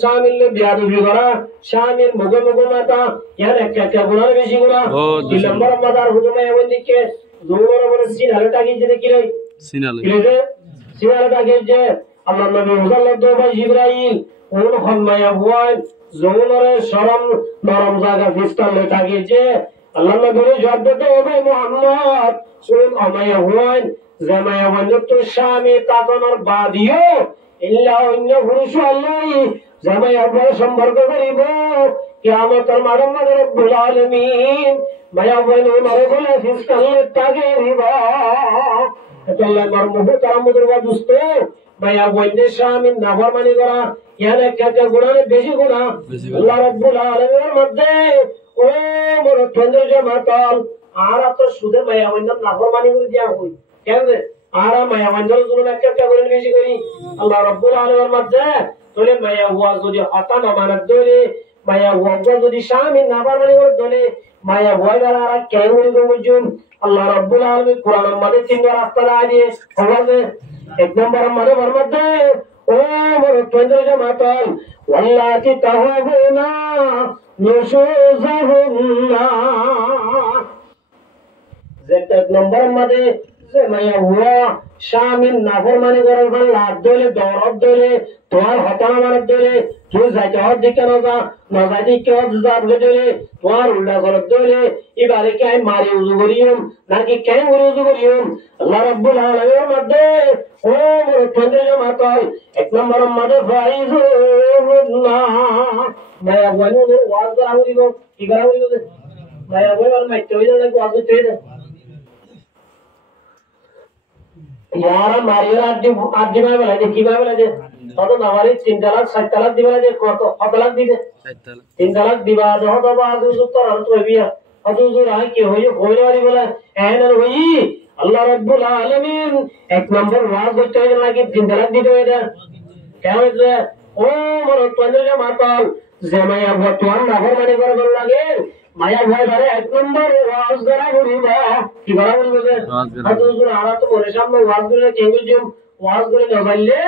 শামিল বিয়াদবি করা শামির মুগে মাতা ইয়ার একটা গুনাহ বেশি গুনাহ দুই নম্বর মাদার হুজুর মায়া বইন্দিকে জোর বলে সিনালে তাগি যে কি রে সিনালে তাগি যে আল্লাহ নবী মুসাল্লাল্লাহু আলাইহি জিবরাইল কোন মায়া বইন জোরে শরম নরম জায়গা ফিস্তালে তাগি যে আল্লাহ নবী জবাব দিতে হবে মুহাম্মদ শুন আমায়া হুয়ান জামায়া ওয়াজত শামি তাকনার বাদিও ইল্লা অন্য পুরুষ আল্লাহ জামায়া বড় সম্পর্ক করিব কিয়ামতের মাঠে রব্বুল আলামিন মায়া বইন নরকলে ফিস্তালে তাগে রিবা আল্লাহ মরমুহ তারামুদুর দুস্ত মায়া বইন শামি নাফরমানি করা ইয়ার একটা গুনাহ বেশি গুনাহ আল্লাহ রাব্বুল আলামিনের মধ্যে ও মোর চন্দ্র মাতাল আরা তো সুদে মায়া বন্ধ নাফরমানি করে দিয়া হই কেন আরা মায়া বন্ধর জন্য একটা করে বেশি করি আল্লাহ রাব্বুল আলামিনের মধ্যে তোলে মায়া ওয়া যদি হতা না মানত ধরে মায়া ওয়া যদি শামি নাফরমানি করে ধরে মায়া ওয়া দ্বারা আর কেন করে বুঝুন আল্লাহ রাব্বুল আলামিন কোরআনের মধ্যে তিন রাস্তা দিয়ে হবে এক নম্বর মধ্যে ও মোর চন্দ্র মাতাল ওয়াল্লাতি তাহাবুনা নুশুযুহুন্না যেটা নম্বর মধ্যে যে মায়া হুয়া শামিল নাফরমানি করার ফলে লাভ ধরে দরদ ধরে তোমার হতানা মানত ধরে তুই যাইতে হর দিকে না যাইতে কেউ যাবে ধরে তোমার উল্টা করত ধরে এবারে কি আমি মারি উজু করিম নাকি কেন উজু করিম আল্লাহ রাব্বুল আলামিনের মধ্যে ও মোর চন্দ্র মাতাল এক নম্বর মধ্যে ফাইজুল্লাহ মায়া বনু ওয়াজ করা হইব কি করা হইব মায়া বইবার মাইতে হইল না ওয়াজ করতে হইল यारा मारिया आदि में बोला जे की में बोला जे तो हमारी 3 लाख 7 लाख दिबा जे कत 7 लाख दिबे 3 लाख दिबा जो तो बाद तो हम तो बिया हुजूर आ के होय वाली बोला एनर होई अल्लाह रब्बुल आलमीन एक नंबर वाज होते है ना कि 3 लाख दिबे दे क्या होय ओ मोर तंदर माताल जेमाया भतवान नाफरमानी कर लागे মায়া ভয় বারে 1 নম্বর ওয়াজ করা করিব কি করা করিব যে আর হুজুর আরা তো মনে সামনে ওয়াজ করে কে বুঝুম ওয়াজ করে না বললে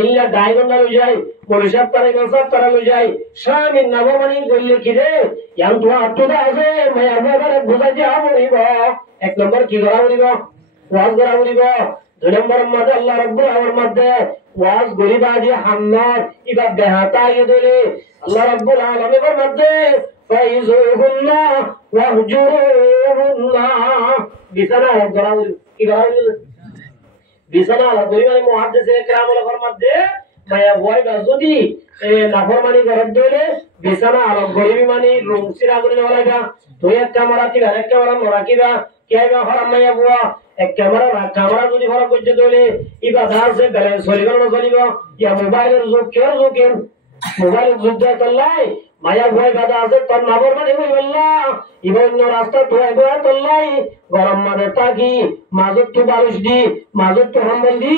ইল্লা ডায়গন্ডা লই যাই পরিষদ তারে গসব তারা লই যাই স্বামী নবমণি কইলে কি রে ইয়ান তো আত্মদা আছে মায়া ভয় বারে বুঝাই দিয়া করিব 1 নম্বর কি করা করিব ওয়াজ করা করিব 2 নম্বর মধ্যে আল্লাহ রাব্বুল আলামিন মধ্যে ওয়াজ গরিবা যে হান্নার ইবা বেহাতা ইদলে আল্লাহ রাব্বুল আলামিনের মধ্যে ফাইজুহুন্না ওয়াহজুরুহুন্না বিছানা করা কি করা বিছানা গরিবানি মুহাদ্দিসে কেরামের মধ্যে মায়া ভয় বা যদি নাফরমানি করত দইলে বিছানা আর গরিবি মানি রুমসিরা করে নেওয়া তুই এক ক্যামেরা কি আরেক ক্যামেরা মরাকিবা কেবা হারাম মায়া বুয়া এক ক্যামেরা যদি ভরা করতে দইলে ইবা দাসে ব্যালেন্স চলিব না চলিব ইয়া মোবাইলের যুগ কেউ যুগের মোবাইলের যুগ চললাই মায়া ভয় বাধা আছে তোর নাফরমানি হই আল্লাহ ইবন্য রাস্তা তো একবার চললাই গরম মাঝে থাকি মাজত তো বারিশ দি মাজত তো হাম্বল দি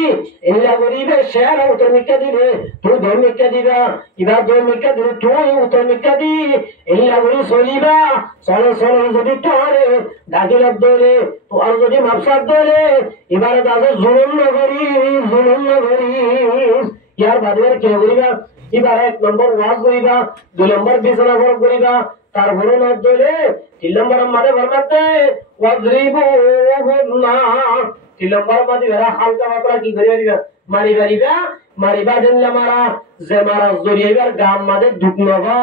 এলা গরিবে শেয়ার উত্তর মিক্কা দিবে তুই ধর মিক্কা দিবা ইবার ধর মিক্কা দিবে তুই উত্তর মিক্কা দি এলা গরি চলিবা চলে চলে যদি তোরে ডাকিল দরে তোর যদি মাপসাদ দরে এবারে দাদা জুলুম নগরী ইয়ার বাদে কে করিবা এবার 1 নম্বর ওয়াজ করিবা 2 নম্বর বিছানা ভর করিবা তারপরে না দলে 3 নম্বর মাঠে ভরমাতে ওয়াজরিবুহুন্না 3 নম্বর মাঠে এরা হালকা মাত্রা কি করিবা মারিবা দিনলা মারা যে মারা জরিয়াবার গাম মাদে দুঃখ নবা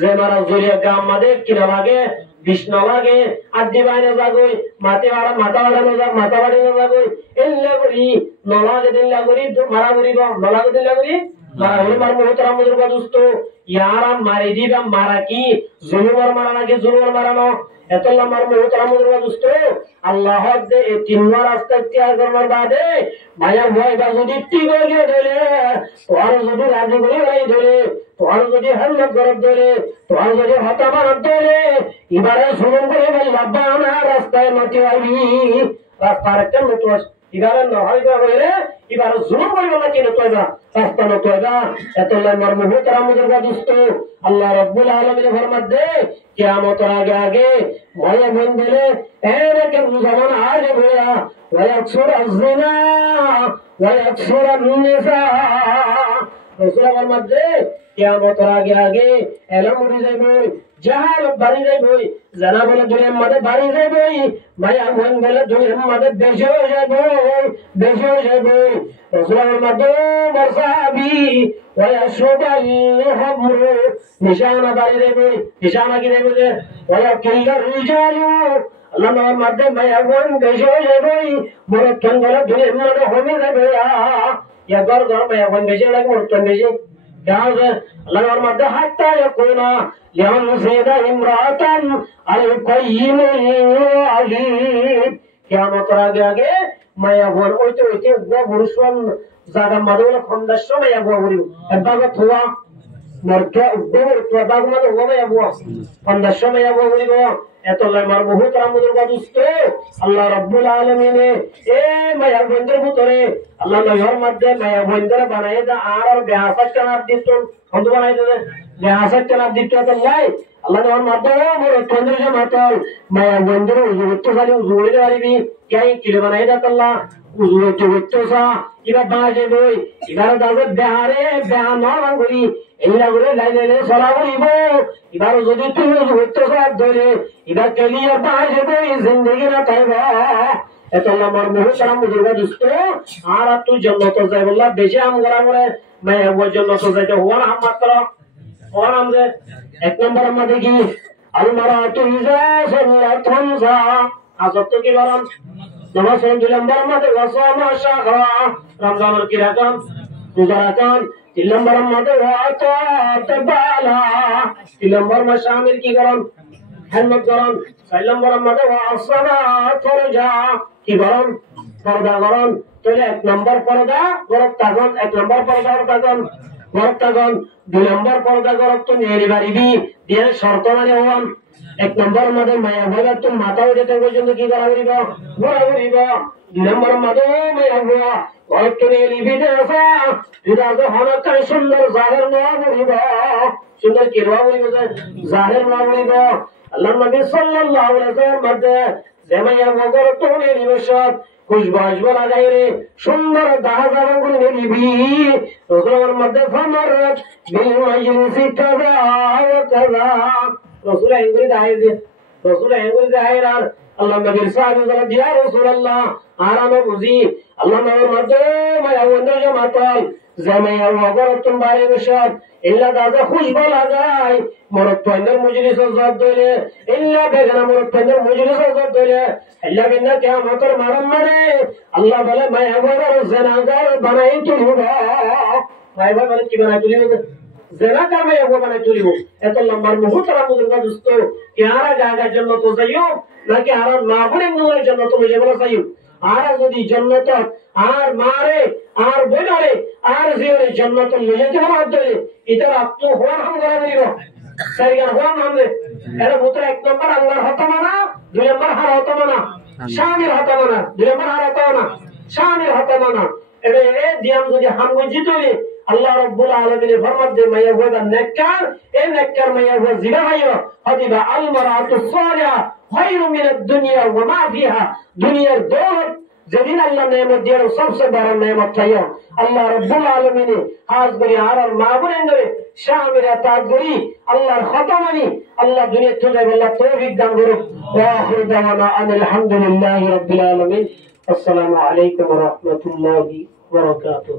যে মারা জরিয়া গাম মাদে কিনা লাগে বিষ না লাগে আদি বাইরে যাগই মাথা বাড়ানো যাক মাথা বাড়ানো যাগই এল্লা করি নলাগে দিনলা করি মারা করিব নলাগে দিনলা করি মার মোহতারাম মুজুরবা দোস্ত ইয়ারা মারি দিবা মারা কি জুলুমর মারা নাকি জুলুমর মারানো এতলা মার মোহতারাম মুজুরবা দোস্ত আল্লাহ দে এই 3 বার রাস্তা ত্যাগ করার বাদে মায়া ভয় বা যদি টিগলিয়ে ধরে তোর যদি রাজি করে ভাই ধরে তোর যদি হাল্লা করে ধরে তোর যদি হতা মার ধরে এবারে শুনুন করে বল লাব্বানা রাস্তায় মাটি আইবি রাস্তার একটা মতো এবারে নহয় কইরে এবারে জুলুম করিব না কেন তোইবা রাস্তা না তোইবা এতলা মার মোহতারাম মুজুরবা দোস্ত আল্লাহ রাব্বুল আলামিন ফরমাত দে কিয়ামতের আগে ভয় মন দিলে এরকে জামান আজ ভয়া ওয়ায়াকসুর আযনা ওয়ায়াকসুর নিসা রাসূল ফরমাত দে কিয়ামতের আগে এলম উড়ে যাবে জাহাল বাড়ি যাবে জানা বলে দুনিয়ার মধ্যে বাড়ি যাবে মায়া মন বলে দুনিয়ার মধ্যে বেশি হয়ে যাবে রাসূল ফরমাত দে বরসাবি ওয়ায়াশুবাল হামর নিশানা বাড়ি যাবে নিশানা কি যাবে ওয়ায়াকিল্লার রিজালু আল্লাহ নামের মধ্যে মায়া মন বেশি হয়ে যাবে মরতন বলে দুনিয়ার মধ্যে হমে যাবে ইয়া গর মায়া মন বেশি লাগে মরতন বেশি الله ورمده حتى يكون لينزيد امرأة القيم العليم কিয়ামত আগে মায়া ভর ওইতে পুরুষন জায়গা মাদুল খন্দাস মায়া ভর বলিব এবারে থুয়া মরকে উদ্দর তো বাগ মাদু মায়া ভর খন্দাস মায়া ভর বলিব এতলাই মার বহুত আমুদুর বাদুস্ত আল্লাহ রাব্বুল আলামিন এ মায়া বন্ধের ভিতরে আল্লাহ নয়র মধ্যে মায়া বন্ধের বানায় দা আর বেহাসাত কানার দিত হন্দ বানায় দে বেহাসাত কানার দিত আল্লাহ নয়র মধ্যে বড় চন্দ্র যে মাতাল মায়া বন্ধের উজুত খালি উজুড়ে পারিবি কেই কিলে বানায় দা আল্লাহ উজুত উজুতসা ইবা বাজে বই ইবার দাজে বেহারে বেহা নরং করি এলা করে লাইনে সরা করিব এবার যদি তুমি উজুতসা ধরে ইবা কেলিয়া বাজে বই জিন্দেগি না তাইবা এত নম্বর মুহতারাম বুজুর্গ দোস্ত আর তুই জান্নাত যাই বললা বেশি আম করা করে মায়া ওই জান্নাত যাইতে হওয়া আম মাত্র হওয়া আম যে 1 নম্বর আমাদের কি আল মারাতু ইজা সাল্লাত খামসা আসত কি বলেন নামাজ 2 নম্বর আমাদের ওয়াসামা শাহরা রমজানের কি রাকাম রোজা রাকাম 3 নম্বর আমাদের ওয়াতা তাবালা 3 নম্বর মাশামিল কি করেন হেলমেট করেন 4 নম্বর আমাদের ওয়াসালাত ফরজা কি করেন পর্দা করেন তাহলে 1 নম্বর পর্দা গরত তাগন 1 নম্বর পর্দা তাগন গরত তাগন 2 নম্বর পর্দা গরত তো নেরি বাড়িবি দিয়ে শর্ত মানে হওয়ান 1 নম্বর মধ্যে মায়া ভগত তুমি মাথা উঠে পর্যন্ত কি করা করিব ঘোরা করিব 2 নম্বর মধ্যে মায়া ভগত বর্তমানে লিবিতে আছে বিরাজ হনকার সুন্দর জাহের নবরিব সুন্দর কি নবরিব জাহের নবরিব আল্লাহর নবী সাল্লাল্লাহু আলাইহি ওয়াসাল্লাম মধ্যে জামাইয়া বগর তোনে নিবেশত খুশবাস বলা যায় রে সুন্দর দাহাজারগুলো নিবি রাসূলের মধ্যে ফমারত বিল মাজলিসি কাযা ওয়া কাযা রাসূল আইনগুলি দাঁড়িয়ে দিয়ে রাসূল আইনগুলি দাঁড়িয়ে আর আল্লাহ নবীর সাহাবী বলে ইয়া রাসূলুল্লাহ আরামে বুঝি আল্লাহ নবীর মধ্যে মায়া বন্ধু জামাতাল জামাইয়া বগর তোন বাইরে বসত ইল্লা দাজা খুশবা লাগাই মরত পয়নের মজলিস জব দইলে ইল্লা বেগানা মরত পয়নের মজলিস জব দইলে আল্লাহ বিনা কিয়ামতের মারাম মানে আল্লাহ বলে মায়া বগর জেনাগার বানাই তুলিব ভাই ভাই বলে কি বানাই তুলিব জেনাগার মায়া বগর বানাই তুলিব এত লম্বার মুহতারাম বুজুর্গ দোস্ত কি আরা জায়গার জন্য তো যাইও নাকি আর মাহবুবের নূরের জন্য তুমি যেগুলো যাইও আর যদি জান্নাত আর মারে আর বইনারে আর জিওরে জান্নাত লয়ে যেতে হবে এটার আপনি হওয়ার হাম করা দিব সাইগান হওয়ার নাম দে এর ভিতরে এক নম্বর আল্লাহর হতা মানা দুই নম্বর হার হতা মানা শামির হতা মানা দুই নম্বর হার হতা মানা শামির হতা মানা এবে এ দিয়াম যদি হাম জিতলে আল্লাহ রাব্বুল আলামিনের ফরমান দে মাইয়া ওয়া নেককার এ নেককার মাইয়া ওয়া জিবা হাইয়া হাদিবা আল মারাতু সালিহা খায়রু মিনাদ দুনিয়া ওয়া মা ফিহা দুনিয়ার দৌলত যেদিন আল্লাহ নেমত দিয়ে সবচেয়ে বড় নেমত চাইও আল্লাহ রাব্বুল আলামিনে হাজ করি আর মাহবুবের ধরে শামিরা তাজ করি আল্লাহর খতমানি আল্লাহ দুনিয়া থেকে আল্লাহ তৌফিক দান করুক ওয়া আখিরু দাওয়ানা আলহামদুলিল্লাহি রাব্বিল আলামিন আসসালামু আলাইকুম ওয়া রাহমাতুল্লাহি ওয়া বারাকাতুহু।